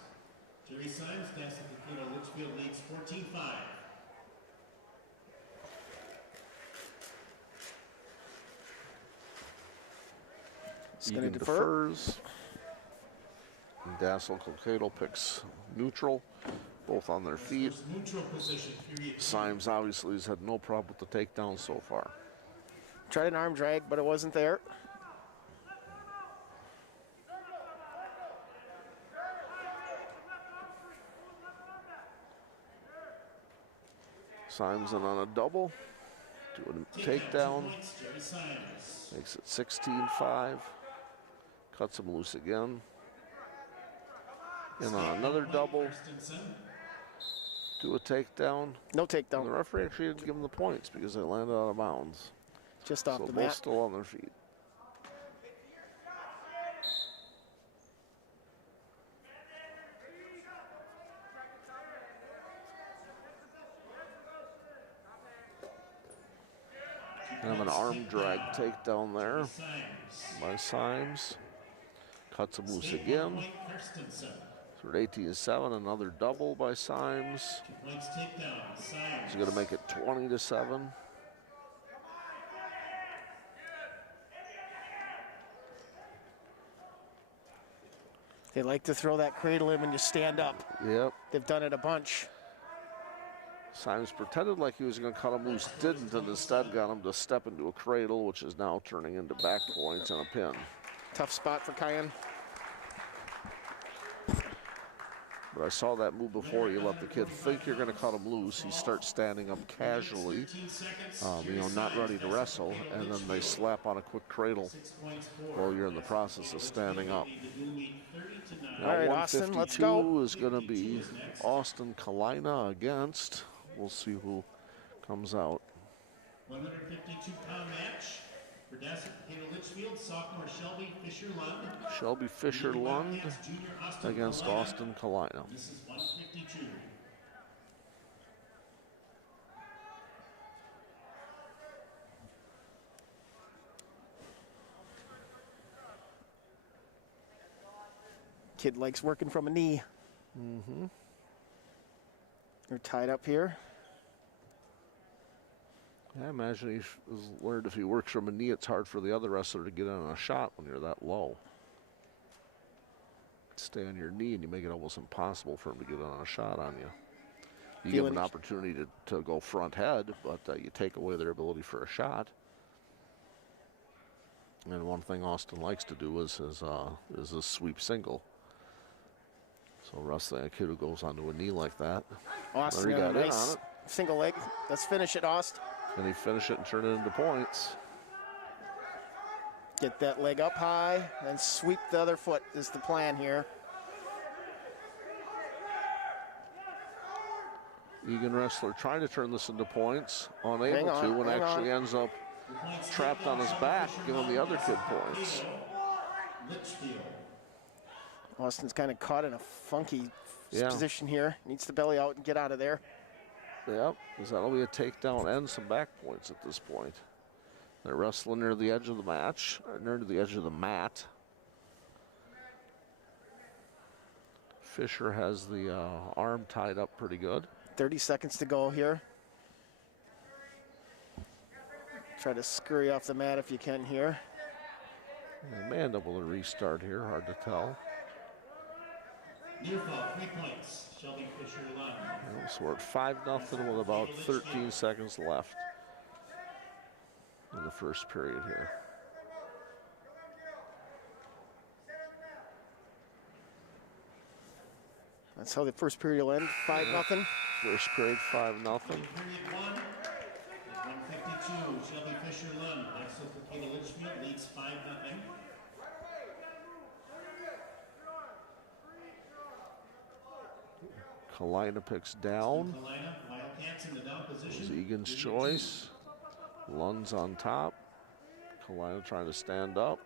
Jerry Symes, Dassel-Cokato, Litchfield leads 14-5. He's going Eagan to defer. defers. And Dassel-Cokato picks neutral, both on their feet. Neutral position, period. Symes obviously has had no problem with the takedown so far. Tried an arm drag, but it wasn't there. Simon on a double. Doing a takedown. Jerry Simons. Makes it 16-5. Cuts him loose again. And on another double. Do a takedown. No takedown. And the referee actually didn't give him the points because they landed out of bounds. Just off so the both mat. still on their feet. And have an arm drag takedown there by Symes. Cuts him loose again. So at 18-7, another double by Symes. He's going to make it 20-7. They like to throw that cradle in when you stand up. Yep. They've done it a bunch. Symes pretended like he was going to cut him loose, didn't, and instead got him to step into a cradle, which is now turning into back points and a pin. Tough spot for Cayenne. But I saw that move before. You let the kid think you're going to cut him loose. He starts standing up casually, not ready to wrestle, and then they slap on a quick cradle while you're in the process of standing up. Now, all right, Austin, let's go. 152 is going to be Austin Kalina against. We'll see who comes out. 152-pound match for Dassel-Cokato Litchfield, sophomore Shelby Fisher-Lund. Shelby Fisher-Lund against Austin Kalina. This is 152. Kid likes working from a knee. Mm-hmm. They're tied up here. I imagine he's learned if he works from a knee, it's hard for the other wrestler to get in on a shot when you're that low. Stay on your knee and you make it almost impossible for him to get in on a shot on you. You give them an opportunity to go front head, but you take away their ability for a shot. And one thing Austin likes to do is a sweep single. So wrestling a kid who goes onto a knee like that. Austin got a nice single leg. Let's finish it, Austin. And he finish it and turn it into points. Get that leg up high and sweep the other foot is the plan here. Eagan wrestler trying to turn this into points, unable to, and actually ends up trapped on his back, giving the other kid points. Austin's kind of caught in a funky position here. Needs the belly out and get out of there. Yep, because that'll be a takedown and some back points at this point. They're wrestling near the edge of the match, or near the edge of the mat. Fisher has the arm tied up pretty good. 30 seconds to go here. Try to scurry off the mat if you can here. They may end up with a restart here, hard to tell. Near fall, 3 points. Shelby Fisher-Lund. So we're at 5-0 with about 13 seconds left in the first period here. That's how the first period will end, 5-0. First period, 5-0. Period 1, 152, Shelby Fisher-Lund. Dassel-Cokato Litchfield leads 5-0. Kalina picks down. Wildcats in the down position. This is Eagan's choice. Lund's on top. Kalina trying to stand up.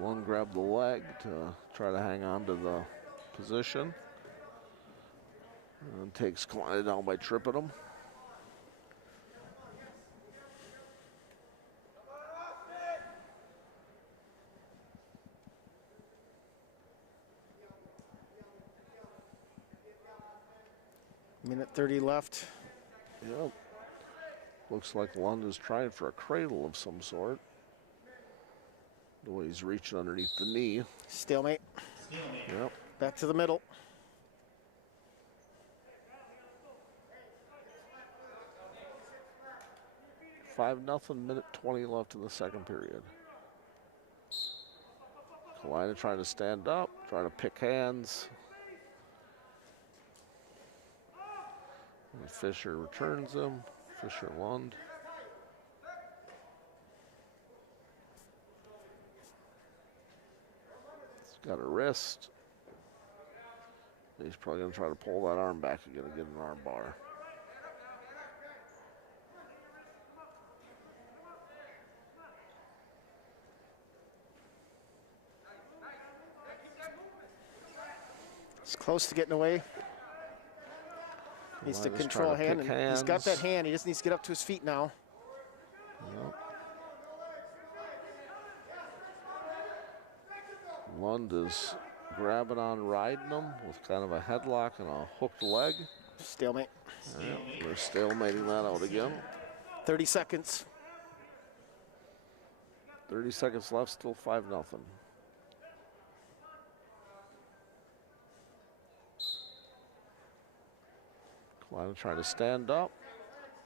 Lund grabbed the leg to try to hang on to the position. And takes Kalina down by tripping him. Minute 30 left. Yep. Looks like Lund is trying for a cradle of some sort. The way he's reaching underneath the knee. Stalemate. Yep. Back to the middle. Five nothing, minute 20 left in the second period. Kalina trying to stand up, trying to pick hands. And Fisher returns them. Fisher Lund. He's got a wrist. He's probably going to try to pull that arm back again and get an arm bar. It's close to getting away. Needs to control hand. And he's got that hand. He just needs to get up to his feet now. Yep. Lund is grabbing on, riding him with kind of a headlock and a hooked leg. Stalemate. Yep. They're stalemating that out again. 30 seconds. 30 seconds left, still 5-0. Klein trying to stand up.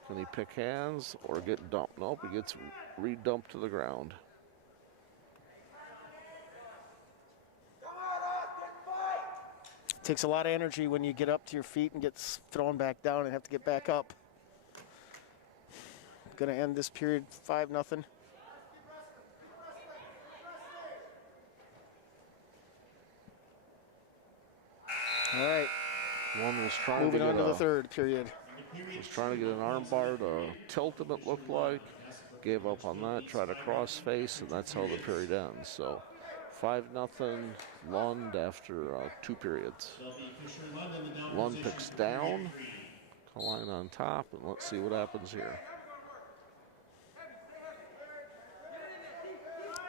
Can he pick hands or get dumped? Nope, he gets re-dumped to the ground. Takes a lot of energy when you get up to your feet and get thrown back down and have to get back up. Gonna end this period 5-0. All right. One was trying Moving to on to the third period. Was trying to get an arm bar to tilt him, it looked like. Gave up on that, tried a cross face, and that's how the period ends. So 5-0 Lund after 2 periods. Lund picks down, Klein on top, and let's see what happens here.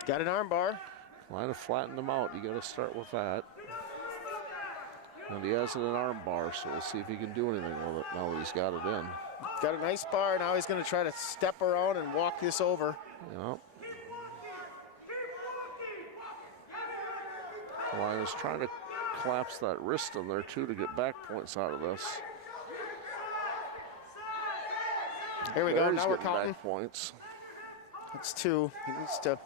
Got an arm bar. Klein to flatten him out, you got to start with that. And he has an arm bar, so we'll see if he can do anything with it now that he's got it in. Got a nice bar, now he's gonna try to step around and walk this over. Yep. Klein is trying to collapse that wrist in there too to get back points out of this. Here we go, now we're counting. Back points. That's 2. He needs to,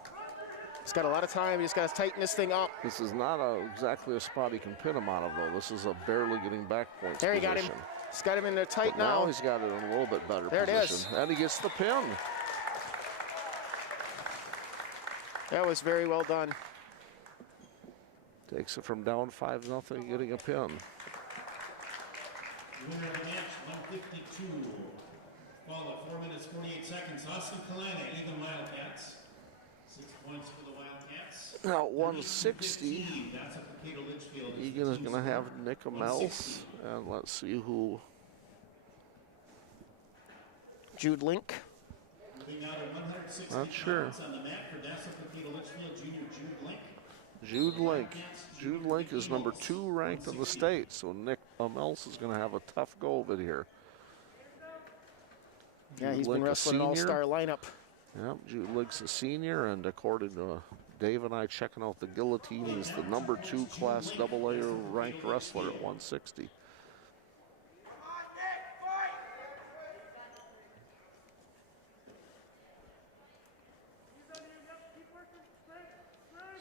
he's got a lot of time, he's got to tighten this thing up. This is not exactly a spot he can pin him out of though. This is a barely getting back points There he position. got him. He's got him in there tight But now now. he's got it in a little bit better There position. it is. And he gets the pin. That was very well done. Takes it from down 5-0, getting a pin. Winner of the match, 152. Followed 4 minutes, 48 seconds. Austin Kalana, Eagan Wildcats. 6 points for the Wildcats. Now 160. That's a Cokato Litchfield. Eagan is going to have Nick Amels. And let's see who. Jude Link. Moving out at 160 Not sure. pounds on the mat for Dassel-Cokato Litchfield Junior Jude Link. Jude Link. Jude Link is number 2 ranked in the state, so Nick Amels is going to have a tough go of it here. Yeah, Jude he's Link, been a wrestling an senior. all-star lineup. Yep, Jude Link's a senior, and according to Dave and I checking out the guillotine, he's the number 2 Class AA ranked wrestler at 160.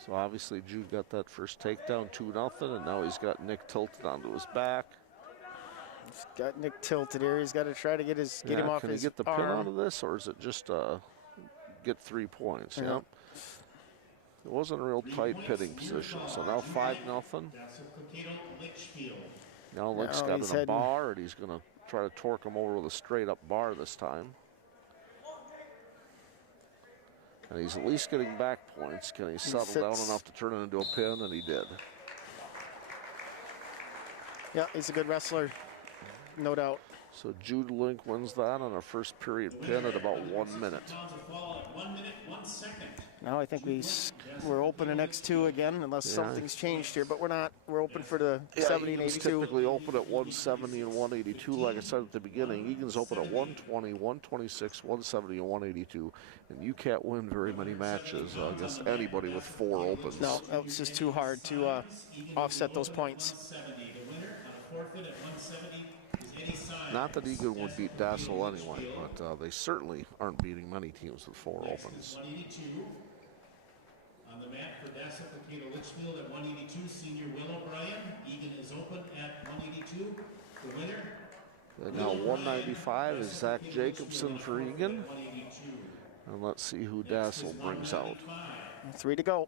So obviously Jude got that first takedown, 2-0, and now he's got Nick tilted onto his back. He's got Nick tilted here. He's got to try to get him off can his he get the arm. pin out of this, or is it just get 3 points? Yeah. Yep. It wasn't a real tight pitting position. So now 5-0. Dassel-Cokato Litchfield. Now Lick's Now got he's in a heading- bar, and he's going to try to torque him over with a straight up bar this time. And he's at least getting back points. Can he settle down sits. enough to turn it into a pin? And he did. Yeah, he's a good wrestler, no doubt. So Jude Link wins that on a first period pin at about 1 minute. Pounds of fall at 1 minute, 1 second. Now I think we're open the next 2 again, unless something's changed here. But we're not. We're open for the 70 and Egan's 82. typically open at 170 and 182, like I said at the beginning. Egan's open at 120, 126, 170, and 182. And you can't win very many matches against anybody with 4 opens. No, that was just too hard to offset those points. 170. The winner on a forfeit at 170 is Eddie Sines. Not that Egan would beat Dassel anyway, but they certainly aren't beating many teams with 4 opens. 182. On the mat for Dassel-Cokato Litchfield at 182, senior Will O'Brien. Egan is open at 182. The winner, And now 195 is Zach Jacobson for Eagan. And let's see who Dassel brings out. 3 to go.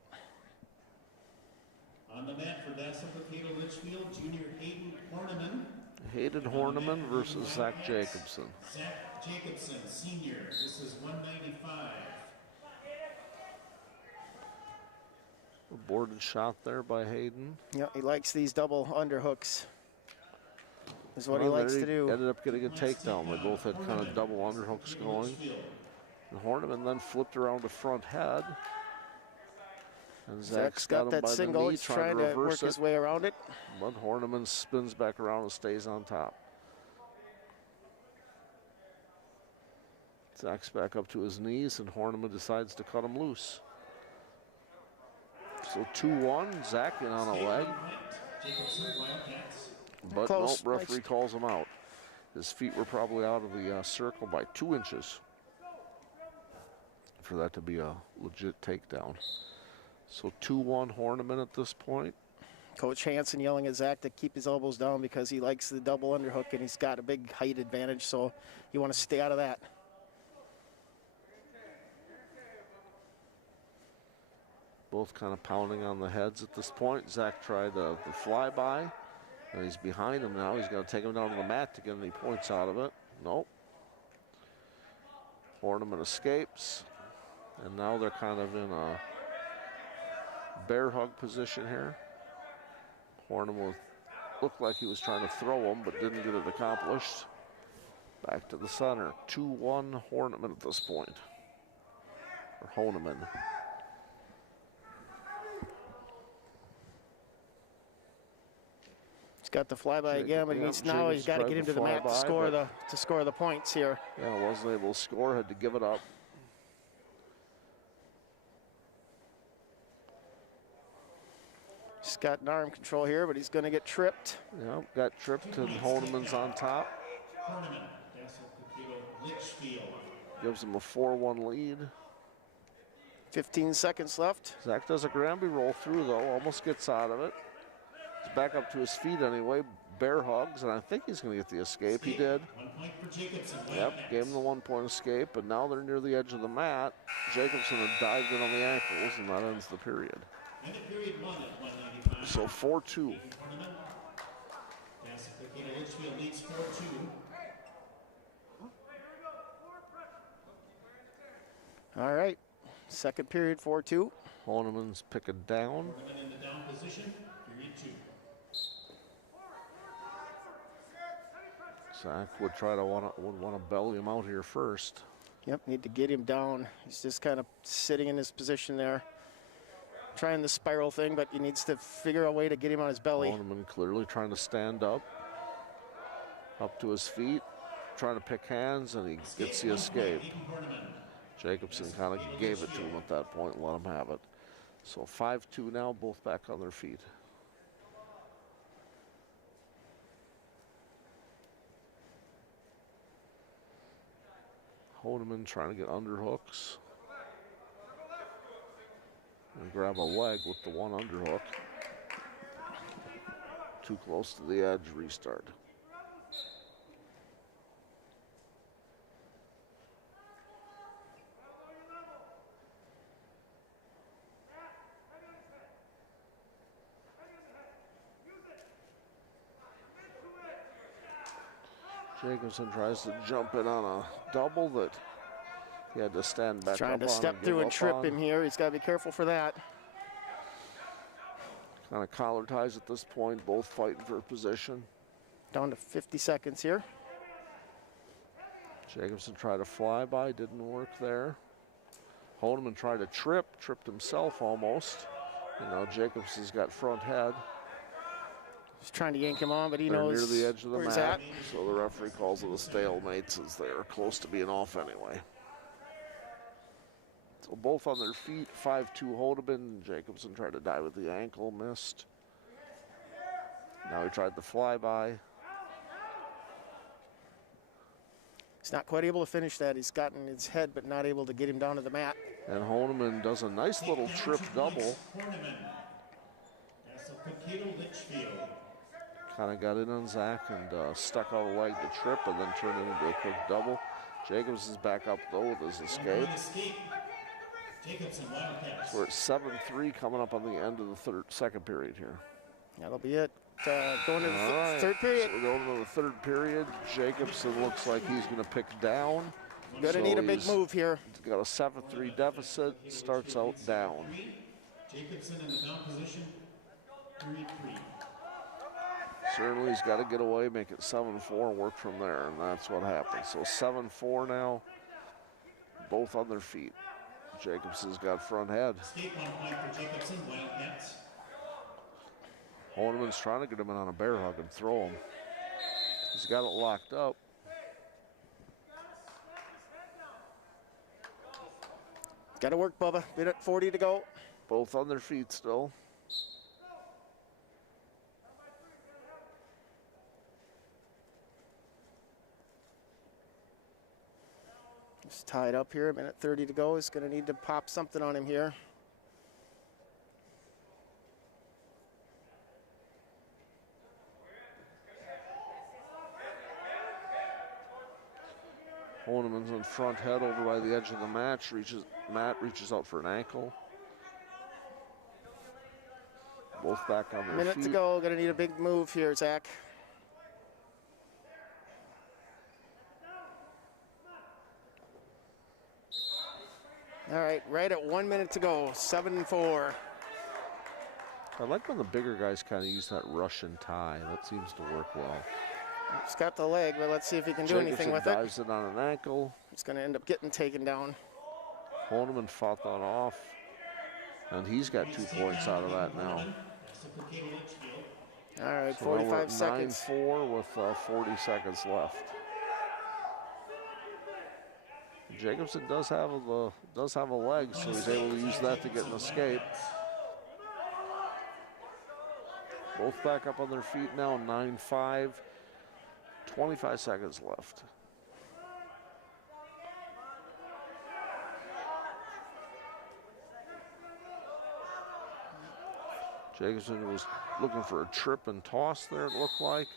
On the mat for Dassel-Cokato Litchfield, junior Hayden Horniman. Hayden Horniman versus Zach Jacobson. Zach Jacobson, senior. This is 195. A boarded shot there by Hayden. Yeah, he likes these double underhooks. Is what he likes to do. Ended up getting a takedown. They both had kind of double underhooks going. And Horniman then flipped around the front head. And Zach's got him that by single. the knee, He's trying to work his way around it. But Horniman spins back around and stays on top. Zach's back up to his knees, and Horniman decides to cut him loose. So 2-1, Zach in on a leg. But Close. nope, referee calls him out. His feet were probably out of the circle by 2 inches for that to be a legit takedown. So 2-1 Horniman at this point. Coach Hansen yelling at Zach to keep his elbows down because he likes the double underhook and he's got a big height advantage, so you want to stay out of that. Both kind of pounding on the heads at this point. Zach tried the flyby, and he's behind him now. He's going to take him down to the mat to get any points out of it. Nope. Horniman escapes, and now they're kind of in a bear hug position here. Horniman looked like he was trying to throw him, but didn't get it accomplished. Back to the center. 2-1 Horniman at this point. Or Horniman. He's got the flyby again, but he's got to get him to the mat to score the points here. Yeah, wasn't able to score, had to give it up. He's got an arm control here, but he's going to get tripped. Yeah, got tripped, and Horniman's on top. Horniman, Dassel-Cokato Litchfield. Gives him a 4-1 lead. 15 seconds left. Zach does a Granby roll through, though, almost gets out of it. He's back up to his feet anyway, bear hugs, and I think he's going to get the escape. He did. 1 point for Jacobson. Yep, gave him the 1 point escape, but now they're near the edge of the mat. Jacobson had dived in on the ankles, and that ends the period. End of period 1 at 195. So 4-2. Dassel-Cokato Litchfield leads 4-2. All right, second period, 4-2. Horniman's picking down. Horniman in the down position, period 2. Zach would want to belly him out here first. Yep, need to get him down. He's just kind of sitting in his position there, trying the spiral thing, but he needs to figure a way to get him on his belly. Horniman clearly trying to stand up to his feet, trying to pick hands, and he gets the escape. Jacobson kind of gave it to him at that point and let him have it. So 5-2 now, both back on their feet. Horniman trying to get underhooks. And grab a leg with the one underhook. Too close to the edge, restart. Jacobson tries to jump in on a double that he had to stand back up on. Trying to step through and trip him here. He's got to be careful for that. Kind of collar ties at this point, both fighting for position. Down to 50 seconds here. Jacobson tried to fly by, didn't work there. Horniman tried to tripped himself almost. You know, Jacobson's got front head. He's trying to yank him on, but he They're knows near the edge of the where he's mat, at. so the referee calls it a stalemate since they're close to being off anyway. So both on their feet, 5-2 Horniman. Jacobson tried to dive with the ankle, missed. Now he tried the flyby. He's not quite able to finish that. He's gotten his head, but not able to get him down to the mat. And Horniman does a nice little trip double. Horniman, Dassel-Cokato Litchfield. Kind of got in on Zach and stuck out a leg to trip and then turned it into a quick double. Jacobs is back up though with his escape. Jacobson, Wildcats. So we're at 7-3 coming up on the end of the second period here. That'll be it. Going to the third period. So we're going to the third period. Jacobson looks like he's going to pick down. Gonna need a big move here. He's got a 7-3 deficit. Starts out down. Jacobson in the down position. 3-3. Certainly he's got to get away, make it 7-4, and work from there, and that's what happened. So 7-4 now, both on their feet. Jacobson's got front head. Escape 1 point for Jacobson, Wildcats. Horniman's trying to get him in on a bear hug and throw him. He's got it locked up. Got to work, Bubba. Minute 40 to go. Both on their feet still. Just tied up here. Minute 30 to go. He's going to need to pop something on him here. Horniman's in front head over by the edge of the match. Matt reaches out for an ankle. Both back on their Minute feet. to go. Going to need a big move here, Zach. All right, right at 1 minute to go. 7-4. I like when the bigger guys kind of use that Russian tie. That seems to work well. He's got the leg, but let's see if he can do anything with it. Dives it on an ankle. It's going to end up getting taken down. Horniman fought that off, and he's got 2 points out of that now. All right, So now we're 45 at seconds. 9-4 with 40 seconds left. Jacobson does have a leg, so he's able to use that to get an escape. Both back up on their feet now, 9-5. 25 seconds left. Jacobson was looking for a trip and toss there, it looked like.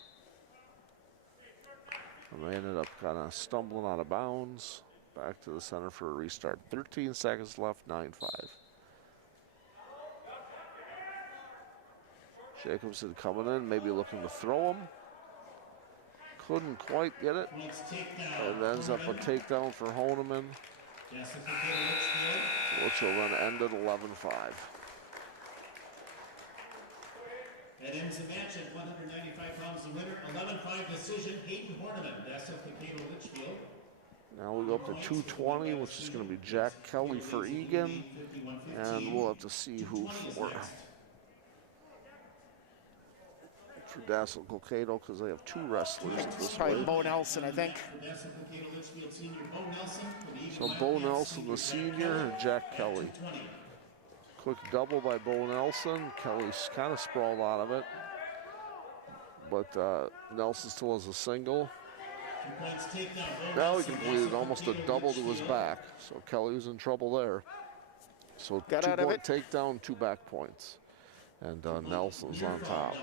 And they ended up kind of stumbling out of bounds. Back to the center for a restart. 13 seconds left, 9-5. Jacobson coming in, maybe looking to throw him. Couldn't quite get it. And ends up a takedown for Horniman, which will then end at 11-5. That ends the match at 195 pounds. The winner, 11-5 decision, Hayden Horniman, Dassel-Cokato, Litchfield. Now we go up to 220, which is going to be Jack Kelly for Eagan. And we'll have to see who for Dassel-Cokato, because they have 2 wrestlers at this Probably weight. Bo Nelson, I think. So Bo Nelson, the senior, and Jack Kelly. Quick double by Bo Nelson. Kelly's kind of sprawled out of it, but Nelson still has a single. Now he completed almost a double to his back, so Kelly was in trouble there. So 2-point takedown, 2 back points, and Nelson's on top.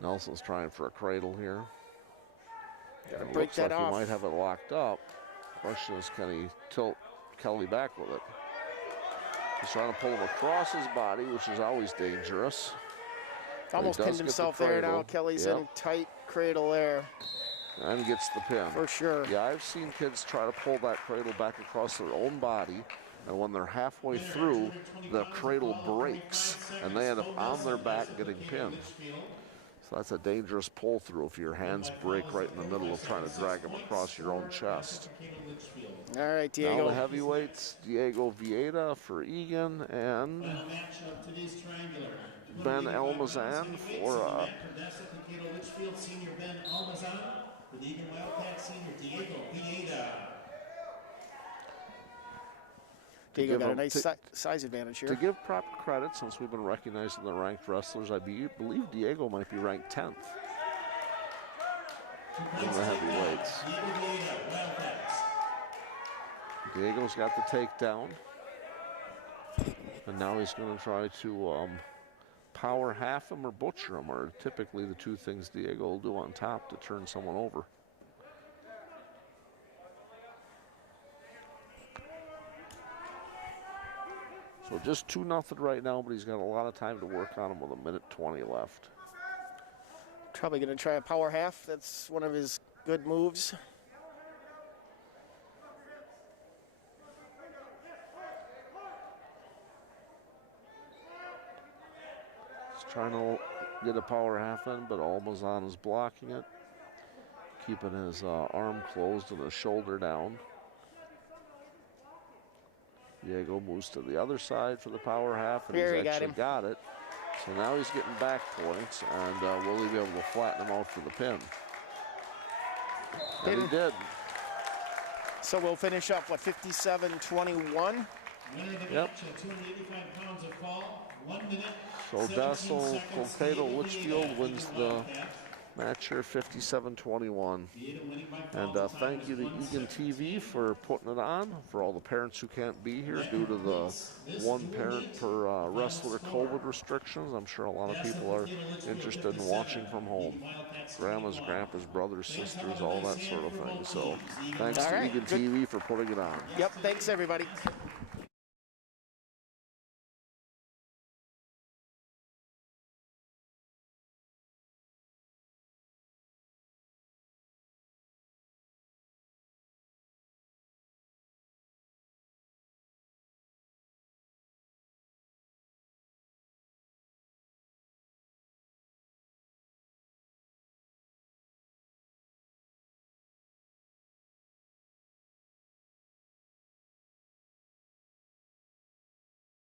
Nelson's trying for a cradle here. It break looks that like off. he might have it locked up. Question is, can he tilt Kelly back with it? He's trying to pull him across his body, which is always dangerous. Almost pinned himself there now. Kelly's in tight cradle there. And gets the pin. For sure. Yeah, I've seen kids try to pull that cradle back across their own body, and when they're halfway through, the cradle breaks, and they end up on their back getting pinned. So that's a dangerous pull through if your hands break right in the middle of trying to drag them across your own chest. All right, Diego. Now the heavyweights, Diego Vieira for Eagan and Ben Almazan for Senior Ben Almazan, for the Eagan Wildcats senior Diego Vieira. Diego got a nice size advantage here. To give proper credit, since we've been recognizing the ranked wrestlers, I believe Diego might be ranked 10th in the heavyweights. Diego's got the takedown, and now he's going to try to power half him or butcher him are typically the two things Diego will do on top to turn someone over. So just 2-0 right now, but he's got a lot of time to work on him with 1:20 left. Probably going to try a power half. That's one of his good moves. He's trying to get a power half in, but Almazan is blocking it, keeping his arm closed and his shoulder down. Diego moves to the other side for the power half, and Here, he's he actually got him. got it. So now he's getting back points, and will he be able to flatten him out for the pin? And he did. So we'll finish up, what, 57-21? Winner of the Yep. match at 285 pounds of fall, 1 minute. So 17 seconds. Dassel-Cokato Litchfield wins the match here, 57-21. And thank you to Eagan TV for putting it on, for all the parents who can't be here due to the one parent per wrestler COVID restrictions. I'm sure a lot of people are interested in watching from home. Grandmas, grandpas, brothers, sisters, all that sort of thing. So thanks to right. Eagan TV for putting it on. Yep, thanks everybody.